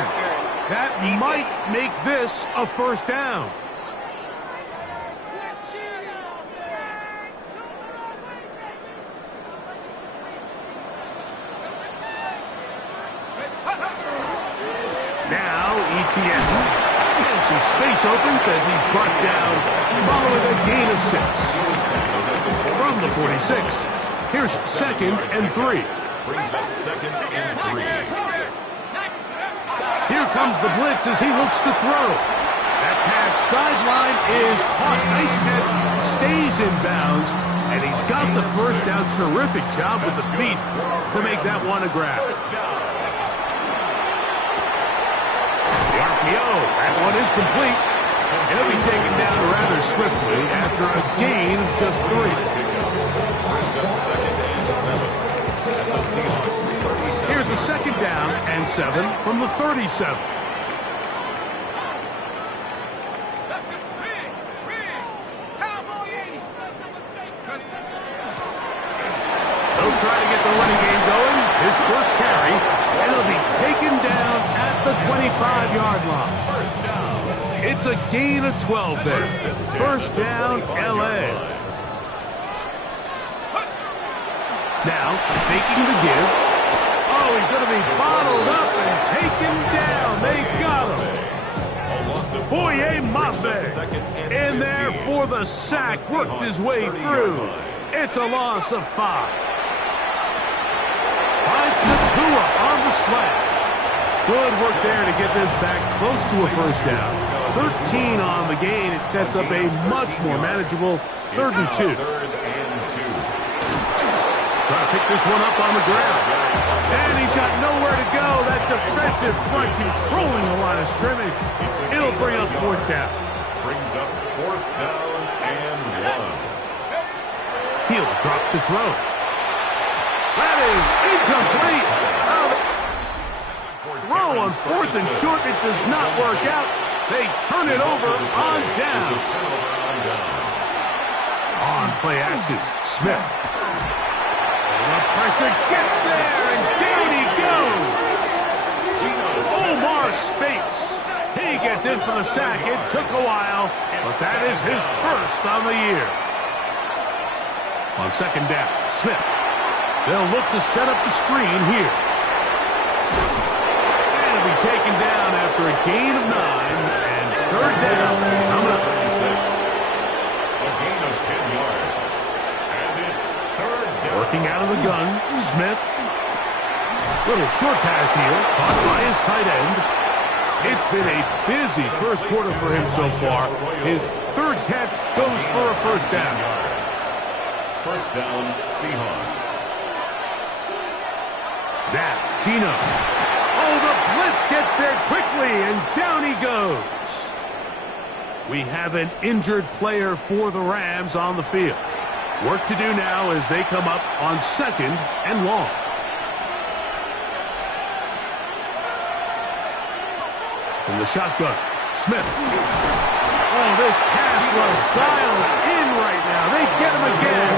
That might make this a first down. Now Etienne. And some space opens as he's brought down following a gain of 6. From the 46, here's second and 3. Brings up second and 3. Here comes the blitz as he looks to throw. That pass sideline is caught. Nice catch. Stays in bounds. And he's got the first down. Terrific job with the feet to make that one a grab. First down. That one is complete. He'll be taken down rather swiftly after a gain of just 3. Here's a second down and 7 from the 37. They'll try to get the running game going. His first carry, and he'll be taken down at the 25-yard line. It's a gain of 12 there. First down, L.A. Now, faking the give. Oh, he's going to be bottled up and taken down. They got him. Boye Mafe in there for the sack. Worked his way through. It's a loss of 5. Finds Nakua on the slant. Good work there to get this back close to a first down. 13 on the gain. It sets up a much more manageable 3rd and 2. Trying to pick this one up on the ground. And he's got nowhere to go. That defensive front controlling the line of scrimmage. It'll bring up 4th down. Brings up 4th down and 1. He'll drop to throw. That is incomplete. Throw on 4th and short. It does not work out. They turn it over on down. On play action, Smith. The pressure gets there, and down he goes. Omar Spates. He gets in for the sack. It took a while, but that is his first on the year. On 2nd down, Smith. They'll look to set up the screen here. And it'll be taken down after a gain of 9, and 3rd down coming up. A gain of 10 yards. And it's 3rd down. Working out of the gun, Smith. Little short pass here, caught by his tight end. It's been a busy first quarter for him so far. His 3rd catch goes for a first down. First down, Seahawks. Now, Gino. Oh, the blitz gets there quickly, and down he goes. We have an injured player for the Rams on the field. Work to do now as they come up on 2nd and long. From the shotgun, Smith. Oh, this pass was dialed in right now. They get him again.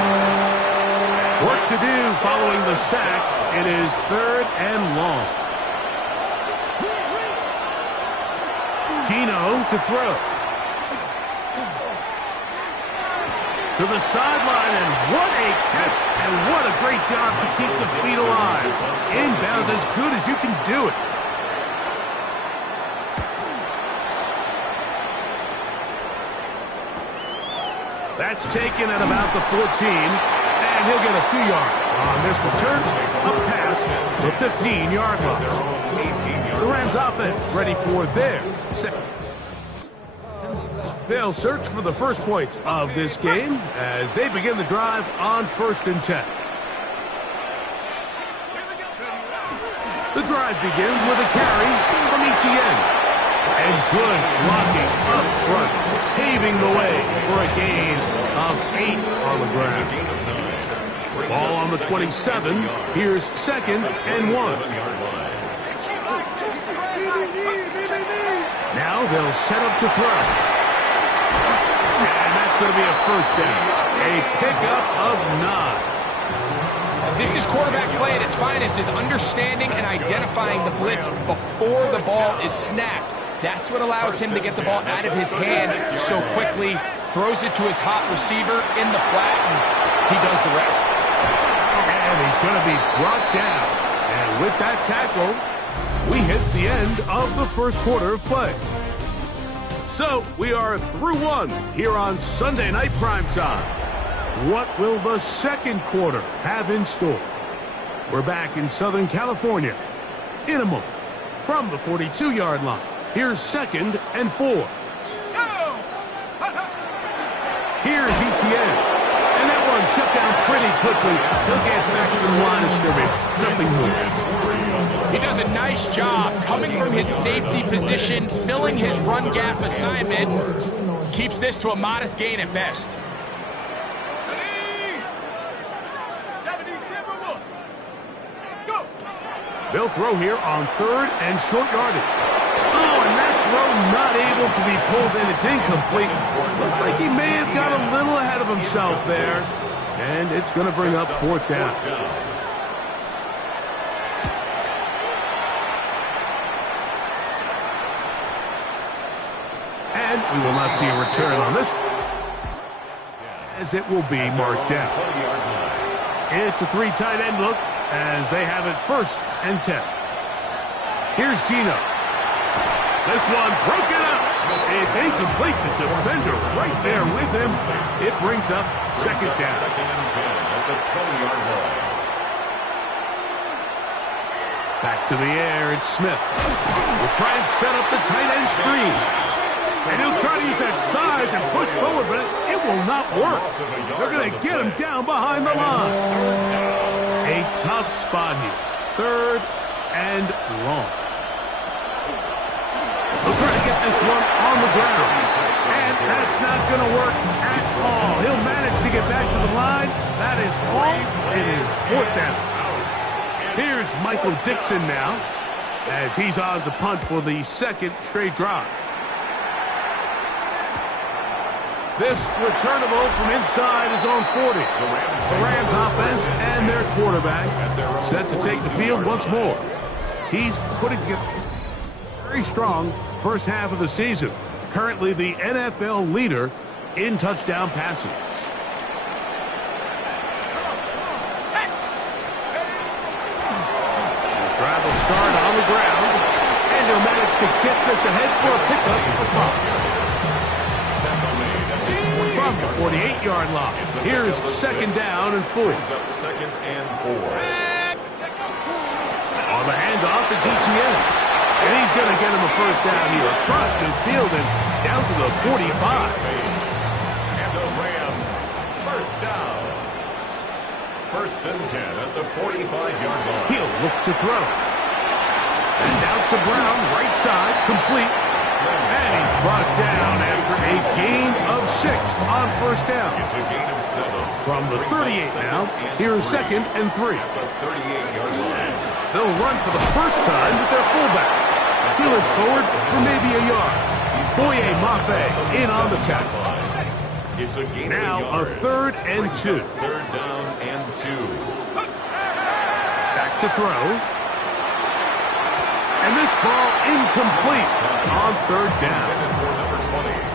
Work to do following the sack. It is 3rd and long. Gino to throw. To the sideline, and what a catch, and what a great job to keep the feet alive. Inbounds as good as you can do it. That's taken at about the 14, and he'll get a few yards on this return, up past the 15-yard line. The Rams offense ready for their second. They'll search for the first points of this game as they begin the drive on 1st and 10. The drive begins with a carry from Etienne. And good blocking up front, paving the way for a gain of 8 on the ground. Ball on the 27. Here's 2nd and 1. Now they'll set up to throw. And that's going to be a first down. A pickup of 9. This is quarterback play at its finest, is understanding and identifying the blitz before the ball is snapped. That's what allows him to get the ball out of his hand so quickly, throws it to his hot receiver in the flat, and he does the rest. And he's going to be brought down. And with that tackle, we hit the end of the first quarter of play. So we are through 1 here on Sunday Night Primetime. What will the second quarter have in store? We're back in Southern California in a moment from the 42-yard line. Here's 2nd and 4. Here's Etienne. And that one shut down pretty quickly, he'll get back to the line of scrimmage. Nothing more. He does a nice job coming from his safety position, filling his run gap assignment. Keeps this to a modest gain at best. They'll throw here on 3rd and short yardage. Oh, and that throw not able to be pulled in. It's incomplete. Looked like he may have got a little ahead of himself there. And it's going to bring up 4th down. And we will not see a return on this, as it will be marked down. It's a 3 tight end look as they have it 1st and 10. Here's Gino. This one broken up. It's incomplete. The defender right there with him. It brings up 2nd down. 2nd and 10 at the 20-yard line. Back to the air. It's Smith. We'll try and set up the tight end screen. And he'll try to use that size and push forward, but it will not work. They're going to get him down behind the line. A tough spot here. 3rd and long. He'll try to get this one on the ground. And that's not going to work at all. He'll manage to get back to the line. That is all. It is 4th down. Here's Michael Dixon now, as he's on to punt for the 2nd straight drive. This returnable from inside his own 40. The Rams offense and their quarterback set to take the field once more. He's putting together a very strong first half of the season. Currently the NFL leader in touchdown passes. His drive will start on the ground, and he'll manage to get this ahead for a pickup of 5. From the 48-yard line. Here's 2nd down and 4. 2nd and 4. On the handoff, it's ETN. And he's going to get him a 1st down here across midfield and down to the 45. And the Rams, 1st down. 1st and 10 at the 45-yard line. He'll look to throw. And out to Brown, right side, complete. And he's brought down after a gain of 6 on 1st down. It's a gain of 7. From the 38 now, here's 2nd and 3. At the 38-yard line. They'll run for the first time with their fullback. Peeling forward for maybe a yard. Boye Mafe in on the tackle. It's a gain now of a 3rd and 2. 3rd down and 2. Back to throw. And this ball incomplete on 3rd down.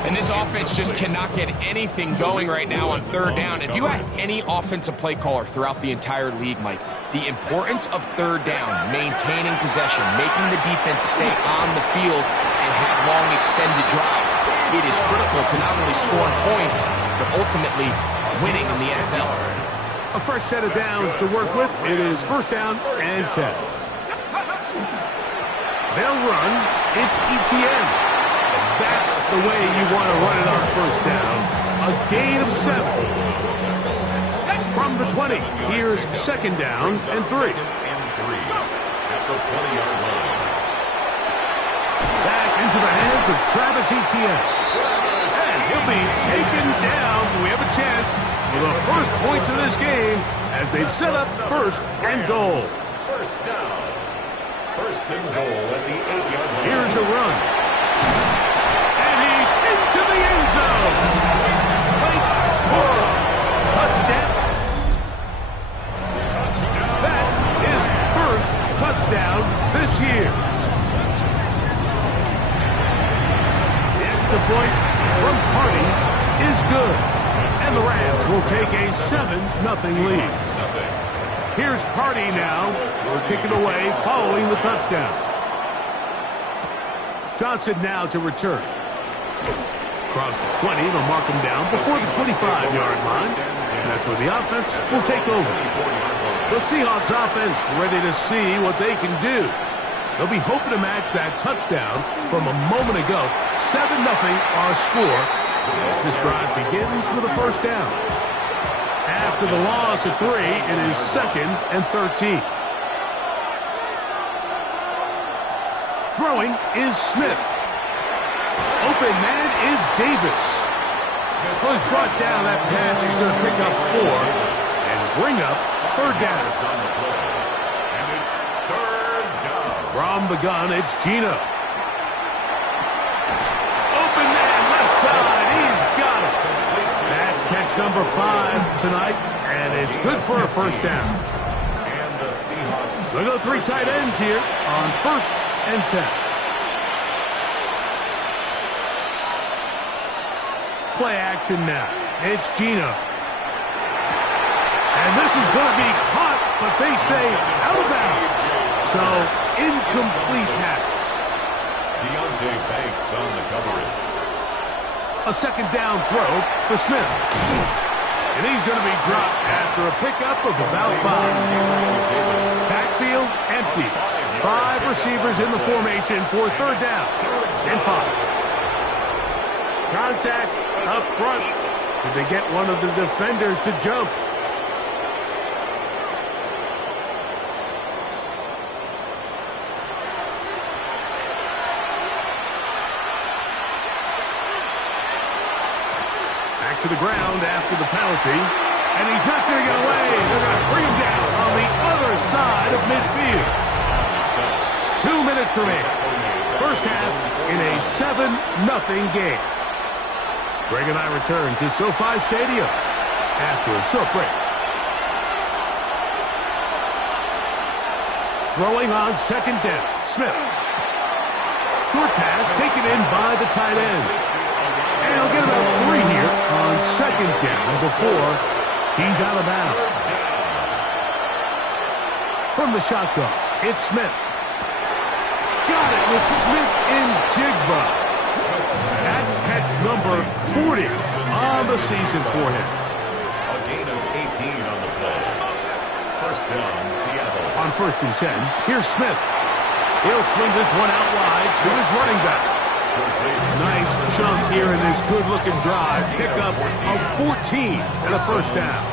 And this offense just cannot get anything going right now on 3rd down. If you ask any offensive play caller throughout the entire league, Mike, the importance of 3rd down, maintaining possession, making the defense stay on the field and have long extended drives, it is critical to not only scoring points, but ultimately winning in the NFL. A fresh set of downs to work with. It is 1st down and 10. They'll run. It's ETN. That's the way you want to run it on 1st down. A gain of 7. From the 20, here's 2nd down and 3. And 3 at the 20-yard line. Back into the hands of Travis Etienne. And he'll be taken down. We have a chance for the first points of this game as they've set up 1st and goal. 1st down. 1st and goal at the 8-yard line. Here's a run. And he's into the end zone. Wait for a touchdown. That is 1st touchdown this year. The extra point from Party is good. And the Rams will take a 7-0 lead. Here's Party now. We're kicking away following the touchdown. Johnson now to return. Across the 20, they'll mark him down before the 25-yard line. And that's where the offense will take over. The Seahawks offense ready to see what they can do. They'll be hoping to match that touchdown from a moment ago. 7-0 our score as this drive begins with a 1st down. After After the loss of 3, it is 2nd and 13. Throwing is Smith. Open man is Davis. Well, he's brought down. That pass is going to pick up 4 and bring up 3rd down. And it's 3rd down. From the gun, it's Gino. Open man, left side. He's got it. That's catch number 5 tonight, and it's good for a 1st down. And the Seahawks. They'll go 3 tight ends here on 1st and 10. Play action now. It's Gino. And this is going to be caught, but they say out of bounds. So, incomplete pass. Deontay Banks on the coverage. A 2nd down throw for Smith. And he's going to be dropped after a pickup of about 5. Backfield empties. 5 receivers in the formation for 3rd down and 5. Contact up front. Did they get one of the defenders to jump? Back to the ground after the penalty. And he's not going to get away. They're going to bring him down on the other side of midfield. 2 minutes remaining. First half in a 7-0 game. Greg and I return to SoFi Stadium after a short break. Throwing on 2nd down, Smith. Short pass taken in by the tight end. And he'll get about 3 here on 2nd down before he's out of bounds. From the shotgun, it's Smith. Got it with Smith in Jigba. That's catch number 40 on the season for him. A gain of 18 on the play. 1st down, Seattle. On 1st and 10, here's Smith. He'll swing this one out wide to his running back. Nice chunk here in this good-looking drive. Pickup of 14 and a 1st down.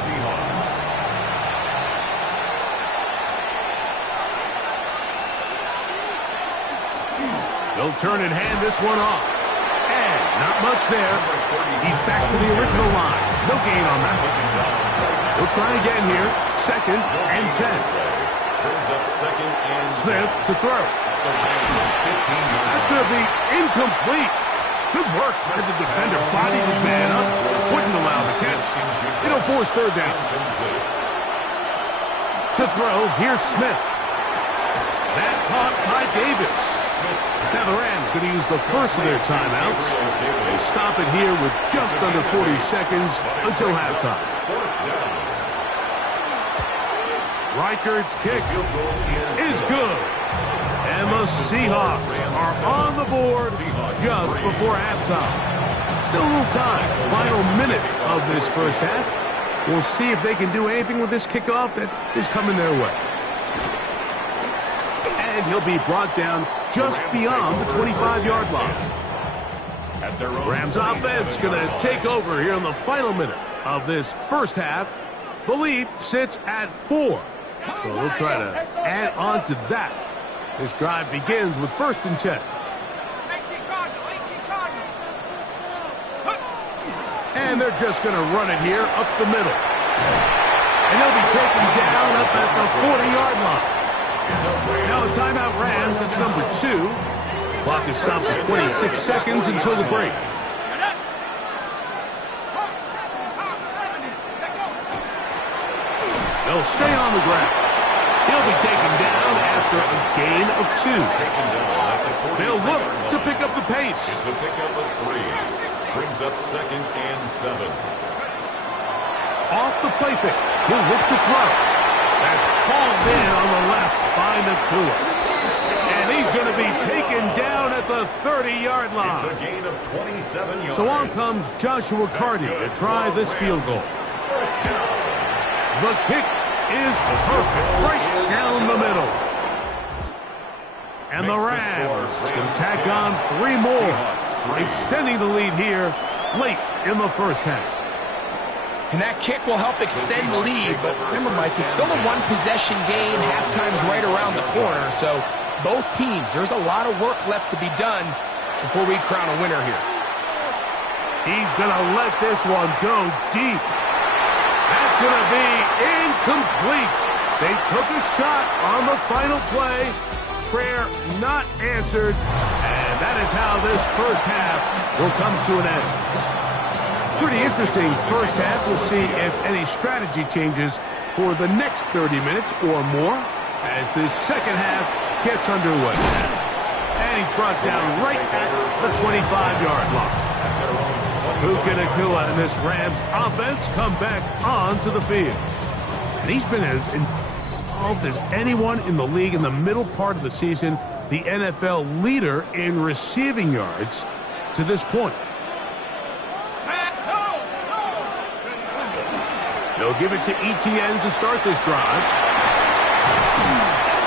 They'll turn and hand this one off. And not much there. He's back to the original line. No gain on that. He'll try again here. 2nd and 10. Brings up 2nd and Smith to throw. That's going to be incomplete. Good work by the defender. Bodied his man up. Wouldn't allow the catch. It'll force 3rd down. To throw, here's Smith. That caught by Davis. Now the Rams going to use the first of their timeouts. They stop it here with just under 40 seconds until halftime. Reichard's kick is good. And the Seahawks are on the board just before halftime. Still a little time. Final minute of this first half. We'll see if they can do anything with this kickoff that is coming their way. And he'll be brought down just beyond the 25-yard line. Rams offense going to take over here in the final minute of this first half. The lead sits at 4. So they'll try to add on to that. This drive begins with 1st and 10. And they're just going to run it here up the middle. And he'll be taken down up at the 40-yard line. Now a timeout Rams, that's number 2. Clock is stopped for 26 seconds until the break. They'll stay on the ground. He'll be taken down after a gain of 2. They'll look to pick up the pace. It's a pickup of 3. Brings up 2nd and 7. Off the play fake. He'll look to throw. That's hauled in on the left by Nakua. And he's going to be taken down at the 30-yard line. It's a gain of 27 yards. So on comes Joshua Carty to try this field goal. The kick is perfect, right down the middle. And the Rams can tack on 3 more, extending the lead here late in the first half. And that kick will help extend the lead, but remember, Mike, it's still a one-possession game. Halftime's right around the corner, so both teams, there's a lot of work left to be done before we crown a winner here. He's going to let this one go deep. That's going to be incomplete. They took a shot on the final play. Prayer not answered, and that is how this first half will come to an end. Pretty interesting first half. We'll see if any strategy changes for the next 30 minutes or more as this second half gets underway. And he's brought down right at the 25-yard line. Puka Nacua and this Rams offense come back onto the field. And he's been as involved as anyone in the league in the middle part of the season, the NFL leader in receiving yards to this point. They'll give it to Etienne to start this drive.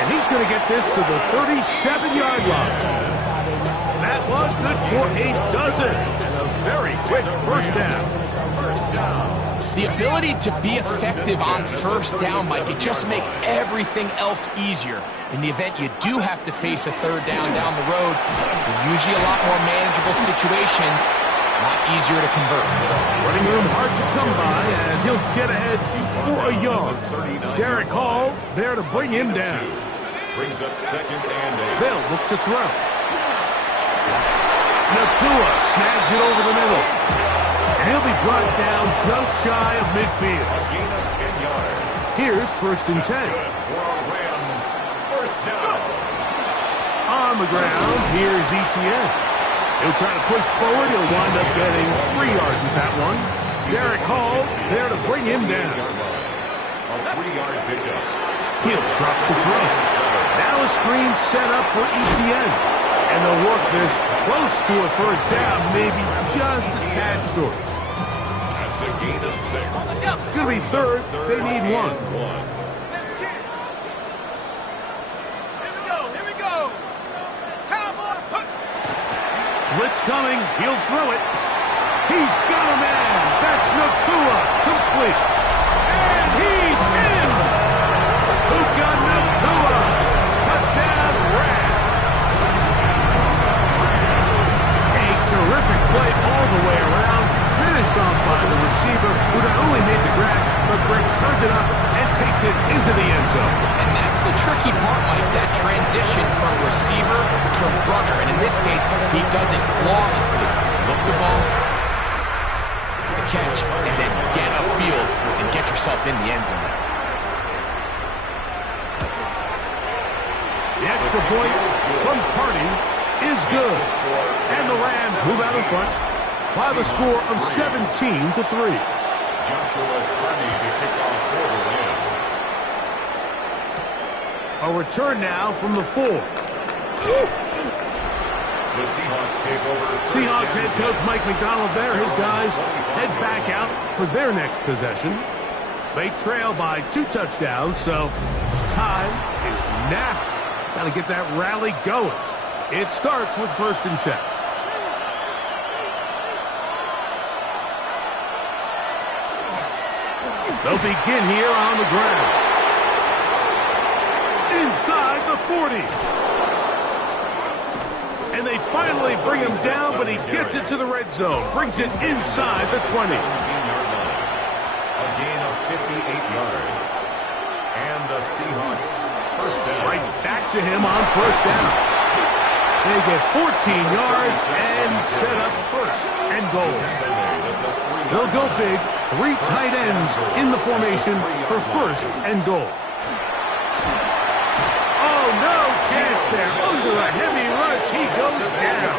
And he's going to get this to the 37-yard line. That one good for a dozen. And a very quick first down. The ability to be effective on first down, Mike, it just makes everything else easier. In the event you do have to face a third down the road, they're usually a lot more manageable situations, a lot easier to convert. Running room hard to come by as he'll get ahead for a yard. Derek Hall there to bring him down. Brings up 2nd and 8. They'll look to throw. Nacua snags it over the middle. And he'll be brought down just shy of midfield. A gain of 10 yards. Here's 1st and 10. For a Rams first down. On the ground, here's Etienne. He'll try to push forward. He'll wind up getting 3 yards with that one. Derek Hall there to bring him down. A 3-yard pickup. He'll drop the throw. Now a screen set up for Etienne. And they'll work this close to a first down, maybe just a tad short. That's a gain of 6. It's going to be third. They need one. Here we go. Cowboy. Blitz coming. He'll throw it. He's got a man. That's Nacua. Complete. And he's in. Puka Nacua. Touchdown, Rams. Terrific play all the way around. Finished off by the receiver, who not only made the grab, but Greg turned it up and takes it into the end zone. And that's the tricky part, Mike, that transition from receiver to runner. And in this case, he does it flawlessly. Look the ball, the catch, and then get upfield and get yourself in the end zone. The extra point from Party is good. And the Rams move out in front by the score of 17-3. Joshua Kearney to kick off for the Rams. A return now from the 4. The Seahawks take over. Seahawks head coach Mike McDonald there. His guys head back out for their next possession. They trail by 2 touchdowns, so time is now. Got to get that rally going. It starts with 1st and 10. They'll begin here on the ground. Inside the 40. And they finally bring him down, but he gets it to the red zone. Brings it inside the 20. 17-yard line. A gain of 58 yards. And the Seahawks first down. Right back to him on first down. They get 14 yards and set up 1st and goal. They'll go big. 3 tight ends in the formation for 1st and goal. Oh, no chance there. Under a heavy rush, he goes down.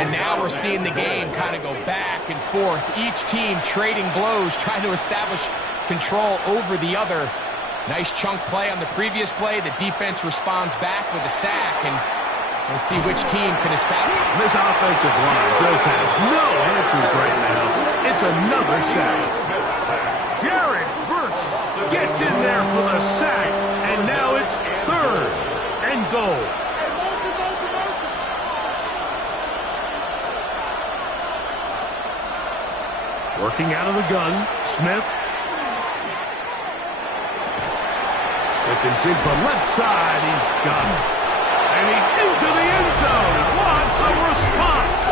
And now we're seeing the game kind of go back and forth. Each team trading blows, trying to establish control over the other. Nice chunk play on the previous play. The defense responds back with a sack, and we'll see which team can establish. This offensive line just has no answers right now. It's another sack. Jared Verse gets in there for the sack, and now it's 3rd and goal. Working out of the gun, Smith. Smith and Jigba left side. He's got it. And he's into the end zone. What a response!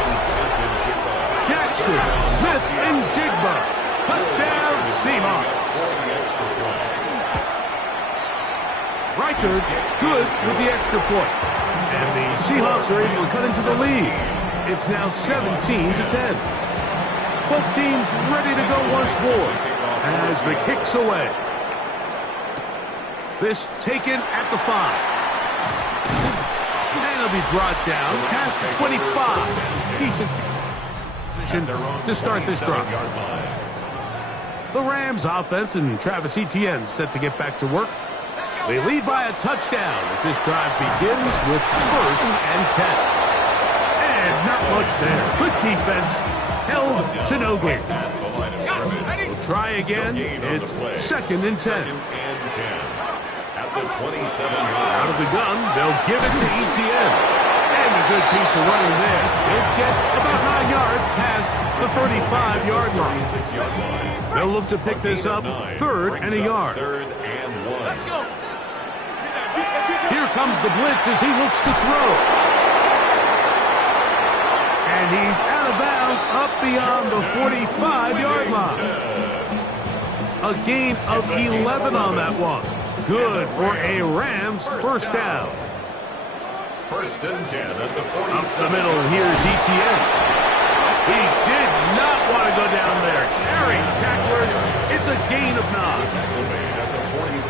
Jackson, Smith, and Jigba. Touchdown, Seahawks. Reichard, good with the extra point. And the Seahawks are able to cut into the lead. It's now 17-10. Both teams ready to go once more as the kick's away. This taken at the 5. And it'll be brought down past the 25. Decent position to start this drive. The Rams offense and Travis Etienne set to get back to work. They lead by a touchdown as this drive begins with 1st and 10. And not much there. Good defense. Held to no gain. We'll try again. It's 2nd and 10. At the 27-yard. Out of the gun, they'll give it to Etienne. And a good piece of running there. They'll get about 9 yards past the 35-yard line. They'll look to pick this up 3rd and a yard. 3rd and 1. Let's go. Here comes the blitz as he looks to throw. And he's out of bounds up beyond the 45-yard line. A gain of 11 on that one. Good for a Rams 1st down. 1st and 10 at the 47. Up the middle, here's Etienne. He did not want to go down there. Carrying tacklers, it's a gain of 9.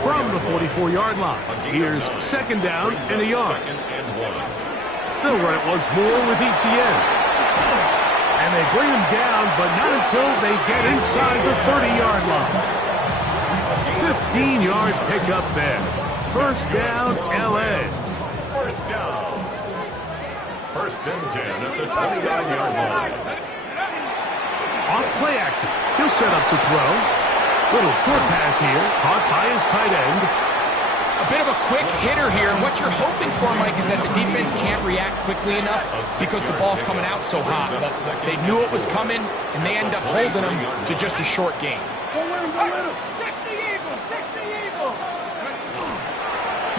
From the 44-yard line, here's 2nd down and a yard. They'll run it once more with Etienne. And they bring him down, but not until they get inside the 30-yard line. 15-yard pickup there. 1st down, L.A. 1st down. 1st and 10 at the 29-yard line. Off play action. He'll set up to throw. Little short pass here, caught by his tight end. A bit of a quick hitter here. What you're hoping for, Mike, is that the defense can't react quickly enough because the ball's coming out so hot. But they knew it was coming, and they end up holding them to just a short gain. 60 Eagles, 60 Eagles.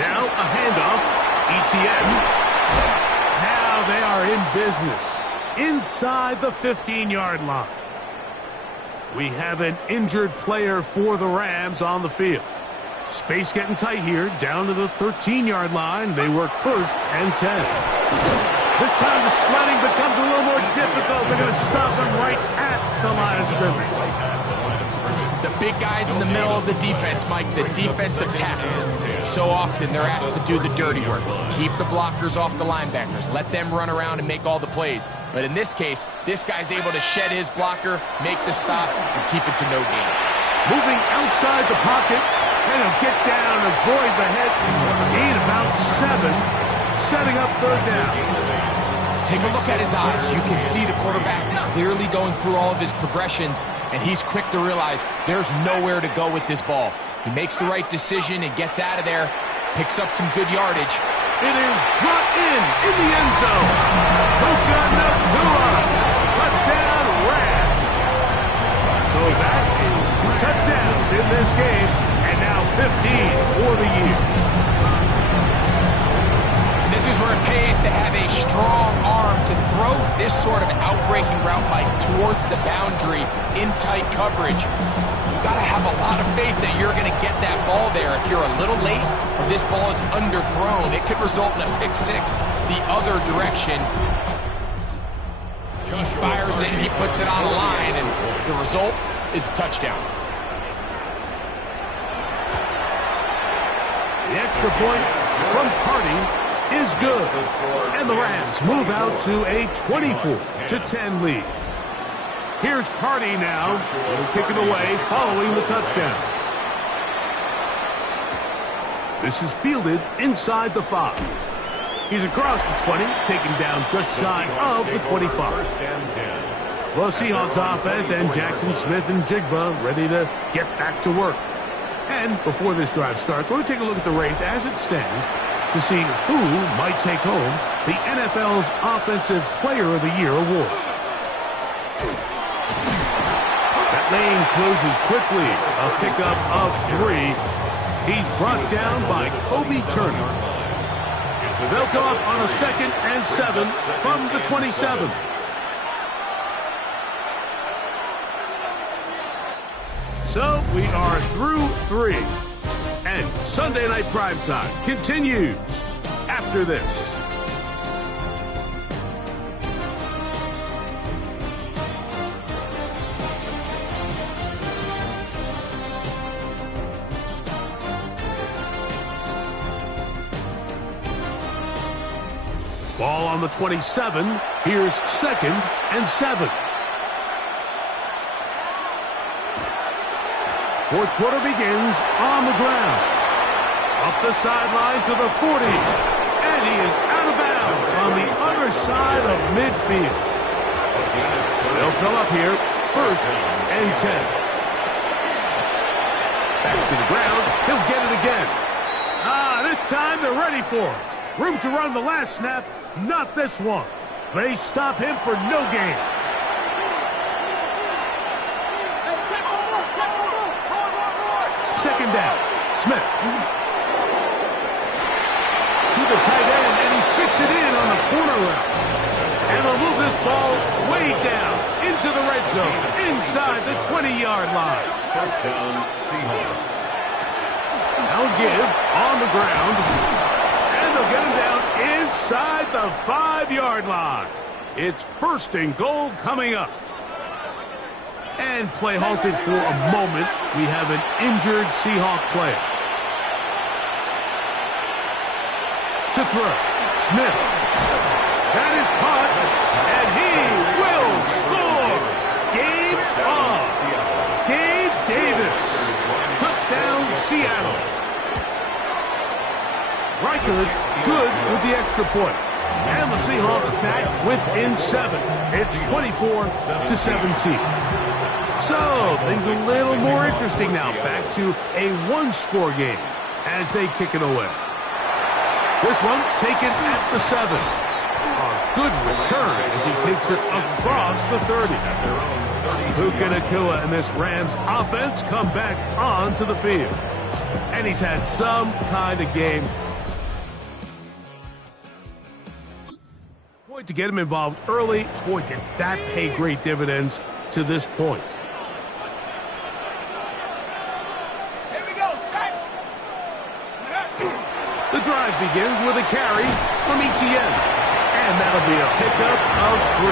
Now a handoff. Etienne. Now they are in business. Inside the 15-yard line. We have an injured player for the Rams on the field. Space getting tight here, down to the 13-yard line. They work 1st and 10. This time the sledding becomes a little more difficult. They're going to stop him right at the line of scrimmage. The big guys in the middle of the defense, Mike, the defensive tackles. So often they're asked to do the dirty work. Keep the blockers off the linebackers. Let them run around and make all the plays. But in this case, this guy's able to shed his blocker, make the stop, and keep it to no gain. Moving outside the pocket, and he'll get down, avoid the hit. Gain about 7, setting up 3rd down. Take a look at his eyes. You can see the quarterback clearly going through all of his progressions, and he's quick to realize there's nowhere to go with this ball. He makes the right decision and gets out of there, picks up some good yardage. It is brought in the end zone. Puka Nacua, touchdown Rams. So that is 2 touchdowns in this game, and now 15 for the year. This is where it pays to have a strong arm to throw this sort of outbreaking route, Mike, towards the boundary in tight coverage. You've got to have a lot of faith that you're going to get that ball there. If you're a little late or this ball is underthrown, it could result in a pick 6 the other direction. He fires it, he puts it on the line, and the result is a touchdown. The extra point from Carney is good. And the Rams move out to a 24-10 lead. Here's Carney now. He'll kick it away following the touchdown. This is fielded inside the 5. He's across the 20, taken down just shy of the 25. The Seahawks offense and Jackson, Smith, and Jigba ready to get back to work. And before this drive starts, we're going to take a look at the race as it stands to see who might take home the NFL's Offensive Player of the Year award. lane closes quickly. A pickup of 3. He's brought down by Kobe Turner. They'll come up on a 2nd and 7 from the 27. So we are through 3. And Sunday Night Primetime continues after this. Ball on the 27. Here's 2nd and 7. Fourth quarter begins on the ground. Up the sideline to the 40. And he is out of bounds on the other side of midfield. They'll come up here, 1st and 10. Back to the ground. He'll get it again. This time they're ready for it. Room to run the last snap. Not this one. They stop him for no gain. Second down. Smith. To the tight end, and he fits it in on the corner route. And they'll move this ball way down into the red zone, inside the 20-yard line. First down, Seahawks. Now give on the ground. And they'll get him down inside the 5-yard line. It's 1st and goal coming up. And play halted for a moment. We have an injured Seahawk player. To throw. Smith. That is caught. And he will score. Game on. Gabe Davis. Touchdown, Seattle. Riker good with the extra point. And the Seahawks back within 7. It's 24-17. So, things a little more interesting now. Back to a 1-score game as they kick it away. This one taken at the 7. A good return as he takes it across the 30. Puka Nacua and this Rams offense come back onto the field. And he's had some kind of game. Boy, to get him involved early, boy, did that pay great dividends to this point. The drive begins with a carry from Etienne. And that'll be a pickup of 3.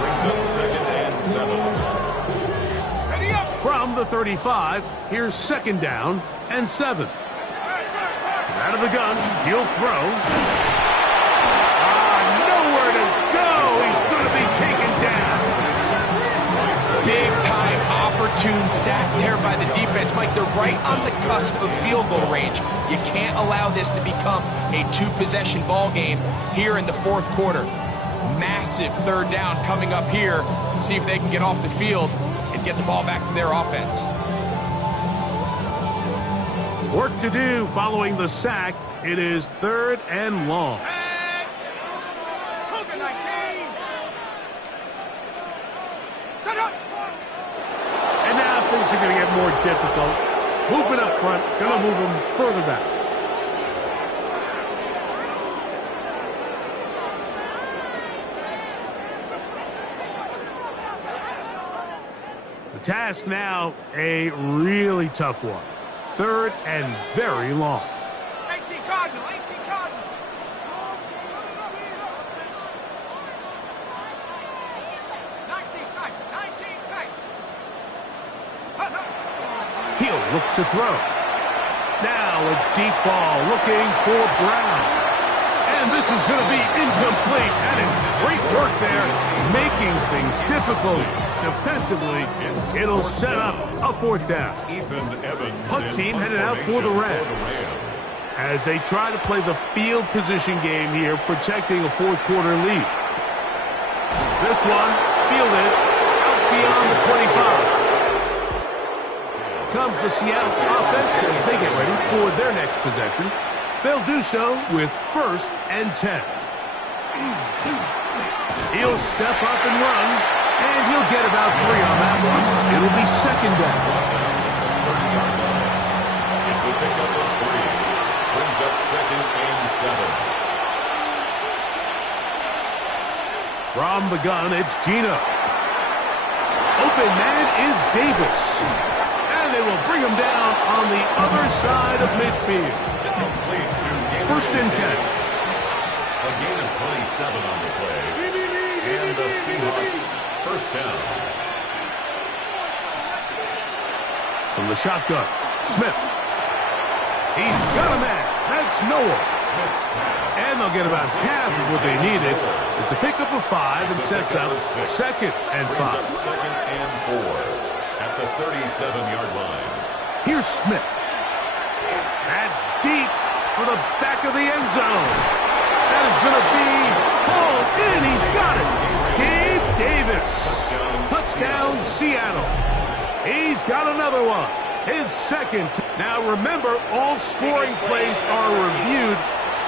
Brings up 2nd and 7. From the 35, here's 2nd down and 7. Out of the gun, he'll throw. Nowhere to go. He's going to be taken down. Big-time opportune sack there by the defense. Mike, they're right on the cusp of field goal range. You can't allow this to become a 2-possession ball game here in the 4th quarter. Massive 3rd down coming up here. See if they can get off the field and get the ball back to their offense. Work to do following the sack. It is 3rd and long. And now things are going to get more difficult. Movement up front, going to move them further back. The task now, a really tough one. 3rd and very long. 18 Cardinal, 18 Cardinal. He'll look to throw. Now a deep ball looking for Brown. And this is going to be incomplete. That is great work there, making things difficult defensively. It'll set up a 4th down. Punt team headed out for the Rams as they try to play the field position game here, protecting a 4th quarter lead. This one fielded out beyond the 25. Comes the Seattle offense as they get ready for their next possession. They'll do so with 1st and 10. He'll step up and run, and he'll get about 3 on that one. It'll be second down. It's a pickup of 3. Brings up second and 7. From the gun, it's Gino. Open man is Davis. And they will bring him down on the other side of midfield. First and 10. A gain of 27 on the play. And the Seahawks first down. From the shotgun, Smith. He's got a man. That's Noah. Smith's pass. And they'll get about half of what they needed. It's a pickup of 5 and sets up second and 5. Brings up second and 4 at the 37-yard line. Here's Smith. That's deep for the back of the end zone. That is going to be pulled in. He's got it. Gabe Davis. Touchdown, Seattle. He's got another one. His second. Now remember, all scoring plays are reviewed.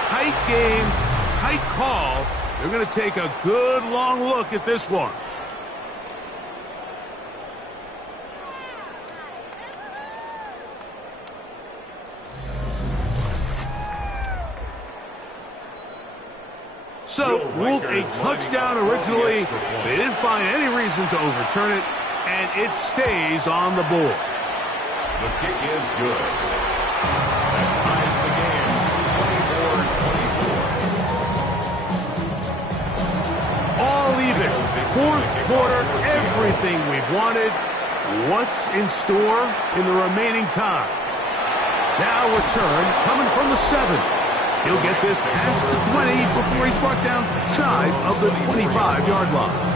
Tight game, tight call. They're going to take a good long look at this one. So, ruled a touchdown originally. They didn't find any reason to overturn it, and it stays on the board. The kick is good. That ties the game 24-24. All even. Fourth quarter, everything we've wanted. What's in store in the remaining time? Now return coming from the 7. He'll get this past the 20 before he's brought down shy of the 25-yard line.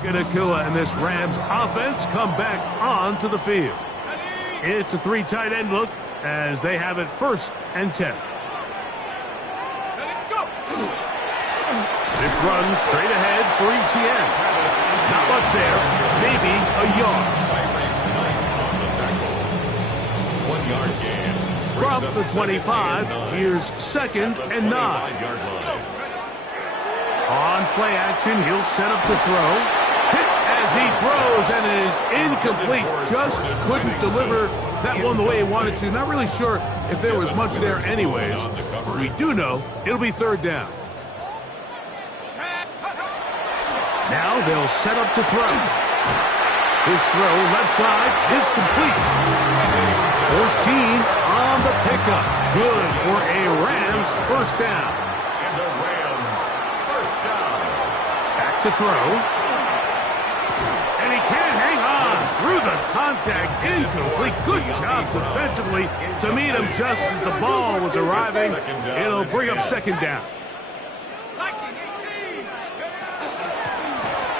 Ganakua and this Rams offense come back onto the field. It's a 3 tight end look as they have it first and 10. This run straight ahead for ETN. Not much there, maybe a yard. 1 yard gain. From the 25, here's second and 9. On play action, he'll set up to throw. Hit as he throws, and it is incomplete. Just couldn't deliver that one the way he wanted to. Not really sure if there was much there anyways. We do know it'll be third down. Now they'll set up to throw. His throw left side is complete. 14 on the pickup. Good for a Rams first down. And the Rams first down. Back to throw. And he can't hang on through the contact. Incomplete. Good job defensively to meet him just as the ball was arriving. It'll bring up second down.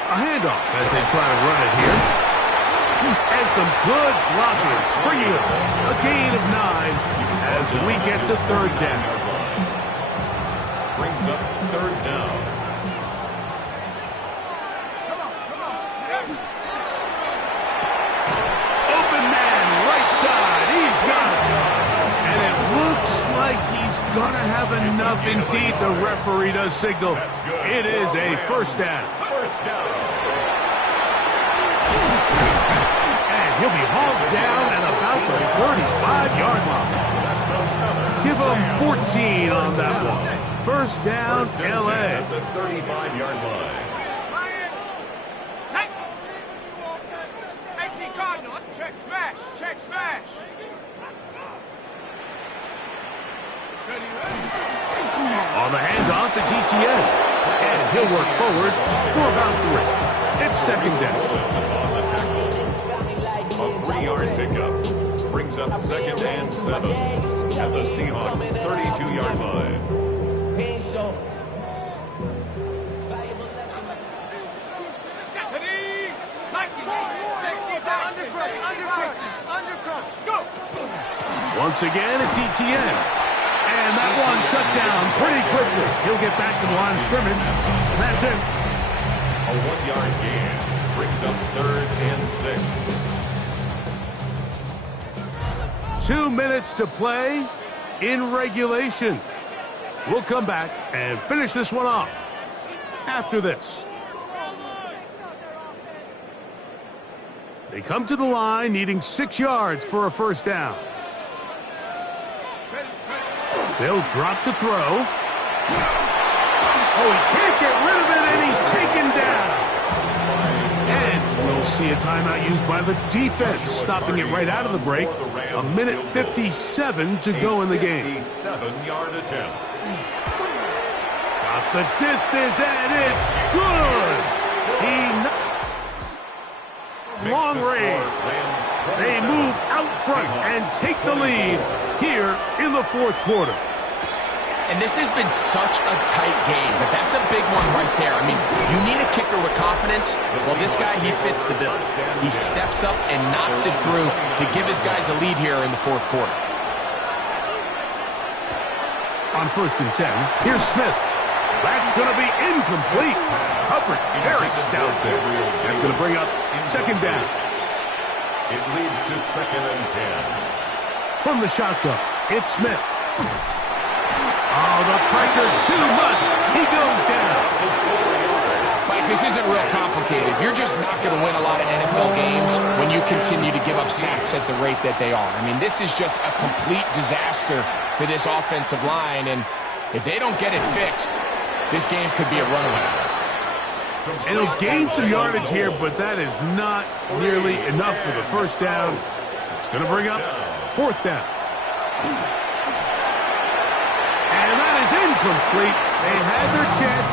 A handoff as they try to run it here. And some good blocking. Springing up. A gain of 9 as we get to third down. Brings up third down. Open man, right side. He's got it. And it looks like he's going to have enough. Indeed, the referee does signal. It is a first down. First down. He'll be hauled down at about the 35-yard line. Give him 14 on that one. First down, L.A. At the 35-yard line. Check smash, check smash. On the handoff, it's ETN. And he'll work forward for about 3. It's second down. A 3-yard pickup brings up second and 7 at the Seahawks 32-yard line. Once again, it's ETN. And that one shut down pretty quickly. He'll get back to the line of scrimmage. And that's it. A 1-yard gain brings up third and 6. 2 minutes to play in regulation. We'll come back and finish this one off after this. They come to the line needing 6 yards for a first down. They'll drop to throw. Oh, he can't get rid of it, and he's taken down. And we'll see a timeout used by the defense, stopping it right out of the break. A minute 57 to go in the game. 57-yard attempt. Got the distance, and it's good. Long range. They move out front and take the lead here in the fourth quarter. And this has been such a tight game, but that's a big one right there. I mean, you need a kicker with confidence. Well, this guy, he fits the bill. He steps up and knocks it through to give his guys a lead here in the fourth quarter. On 1st and 10, here's Smith. That's going to be incomplete. Coverage very stout there. That's going to bring up second down. It leads to 2nd and 10. From the shotgun, it's Smith. Oh, the pressure too much. He goes down. Mike, this isn't real complicated. You're just not going to win a lot of NFL games when you continue to give up sacks at the rate that they are. I mean, this is just a complete disaster for this offensive line, and if they don't get it fixed, this game could be a runaway. And he'll gain some yardage here, but that is not nearly enough for the first down. So it's going to bring up 4th down. And that is incomplete. They had their chance.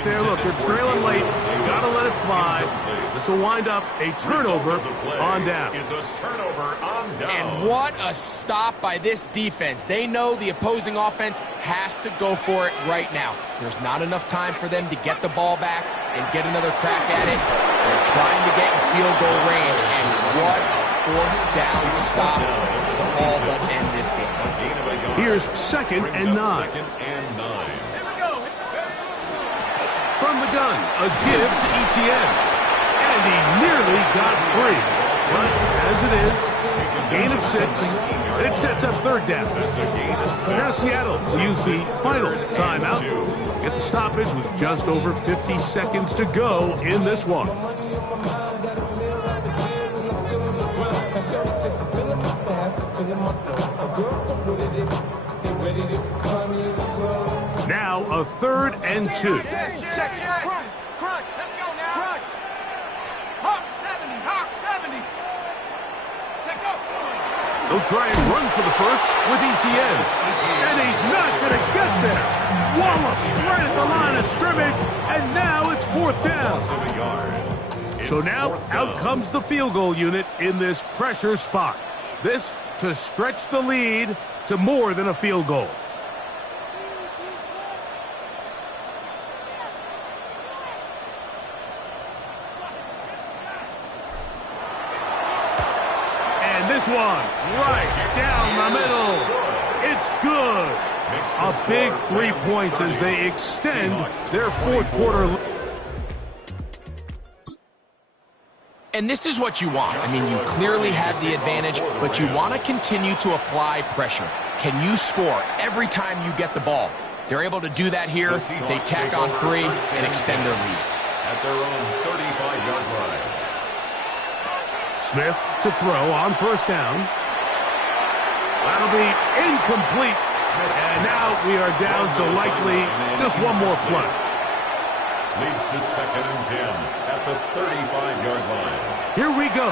There, look, they're trailing late. You got to let it fly. This will wind up a turnover on down. And what a stop by this defense. They know the opposing offense has to go for it right now. There's not enough time for them to get the ball back and get another crack at it. They're trying to get in field goal range, and what a 4th down stop to all but end this game. Here's 2nd and 9. From the gun, a give to Etienne. And he nearly got free. But as it is, gain of 6, and it sets up 3rd down. Now Seattle will use the final timeout. Get the stoppage with just over 50 seconds to go in this one. Now a 3rd and 2. Crunch. Let's go now. Crunch. Hawk 70. Hawk 70. Take go. They'll try and run for the first with Etienne. And he's not going to get there. Wallop right at the line of scrimmage. And now it's 4th down. So now out comes the field goal unit in this pressure spot. This to stretch the lead to more than a field goal. And this one right down the middle. It's good. A big 3 points as they extend their 4th quarter. And this is what you want. I mean, you clearly have the advantage, but you want to continue to apply pressure. Can you score every time you get the ball? They're able to do that here. They tack on 3 and extend their lead. At their own 35-yard line. Smith to throw on 1st down. That'll be incomplete. And now we are down to likely just one more play. Leads to 2nd and 10 at the 35-yard line. Here we go.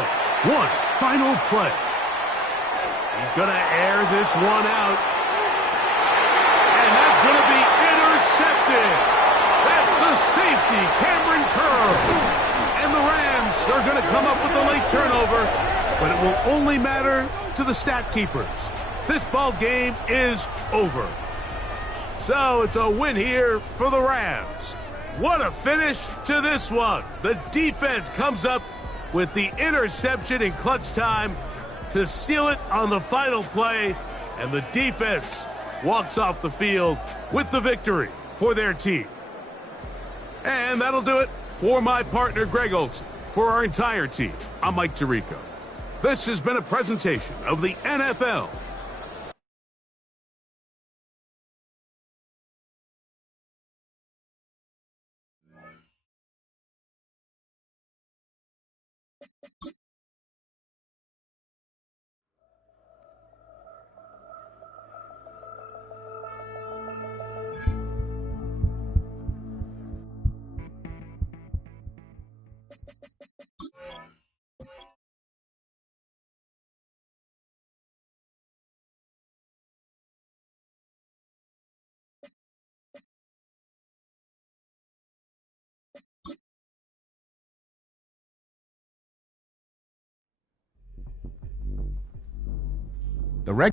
One final play. He's going to air this one out. And that's going to be intercepted. That's the safety, Cameron Curl. And the Rams are going to come up with a late turnover, but it will only matter to the stat keepers. This ball game is over. So it's a win here for the Rams. What a finish to this one. The defense comes up with the interception in clutch time to seal it on the final play, and the defense walks off the field with the victory for their team. And that'll do it for my partner, Greg Olson. For our entire team, I'm Mike Tirico. This has been a presentation of the NFL The reg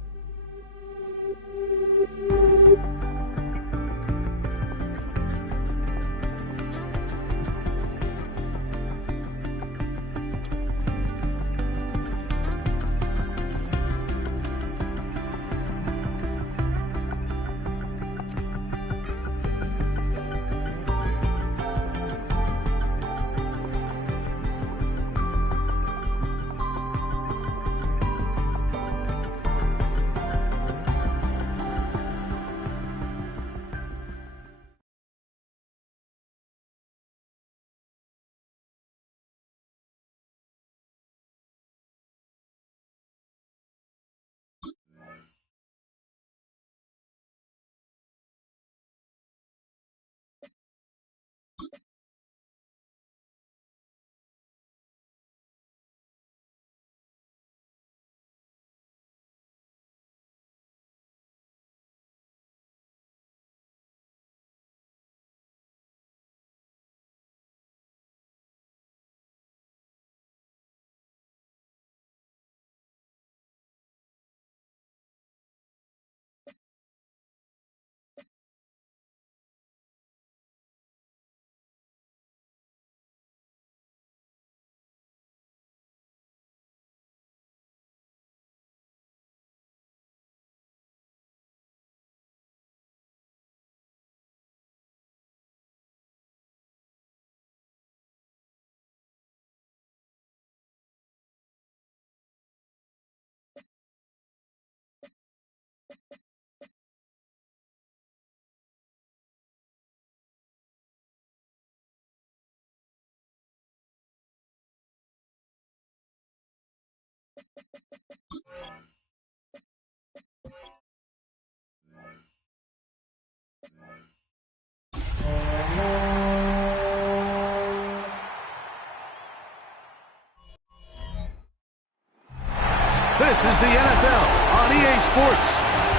This is the NFL on EA Sports.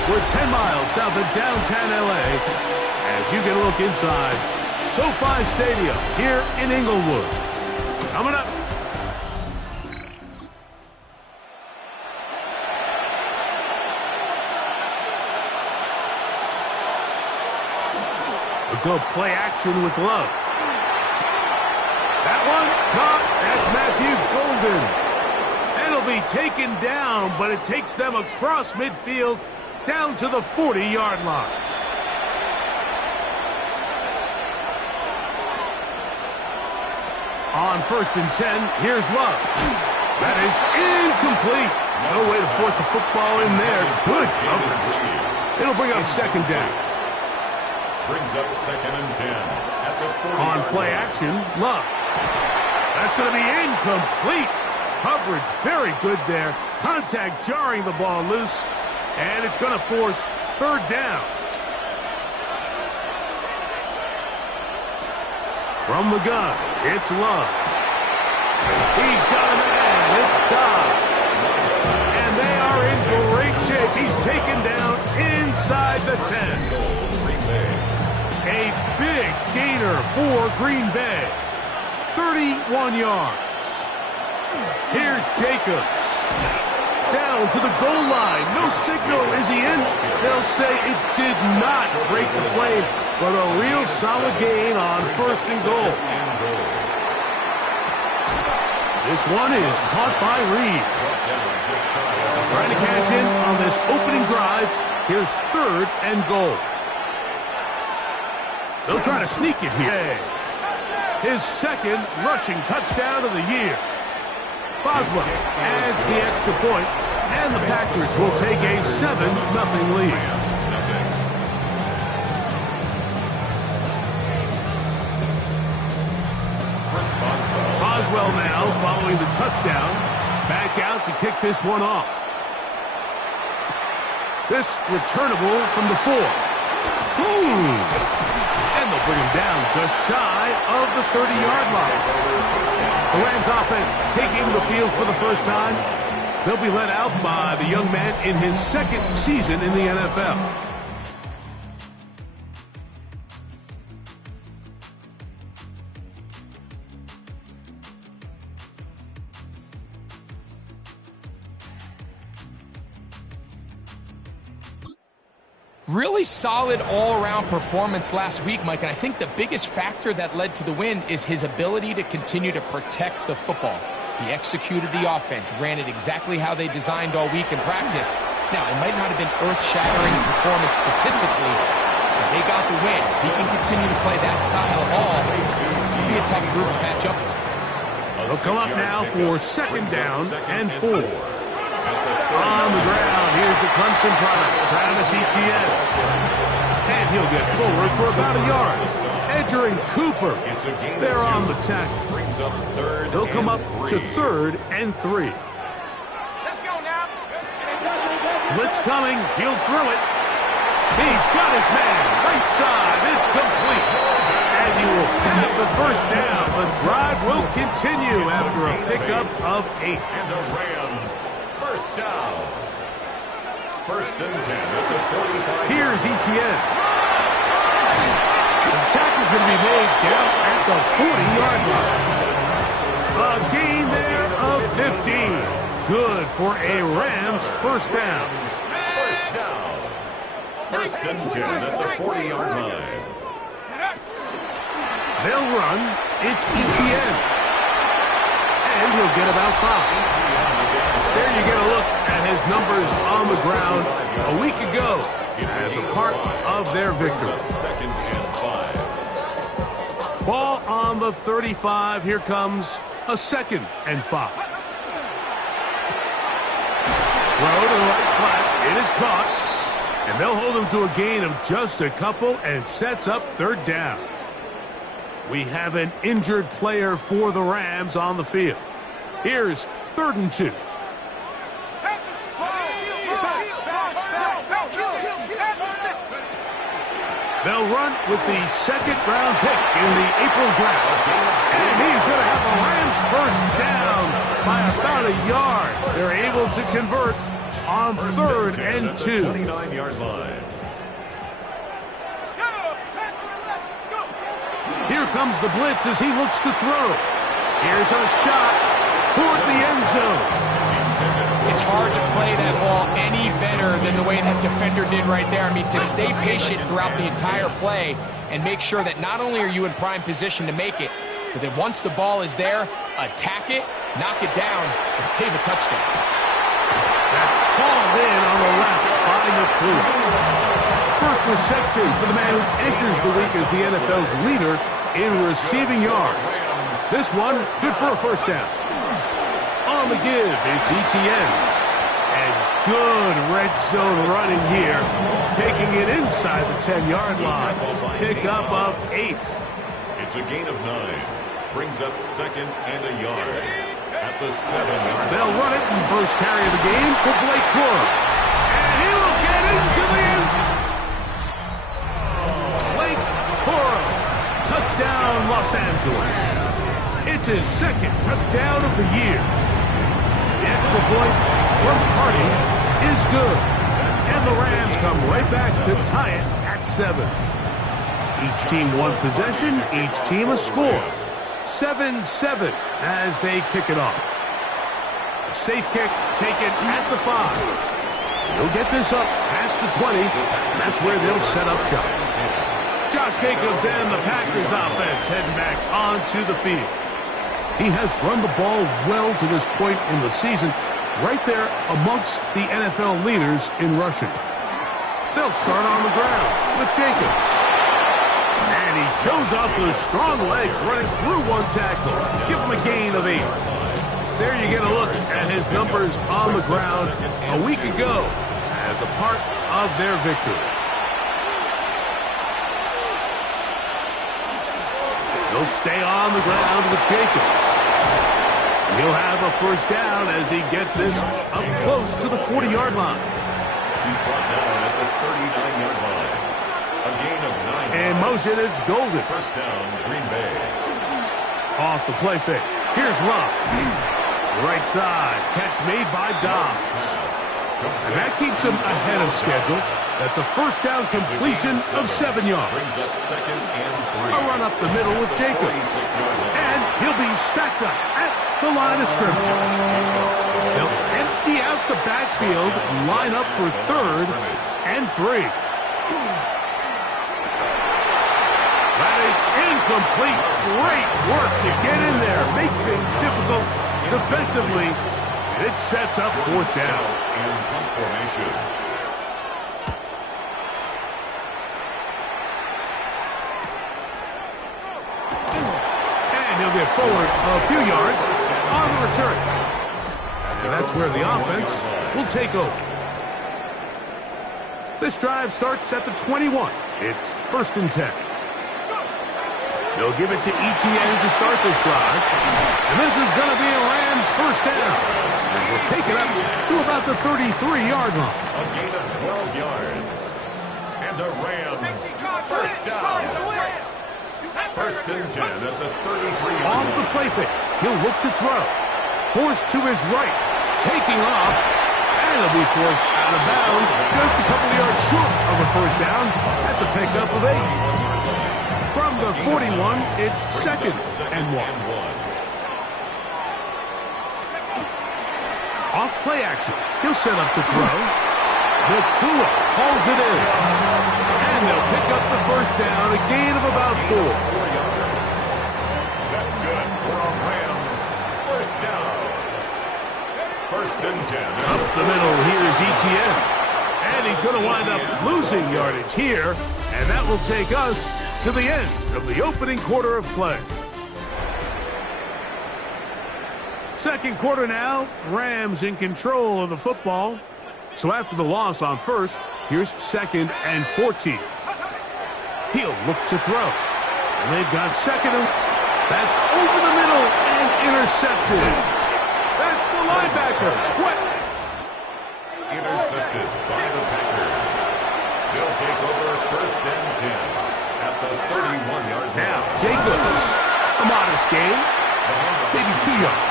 We're 10 miles south of downtown LA as you get a look inside SoFi Stadium here in Inglewood. Coming up. We'll go play action with Love. That one caught. That's Matthew Golden. It'll be taken down, but it takes them across midfield down to the 40-yard line. On 1st and 10, here's Love. That is incomplete. No way to force the football in there. Good coverage. It'll bring up 2nd down. Brings up 2nd and 10 at the 40. On play action, Love. That's going to be incomplete. Coverage very good there. Contact jarring the ball loose. And it's going to force 3rd down. From the gun, it's Love. He's got a man. It's Dobbs. And they are in great shape. He's taken down inside the 10. A big gainer for Green Bay. 31 yards. Here's Jacobs. Down to the goal line. No signal. Is he in? They'll say it did not break the plane, but a real solid gain on 1st and goal. This one is caught by Reed. Trying to cash in on this opening drive. Here's 3rd and goal. They'll try to sneak it here. His 2nd rushing touchdown of the year. Boswell adds the extra point, and the Packers will take a 7-0 lead. as well now following the touchdown. Back out to kick this one off. This returnable from the 4. And they'll bring him down just shy of the 30-yard line. The Rams offense taking the field for the first time. They'll be led out by the young man in his second season in the NFL. Really solid all-around performance last week, Mike, and I think the biggest factor that led to the win is his ability to continue to protect the football. He executed the offense, ran it exactly how they designed all week in practice. Now, it might not have been earth-shattering performance statistically, but they got the win. He can continue to play that style of ball. It's going to be a tough group to match up with. They'll come up now for second down and 4. On the ground, here's the Clemson product, Travis Etienne. And he'll get forward for about a yard. Edger and Cooper, they're on the tackle. They'll come up to 3rd and 3. Let's go now. Blitz coming, he'll throw it. He's got his man, right side, it's complete. And he will pick up the first down. The drive will continue after a pickup of 8. And the Rams, first down. 1st and 10 at the 45. Here's Etienne. The tackle's going to be made down at the 40-yard line. A gain there of 15. Good for a Rams first down. First down. 1st and 10 at the 40-yard line. They'll run. It's Etienne. And he'll get about 5. There you get a look at his numbers on the ground a week ago as a part of their victory. 2nd and 5. Ball on the 35. Here comes a 2nd and 5. Throw to the right flat. It is caught. And they'll hold him to a gain of just a couple and sets up 3rd down. We have an injured player for the Rams on the field. Here's 3rd and 2. They'll run with the 2nd-round pick in the April draft. And he's going to have a Rams first down by about a yard. They're able to convert on 3rd and 2. 29-yard line. Here comes the blitz as he looks to throw. Here's a shot toward the end zone. It's hard to play that ball any better than the way that defender did right there. I mean, to stay patient throughout the entire play and make sure that not only are you in prime position to make it, but that once the ball is there, attack it, knock it down, and save a touchdown. That's called in on the left by McCool. First reception for the man who enters the week as the NFL's leader in receiving yards. This one, good for a first down. On the give, it's Etienne. And good red zone running here, taking it inside the 10-yard line. Pickup of 8. It's a gain of 9. Brings up 2nd and a yard at the 7-yard line. They'll run it in first carry of the game for Blake Corum. And he will get into the end. Blake Corum, touchdown Los Angeles. It's his 2nd touchdown of the year. The extra point from Hardy is good. And the Rams come right back to tie it at 7. Each team one possession, each team a score. 7-7 as they kick it off. A safe kick taken at the 5. He'll get this up past the 20. That's where they'll set up shop. Josh Jacobs and the Packers offense heading back onto the field. He has run the ball well to this point in the season, right there amongst the NFL leaders in rushing. They'll start on the ground with Jacobs. And he shows off those strong legs running through one tackle. Give him a gain of 8. There you get a look at his numbers on the ground a week ago as a part of their victory. They'll stay on the ground with Jacobs. He'll have a first down as he gets this up close to the 40-yard line. He's brought down at the 39-yard line. A gain of 9. In motion, it's Golden. First down, Green Bay. Off the play fake. Here's Love. Right side. Catch made by Dobbs. And that keeps him ahead of schedule. That's a first down completion of 7 yards. Brings up second and 3. A run up the middle with Jacobs. And he'll be stacked up at the line of scrimmage. They'll empty out the backfield, line up for 3rd and 3. That is incomplete. Great work to get in there, make things difficult defensively. And it sets up 4th down. And punt formation. And he'll get forward a few yards on the return. And that's where the offense will take over. This drive starts at the 21. It's 1st and 10. They'll give it to Etienne to start this drive. And this is going to be a Rams first down. And we'll take it up to about the 33-yard line. A gain of 12 yards. And a Rams first down. 1st and 10 at the 33-yard line. Off the play fake. He'll look to throw. Forced to his right. Taking off. And he'll be forced out of bounds. Just a couple of yards short of a first down. That's a pickup of 8. From the 41, it's 2nd and 1. Off play action. He'll set up to throw. Nakua hauls it in. And they'll pick up the first down, a gain of about 4. 4 yards. That's good for a Rams first down. 1st and 10. Up the middle, here's Etienne. And he's going to wind up losing yardage here. And that will take us to the end of the opening quarter of play. Second quarter now, Rams in control of the football. So after the loss on 1st, here's 2nd and 14. He'll look to throw. And they've got 2nd and... That's over the middle and intercepted. That's the linebacker. What? Intercepted by the Packers. They'll take over 1st and 10. At the 31-yard line. Now, Jacobs. A modest gain. Maybe 2 yards.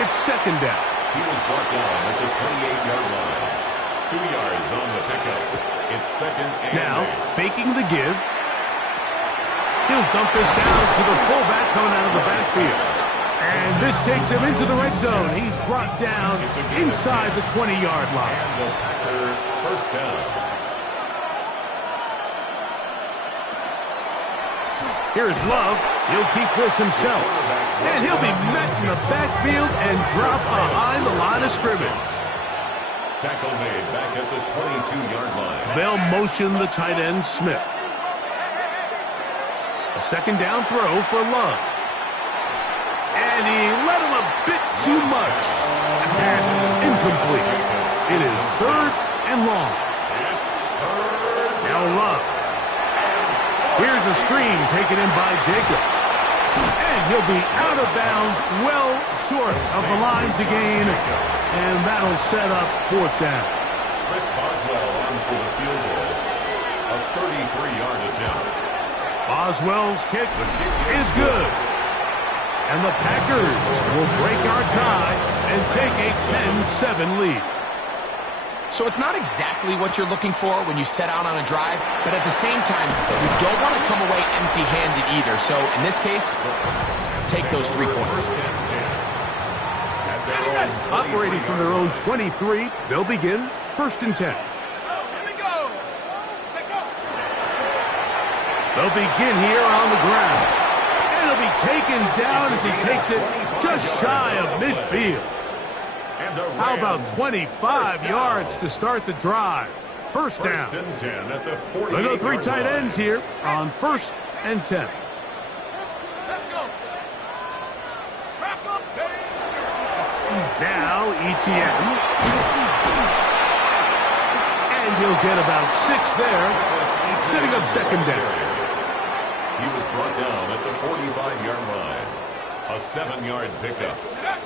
It's 2nd down. He was brought down at the 28-yard line. 2 yards on the pickup. It's 2nd and now, 8. faking the give. He'll dump this down to the fullback coming out of the backfield. And this takes him into the red zone. He's brought down inside the 20-yard line. And the Packer first down. Here's Love. He'll keep this himself. And he'll be met in the backfield and dropped behind the line of scrimmage. Tackle made back at the 22-yard line. They'll motion the tight end, Smith. A 2nd down throw for Love. And he let him a bit too much. The pass is incomplete. It is 3rd and long. Now Love. Here's a screen taken in by Jacobs. And he'll be out of bounds, well short of the line to gain. And that'll set up 4th down. Chris Boswell on for the field goal. A 33-yard attempt. Boswell's kick is good. And the Packers will break our tie and take a 10-7 lead. So it's not exactly what you're looking for when you set out on a drive, but at the same time, you don't want to come away empty-handed either. So in this case, take those 3 points. Operating from their own 23, they'll begin 1st and 10. They'll begin here on the ground. And it'll be taken down as he takes it just shy of midfield. How about 25 yards to start the drive? First down. They go 3 tight ends here on 1st and 10. Now Etienne. And he'll get about 6 there, setting up 2nd down. He was brought down at the 45-yard line. A 7-yard pickup.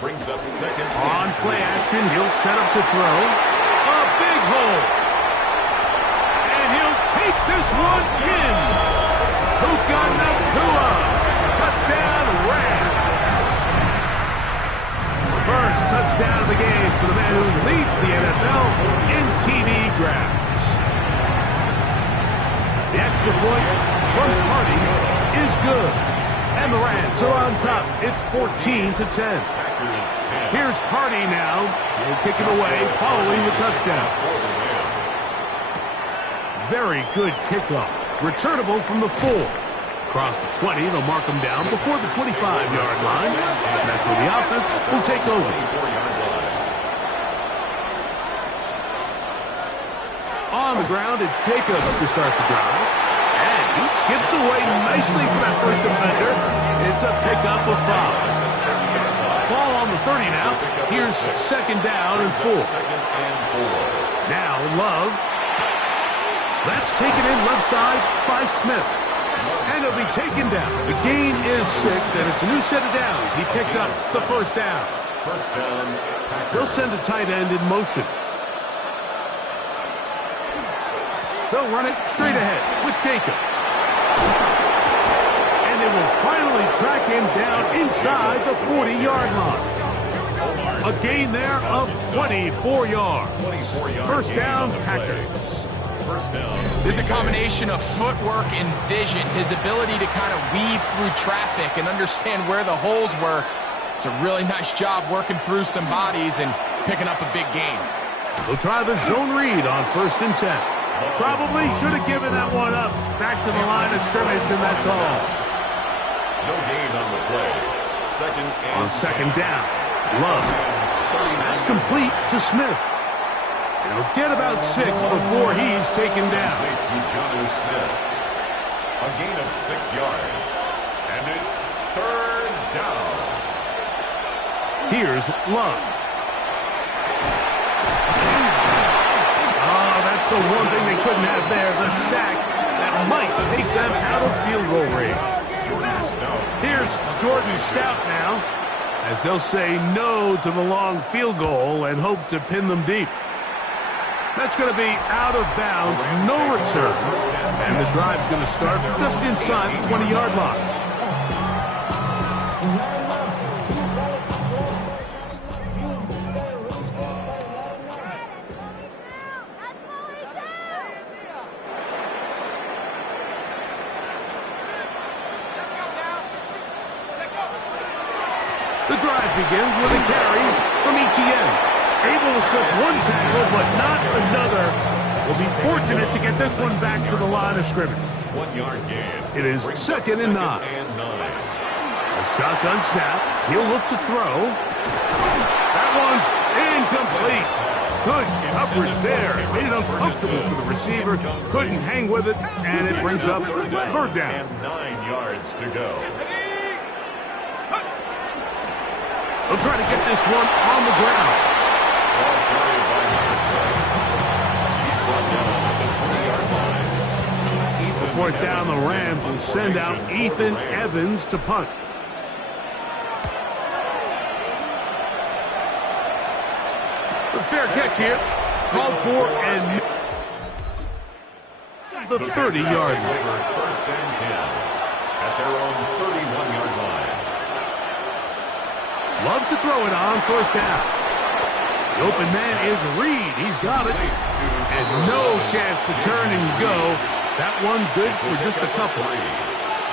Brings up second. On play action, he'll set up to throw. A big hole. And he'll take this one in. Puka Nakua. Touchdown, Rams. First touchdown of the game for the man who leads the NFL in TD grabs. The extra point from Hardy is good. And the Rams are on top. It's 14-10. Here's Hardy now. He'll kick it away following the touchdown. Very good kickoff. Returnable from the 4. Across the 20, they'll mark him down before the 25-yard line. And that's where the offense will take over. On the ground, it's Jacobs to start the drive. And he skips away nicely from that first defender. It's a pickup of 5. Ball on the 30 now. Here's second down and 4. Now Love. That's taken in left side by Smith. And it'll be taken down. The gain is 6, and it's a new set of downs. He picked up the first down. They'll send a tight end in motion. They'll run it straight ahead with Jacobs. And they will finally track him down inside the 40-yard line. A gain there of 24 yards. First down, Packers. There's a combination of footwork and vision, his ability to kind of weave through traffic and understand where the holes were. It's a really nice job working through some bodies and picking up a big gain. We'll try the zone read on 1st and 10. Probably should have given that one up. Back to the line of scrimmage, and that's all. No gain on the play. On second down, Love. That's complete to Smith. He'll get about 6 before he's taken down. To Jonnu Smith. A gain of 6 yards. And it's 3rd down. Here's Love. Oh, that's the one thing they couldn't have there, the sack that might take them out of field goal range. Here's Jordan Stout now, as they'll say no to the long field goal and hope to pin them deep. That's going to be out of bounds, no return. And the drive's going to start just inside the 20-yard line. The drive begins with a carry from Etienne. Able to slip one tackle, but not another. Will be fortunate to get this one back to the line of scrimmage. 1-yard gain. It is 2nd and 9. A shotgun snap. He'll look to throw. That one's incomplete. Good coverage there. Made it uncomfortable for the receiver. Couldn't hang with it, and it brings up 3rd down. And 9 yards to go. They'll try to get this one on the ground. Fourth down, the Rams will send out Ethan Evans to punt. The fair catch here, called for, and the 30-yard line. 1st and 10 at their own 31-yard line. Love to throw it on 1st down. The open man is Reed. He's got it. And no chance to turn and go. That one good for just a couple.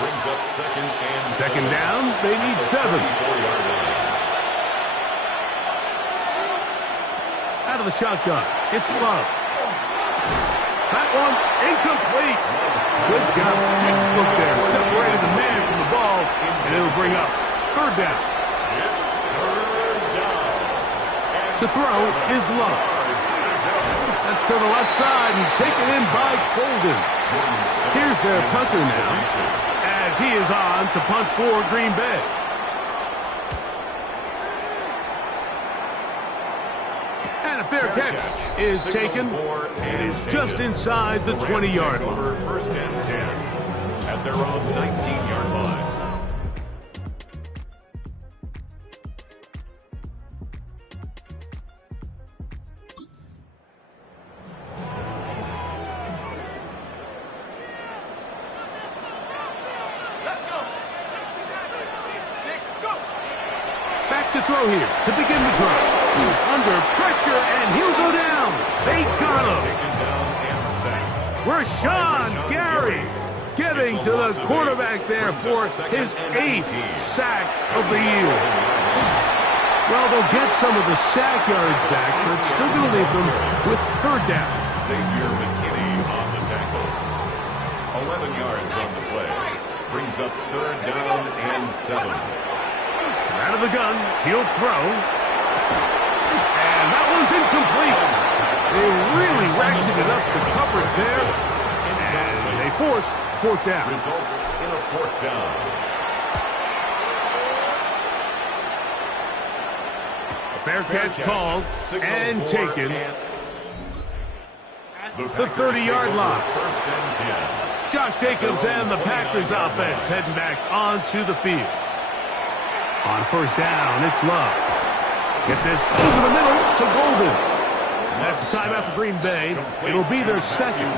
Brings up 2nd and 2nd down, they need 7. Out of the shotgun, it's Love. That one incomplete. Good job, textbook there. Separated the man from the ball, and it'll bring up 3rd down. To throw is Love. That's to the left side and taken in by Golden. Here's their punter now, as he is on to punt for Green Bay. And a fair catch is taken. It is just inside the 20-yard line. 1st and 10 at their own 19-yard line. throw here to begin the drive. Under pressure, and he'll go down. They got him. Taken down and sacked. Rashawn Gary getting to the quarterback there for his 8th sack of the year. Well, they'll get some of the sack yards back, but still going to leave them with 3rd down. Xavier McKinney on the tackle. 11 yards on the play. Brings up 3rd down and 7. Out of the gun, he'll throw. And that one's incomplete. They really ratcheted up the coverage there. And they force 4th down. Results in a 4th down. Fair catch called and taken. The 30-yard line. 1st and 10. Josh Jacobs and the Packers offense heading back onto the field. On 1st down, it's Love. Get this over the middle to Golden. That's a timeout for Green Bay. It'll be their 2nd.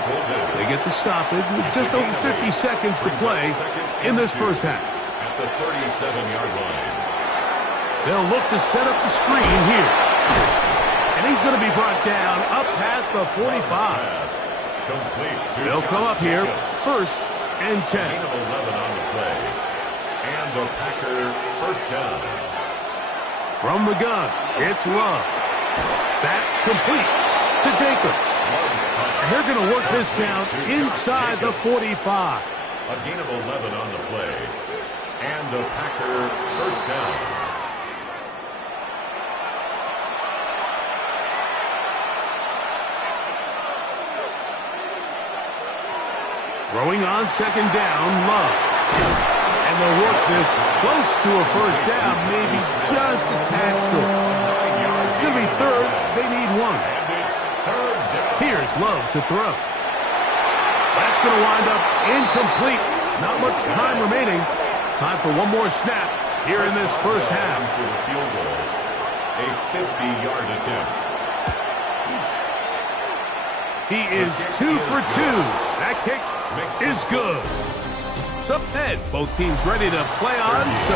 They get the stoppage with just over 50 seconds to play in this 1st half. At the 37-yard line. They'll look to set up the screen here. And he's going to be brought down up past the 45. They'll come up here, 1st and 10. Gain of 11 on the play. And the Packer 1st down. From the gun, it's Love. That complete to Jacobs. And they're going to work this down inside the 45. A gain of 11 on the play. And the Packer 1st down. Throwing on 2nd down, Love. And they'll work this close to a 1st down, maybe just a tad short. It's going to be 3rd. They need 1. Here's Love to throw. That's going to wind up incomplete. Not much time remaining. Time for one more snap here in this 1st half. For the field goal. A 50-yard attempt. He is 2 for 2. That kick is good. So, Ed, both teams ready to play on, so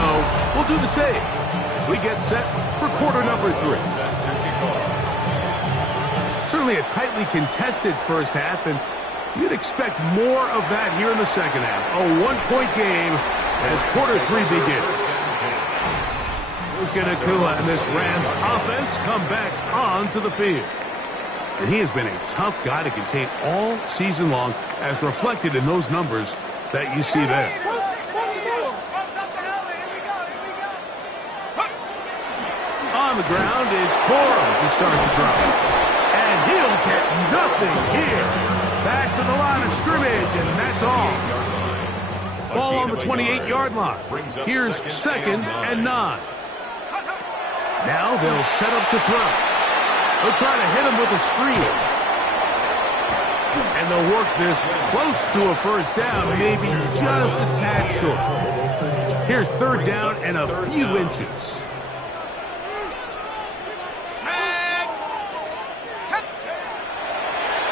we'll do the same as we get set for quarter number 3. Certainly a tightly contested 1st half, and you'd expect more of that here in the 2nd half. A 1-point game as quarter 3 begins. Luka Nakua and this Rams offense come back onto the field. And he has been a tough guy to contain all season long, as reflected in those numbers that you see there. On the ground, it's Corum to start the drive. And he'll get nothing here. Back to the line of scrimmage, and that's all. Ball on the 28-yard line. Here's 2nd and 9. Now they'll set up to throw. They'll try to hit him with a screen. And they'll work this close to a 1st down, maybe just a tad short. Here's 3rd down and a few inches.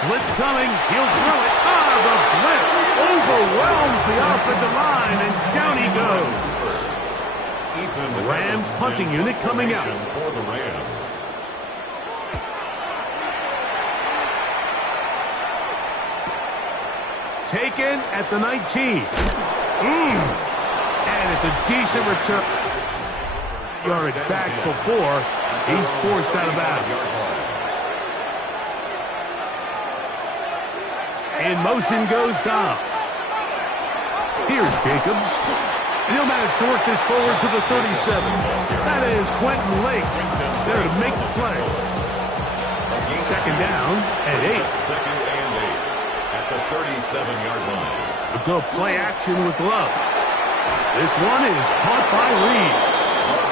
Blitz coming. He'll throw it. The blitz overwhelms the offensive line, and down he goes. The Rams punting unit coming out. For the Rams. Taken at the 19. And it's a decent return. Yardage back before he's forced out of bounds. In motion goes Dobbs. Here's Jacobs. And he'll manage to work this forward to the 37. That is Quentin Lake there to make the play. 2nd down and 8. 2nd and 8. At the 37-yard line. We'll go play action with Love. This one is caught by Reed.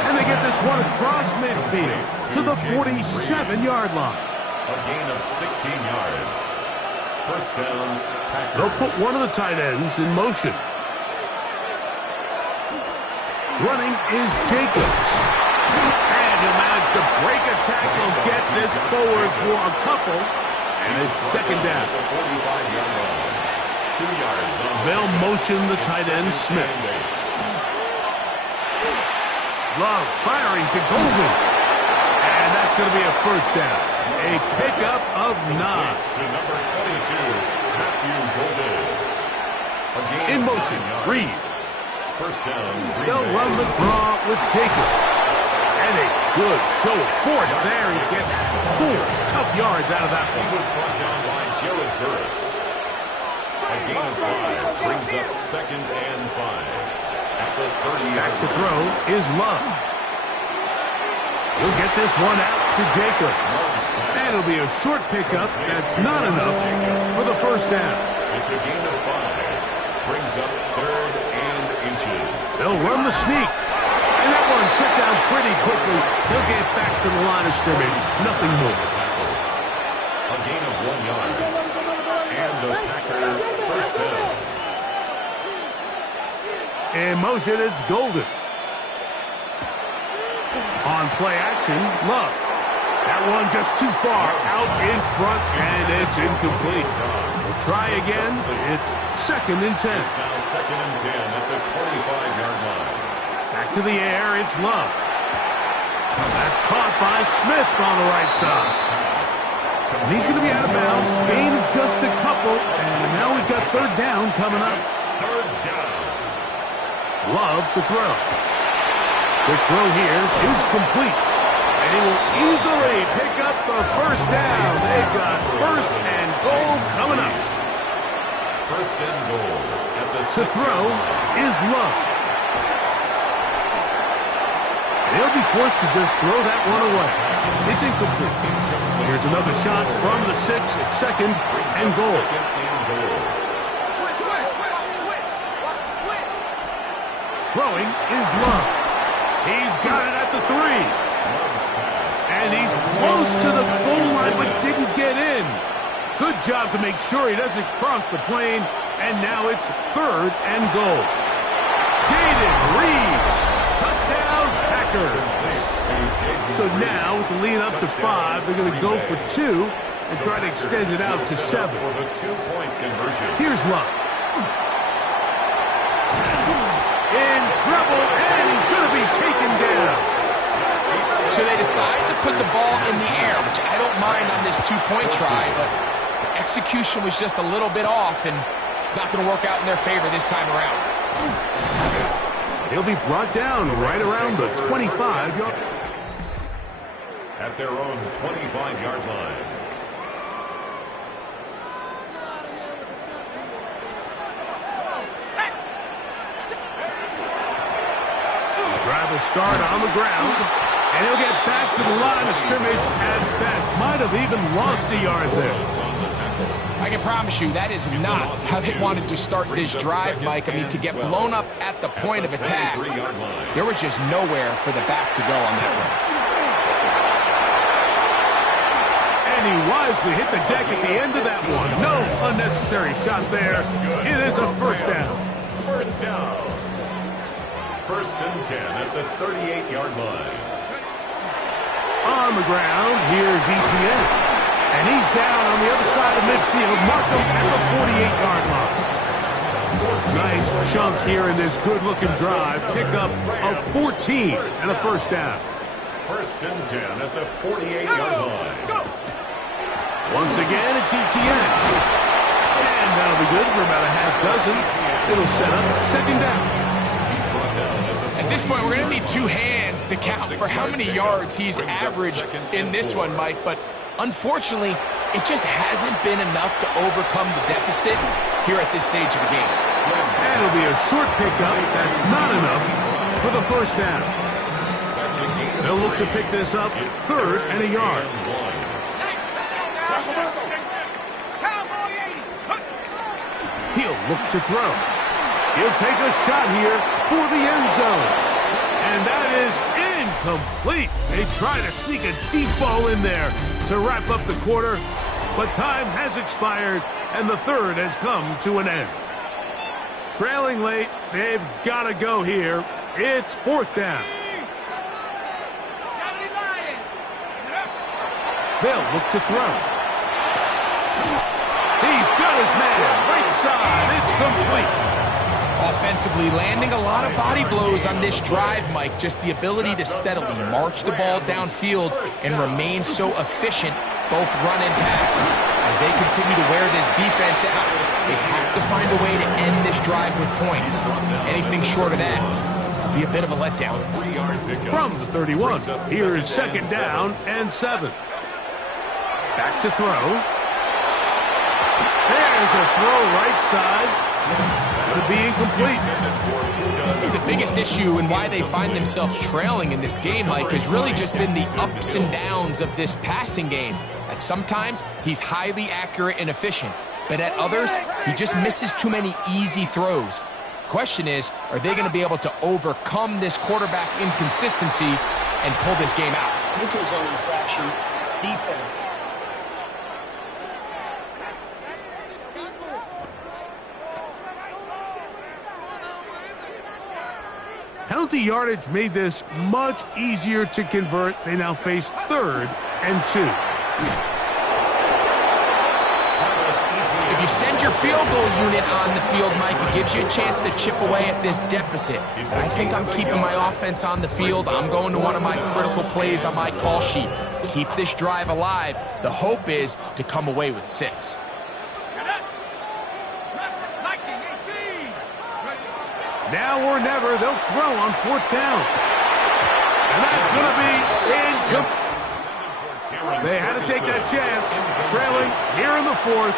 And they get this one across midfield to the 47-yard line. A gain of 16 yards. 1st down, Packers. They'll put one of the tight ends in motion. Running is Jacobs. And he'll manage to break a tackle, get this forward for a couple. And it's 2nd down. 45-yard line. 2 yards on. They'll motion the tight end, Smith. Love firing to Golden. And that's going to be a first down. A pickup of 9. To number 22, Matthew Golden. In motion, Reed. First down. They'll run the draw with Jacobs. And a good show of force there. He gets 4 tough yards out of that He one. was brought down by Jared Burris. A gain of 5 brings up 2nd and 5. At the 30. Back to throw is Love. He'll get this one out to Jacobs. And it'll be a short pickup. That's not enough for the first down. It's a gain of 5. Brings up 3rd and inches. They'll run the sneak. And that one shut down pretty quickly. He'll get back to the line of scrimmage. Nothing more. A gain of 1 yard. And the Packer first down. In motion, it's Golden. On play action, Love. That one just too far out in front, and it's incomplete. We'll try again. It's 2nd and 10. It's now 2nd and 10 at the 25-yard line. Back to the air, it's Love. That's caught by Smith on the right side. And he's going to be out of bounds. Gain of just a couple, and now we've got 3rd down coming up. 3rd down. Love to throw. Quick throw here is complete. And he will easily pick up the first down. They've got 1st and goal coming up. 1st and goal at the To throw is Love. And he'll be forced to just throw that one away. It's incomplete. Here's another shot from the 6 at 2nd and goal. Throwing is Love. He's got it at the 3. And he's close to the goal line but didn't get in. Good job to make sure he doesn't cross the plane. And now it's 3rd and goal. Jaden Reed. Touchdown, Packers. So now with the lead up to 5, they're going to go for 2 and try to extend it out to 7. For the 2-point conversion. Here's Love. In trouble, and he's going to be taken down. So they decide to put the ball in the air, which I don't mind on this 2-point try, but the execution was just a little bit off, and it's not going to work out in their favor this time around. He'll be brought down right around the 25-yard. At their own 25-yard line. Drive will start on the ground, and he'll get back to the line of scrimmage at best. Might have even lost a yard there. I can promise you that is not how they wanted to start this drive, Mike. I mean, to get blown up at the point of attack, there was just nowhere for the back to go on that one. And he wisely hit the deck at the end of that one. No unnecessary shot there. It is a first down. First down. 1st and 10 at the 38-yard line. On the ground, here's ETN. And he's down on the other side of midfield. Mark him at the 48-yard line. Nice chunk here in this good-looking drive. Pickup of 14 and a first down. 1st and 10 at the 48-yard line. Once again, it's ETN. And that'll be good for about a half dozen. It'll set up 2nd down. At this point, we're going to need 2 hands to count for how many yards he's averaged in this one, Mike. But unfortunately, it just hasn't been enough to overcome the deficit here at this stage of the game. And it'll be a short pickup. That's not enough for the first down. They'll look to pick this up 3rd and a yard. He'll look to throw. He'll take a shot here for the end zone. And that is incomplete. They try to sneak a deep ball in there to wrap up the quarter, but time has expired, and the 3rd has come to an end. Trailing late, they've got to go here. It's 4th down. They'll look to throw. He's got his man right side. It's complete. Offensively, landing a lot of body blows on this drive, Mike. Just the ability to steadily march the ball downfield and remain so efficient, both run and pass. As they continue to wear this defense out, they have to find a way to end this drive with points. Anything short of that will be a bit of a letdown. From the 31, here's second down and 7. Back to throw. There's a throw right side. Going to be incomplete. The biggest issue and why they find themselves trailing in this game, Mike, has really just been the ups and downs of this passing game. At sometimes, he's highly accurate and efficient, but at others, he just misses too many easy throws. Question is, are they going to be able to overcome this quarterback inconsistency and pull this game out? Neutral zone infraction, defense. Penalty yardage made this much easier to convert. They now face 3rd and 2. If you send your field goal unit on the field, Mike, it gives you a chance to chip away at this deficit. But I think I'm keeping my offense on the field. I'm going to one of my critical plays on my call sheet. Keep this drive alive. The hope is to come away with 6. Now or never, they'll throw on 4th down. And that's going to be incomplete. They had to take that chance. Trailing here in the 4th.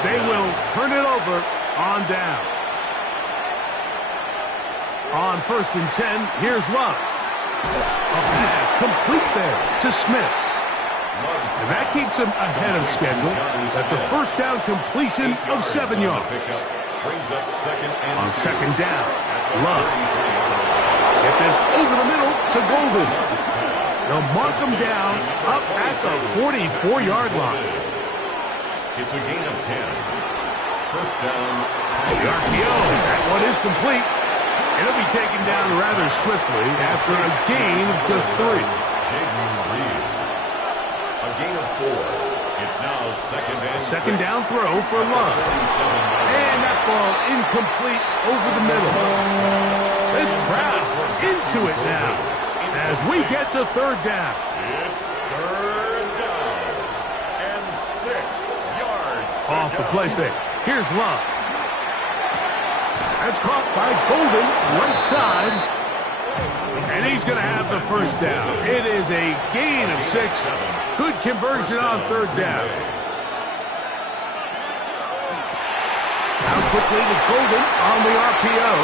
They will turn it over on down. On 1st and 10, here's Love. A pass complete there to Smith. And that keeps him ahead of schedule. That's a 1st down completion of 7 yards. On 2nd down, Love. Get this over the middle to Golden. They'll mark him down up at the 44-yard line. It's a gain of 10. 1st down. The RPO, that one is complete. It'll be taken down rather swiftly after a gain of just 3. A gain of 4. It's now 2nd and 2nd down throw for Love. And that ball incomplete over the middle. This crowd into it now as we get to 3rd down. It's 3rd down and 6 yards. Off the play fake. Here's Love. That's caught by Golden, right side. And he's going to have the 1st down. It is a gain of 6. Good conversion on 3rd down. Now quickly to Golden on the RPO.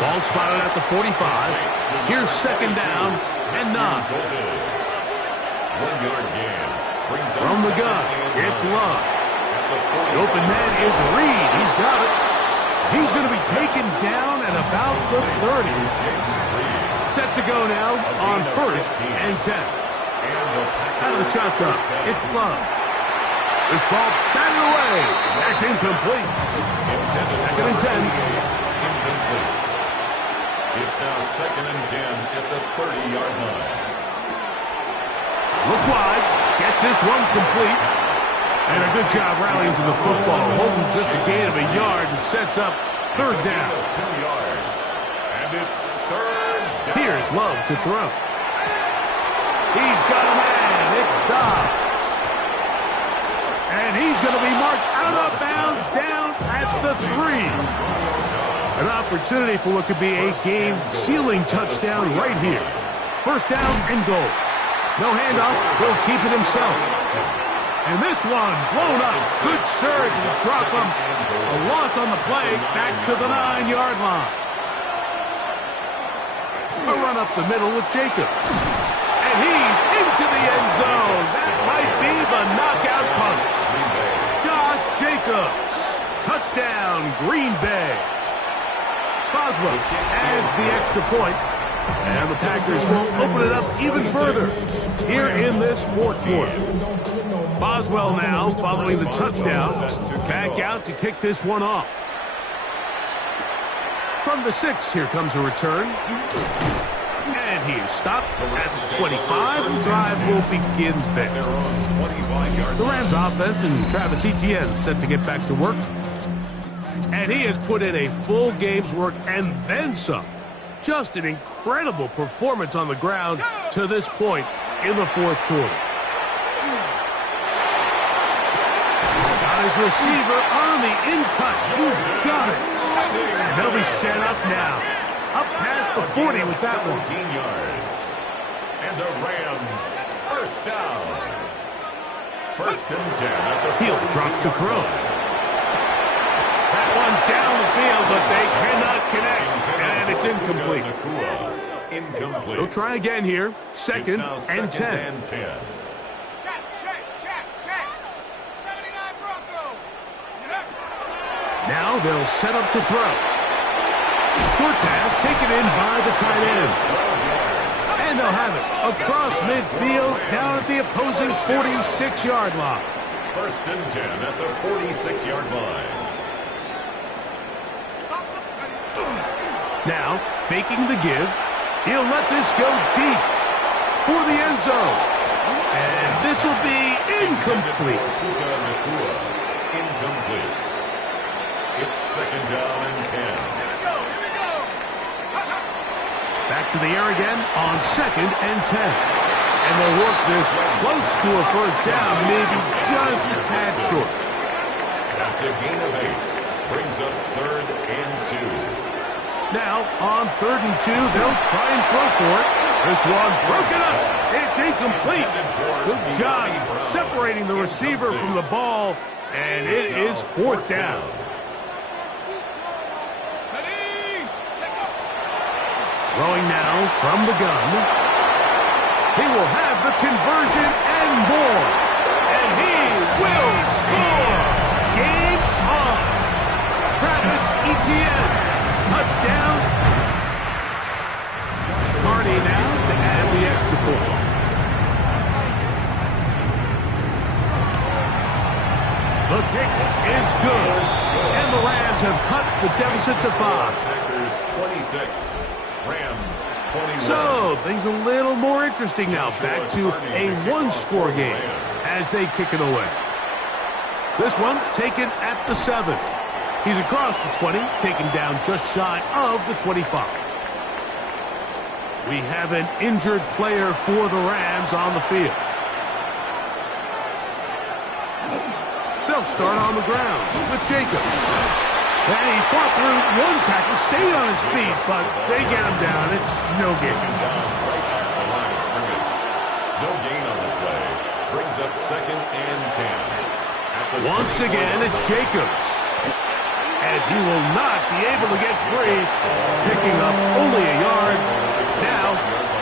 Ball spotted at the 45. Here's 2nd down and 9. 1 yard gain. From the gun, it's Love. The open man is Reed. He's got it. He's going to be taken down at about the 30. Set to go now on 1st and 10. Out of the shotgun, it's Love. This ball batted away. That's incomplete. 2nd and 10. Incomplete. It's now 2nd and 10 at the 30-yard line. Look wide. Get this one complete. And a good job rallying to the football. Holding just a gain of a yard and sets up 3rd down. 2 yards. And it's 3rd down. Here's Love to throw. He's got a man. It's Dobbs. And he's going to be marked out of bounds down at the 3. An opportunity for what could be a game-sealing touchdown right here. 1st down and goal. No handoff. He'll keep it himself. And this one blown up. Good surge to drop him. A loss on the play back to the 9-yard line. A run up the middle with Jacobs. And he's into the end zone. That might be the knockout punch. Josh Jacobs. Touchdown, Green Bay. Boswell adds the extra point. And the Packers will open it up even further here in this 4th quarter. Boswell now, following the touchdown, back out to kick this one off. From the 6, here comes a return. And he is stopped at the 25. The drive will begin there. The Rams offense and Travis Etienne set to get back to work. And he has put in a full game's work and then some. Just an incredible performance on the ground to this point in the fourth quarter. Got his receiver on the in-cut. He's got it. And they'll be set up now. Up past the 40 with that one. 17 yards. And the Rams, first down. First and 10 at the He'll drop to throw. That one down the field, but they cannot connect. And it's incomplete. Incomplete. They'll try again here. Second and 10. Check. 79 Bronco. Now they'll set up to throw. Short pass taken in by the tight end. And they'll have it across midfield down at the opposing 46-yard line. First and 10 at the 46-yard line. Now, faking the give, he'll let this go deep for the end zone. And this will be incomplete. Incomplete. It's second down and 10. Back to the air again on second and 10. And they'll work this close to a first down, maybe just a tad short. That's a gain of 8. Brings up third and 2. Now, on third and 2, they'll try and throw for it. This one broken up. It's incomplete. Good job separating the receiver from the ball, and it is fourth down. Throwing now from the gun. He will have the conversion and more. And he will score. Game on. Travis Etienne. Touchdown. Carney now to add the extra point. The kick is good. And the Rams have cut the deficit to 5. Packers 26. Rams 21. So, things a little more interesting now. Back to a one-score game as they kick it away. This one taken at the 7. He's across the 20, taken down just shy of the 25. We have an injured player for the Rams on the field. They'll start on the ground with Jacobs. And he fought through one tackle, stayed on his feet, but they get him down. It's no gain. No gain on the play. Brings up second and 10. Once again, it's Jacobs. And he will not be able to get free, picking up only a yard. Now,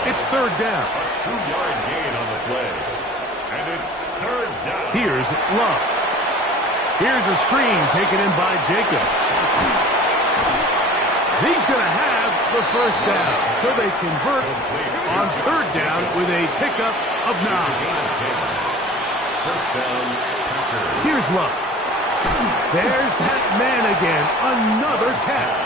it's third down. A 2-yard gain on the play. And it's third down. Here's Love. Here's a screen taken in by Jacobs. He's going to have the first down. So they convert on third down with a pickup of 9. First down, Packers. Here's Love. There's that man again. Another catch.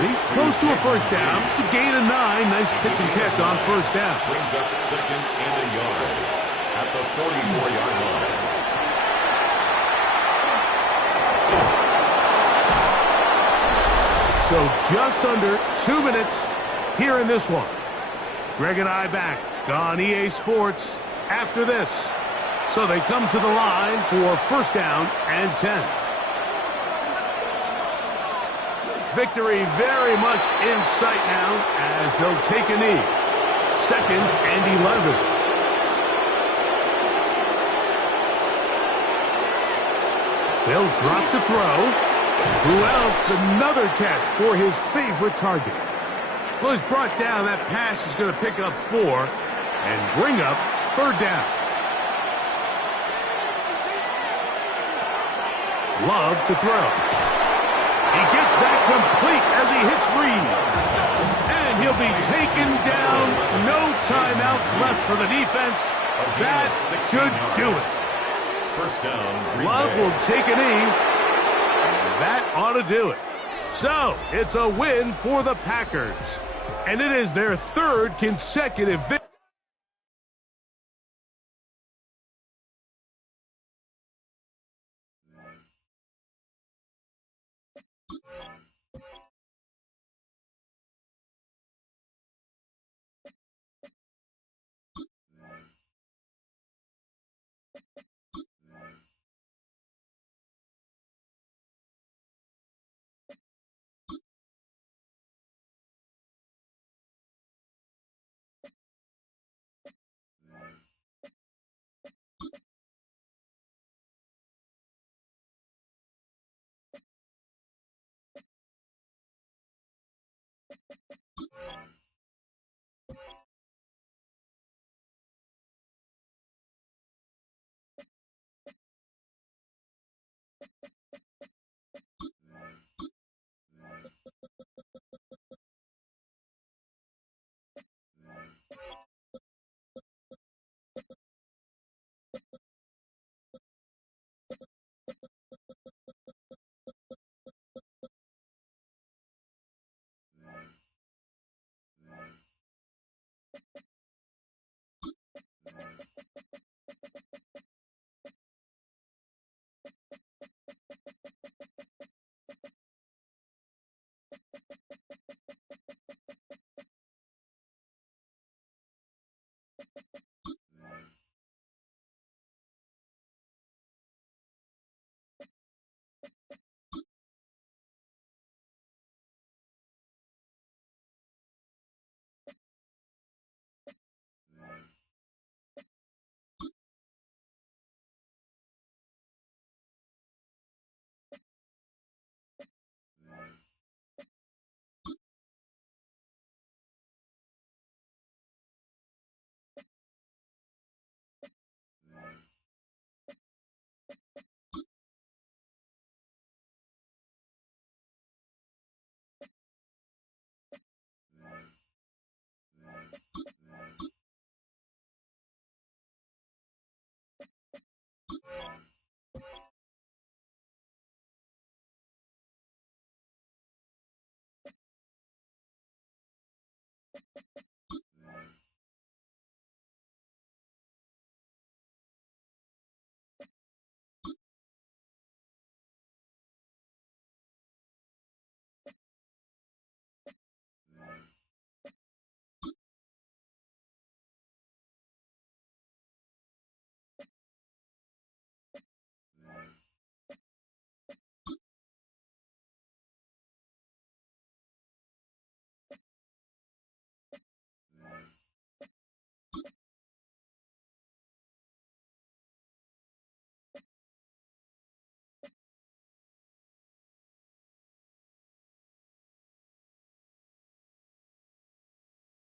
He's close to a first down to gain a 9. Nice pitch and catch on first down. Brings up second and a yard at the 44-yard line. So just under 2 minutes here in this one. Greg and I back on EA Sports after this. So they come to the line for first down and 10. Victory very much in sight now as they'll take a knee. Second and 11. They'll drop to throw. Who else? Another catch for his favorite target. Well, he's brought down. That pass is going to pick up 4 and bring up third down. Love to throw. He gets that complete as he hits Reed. And he'll be taken down. No timeouts left for the defense. That should do it. First down. Love will take a knee. That ought to do it. So, it's a win for the Packers. And it is their third consecutive victory.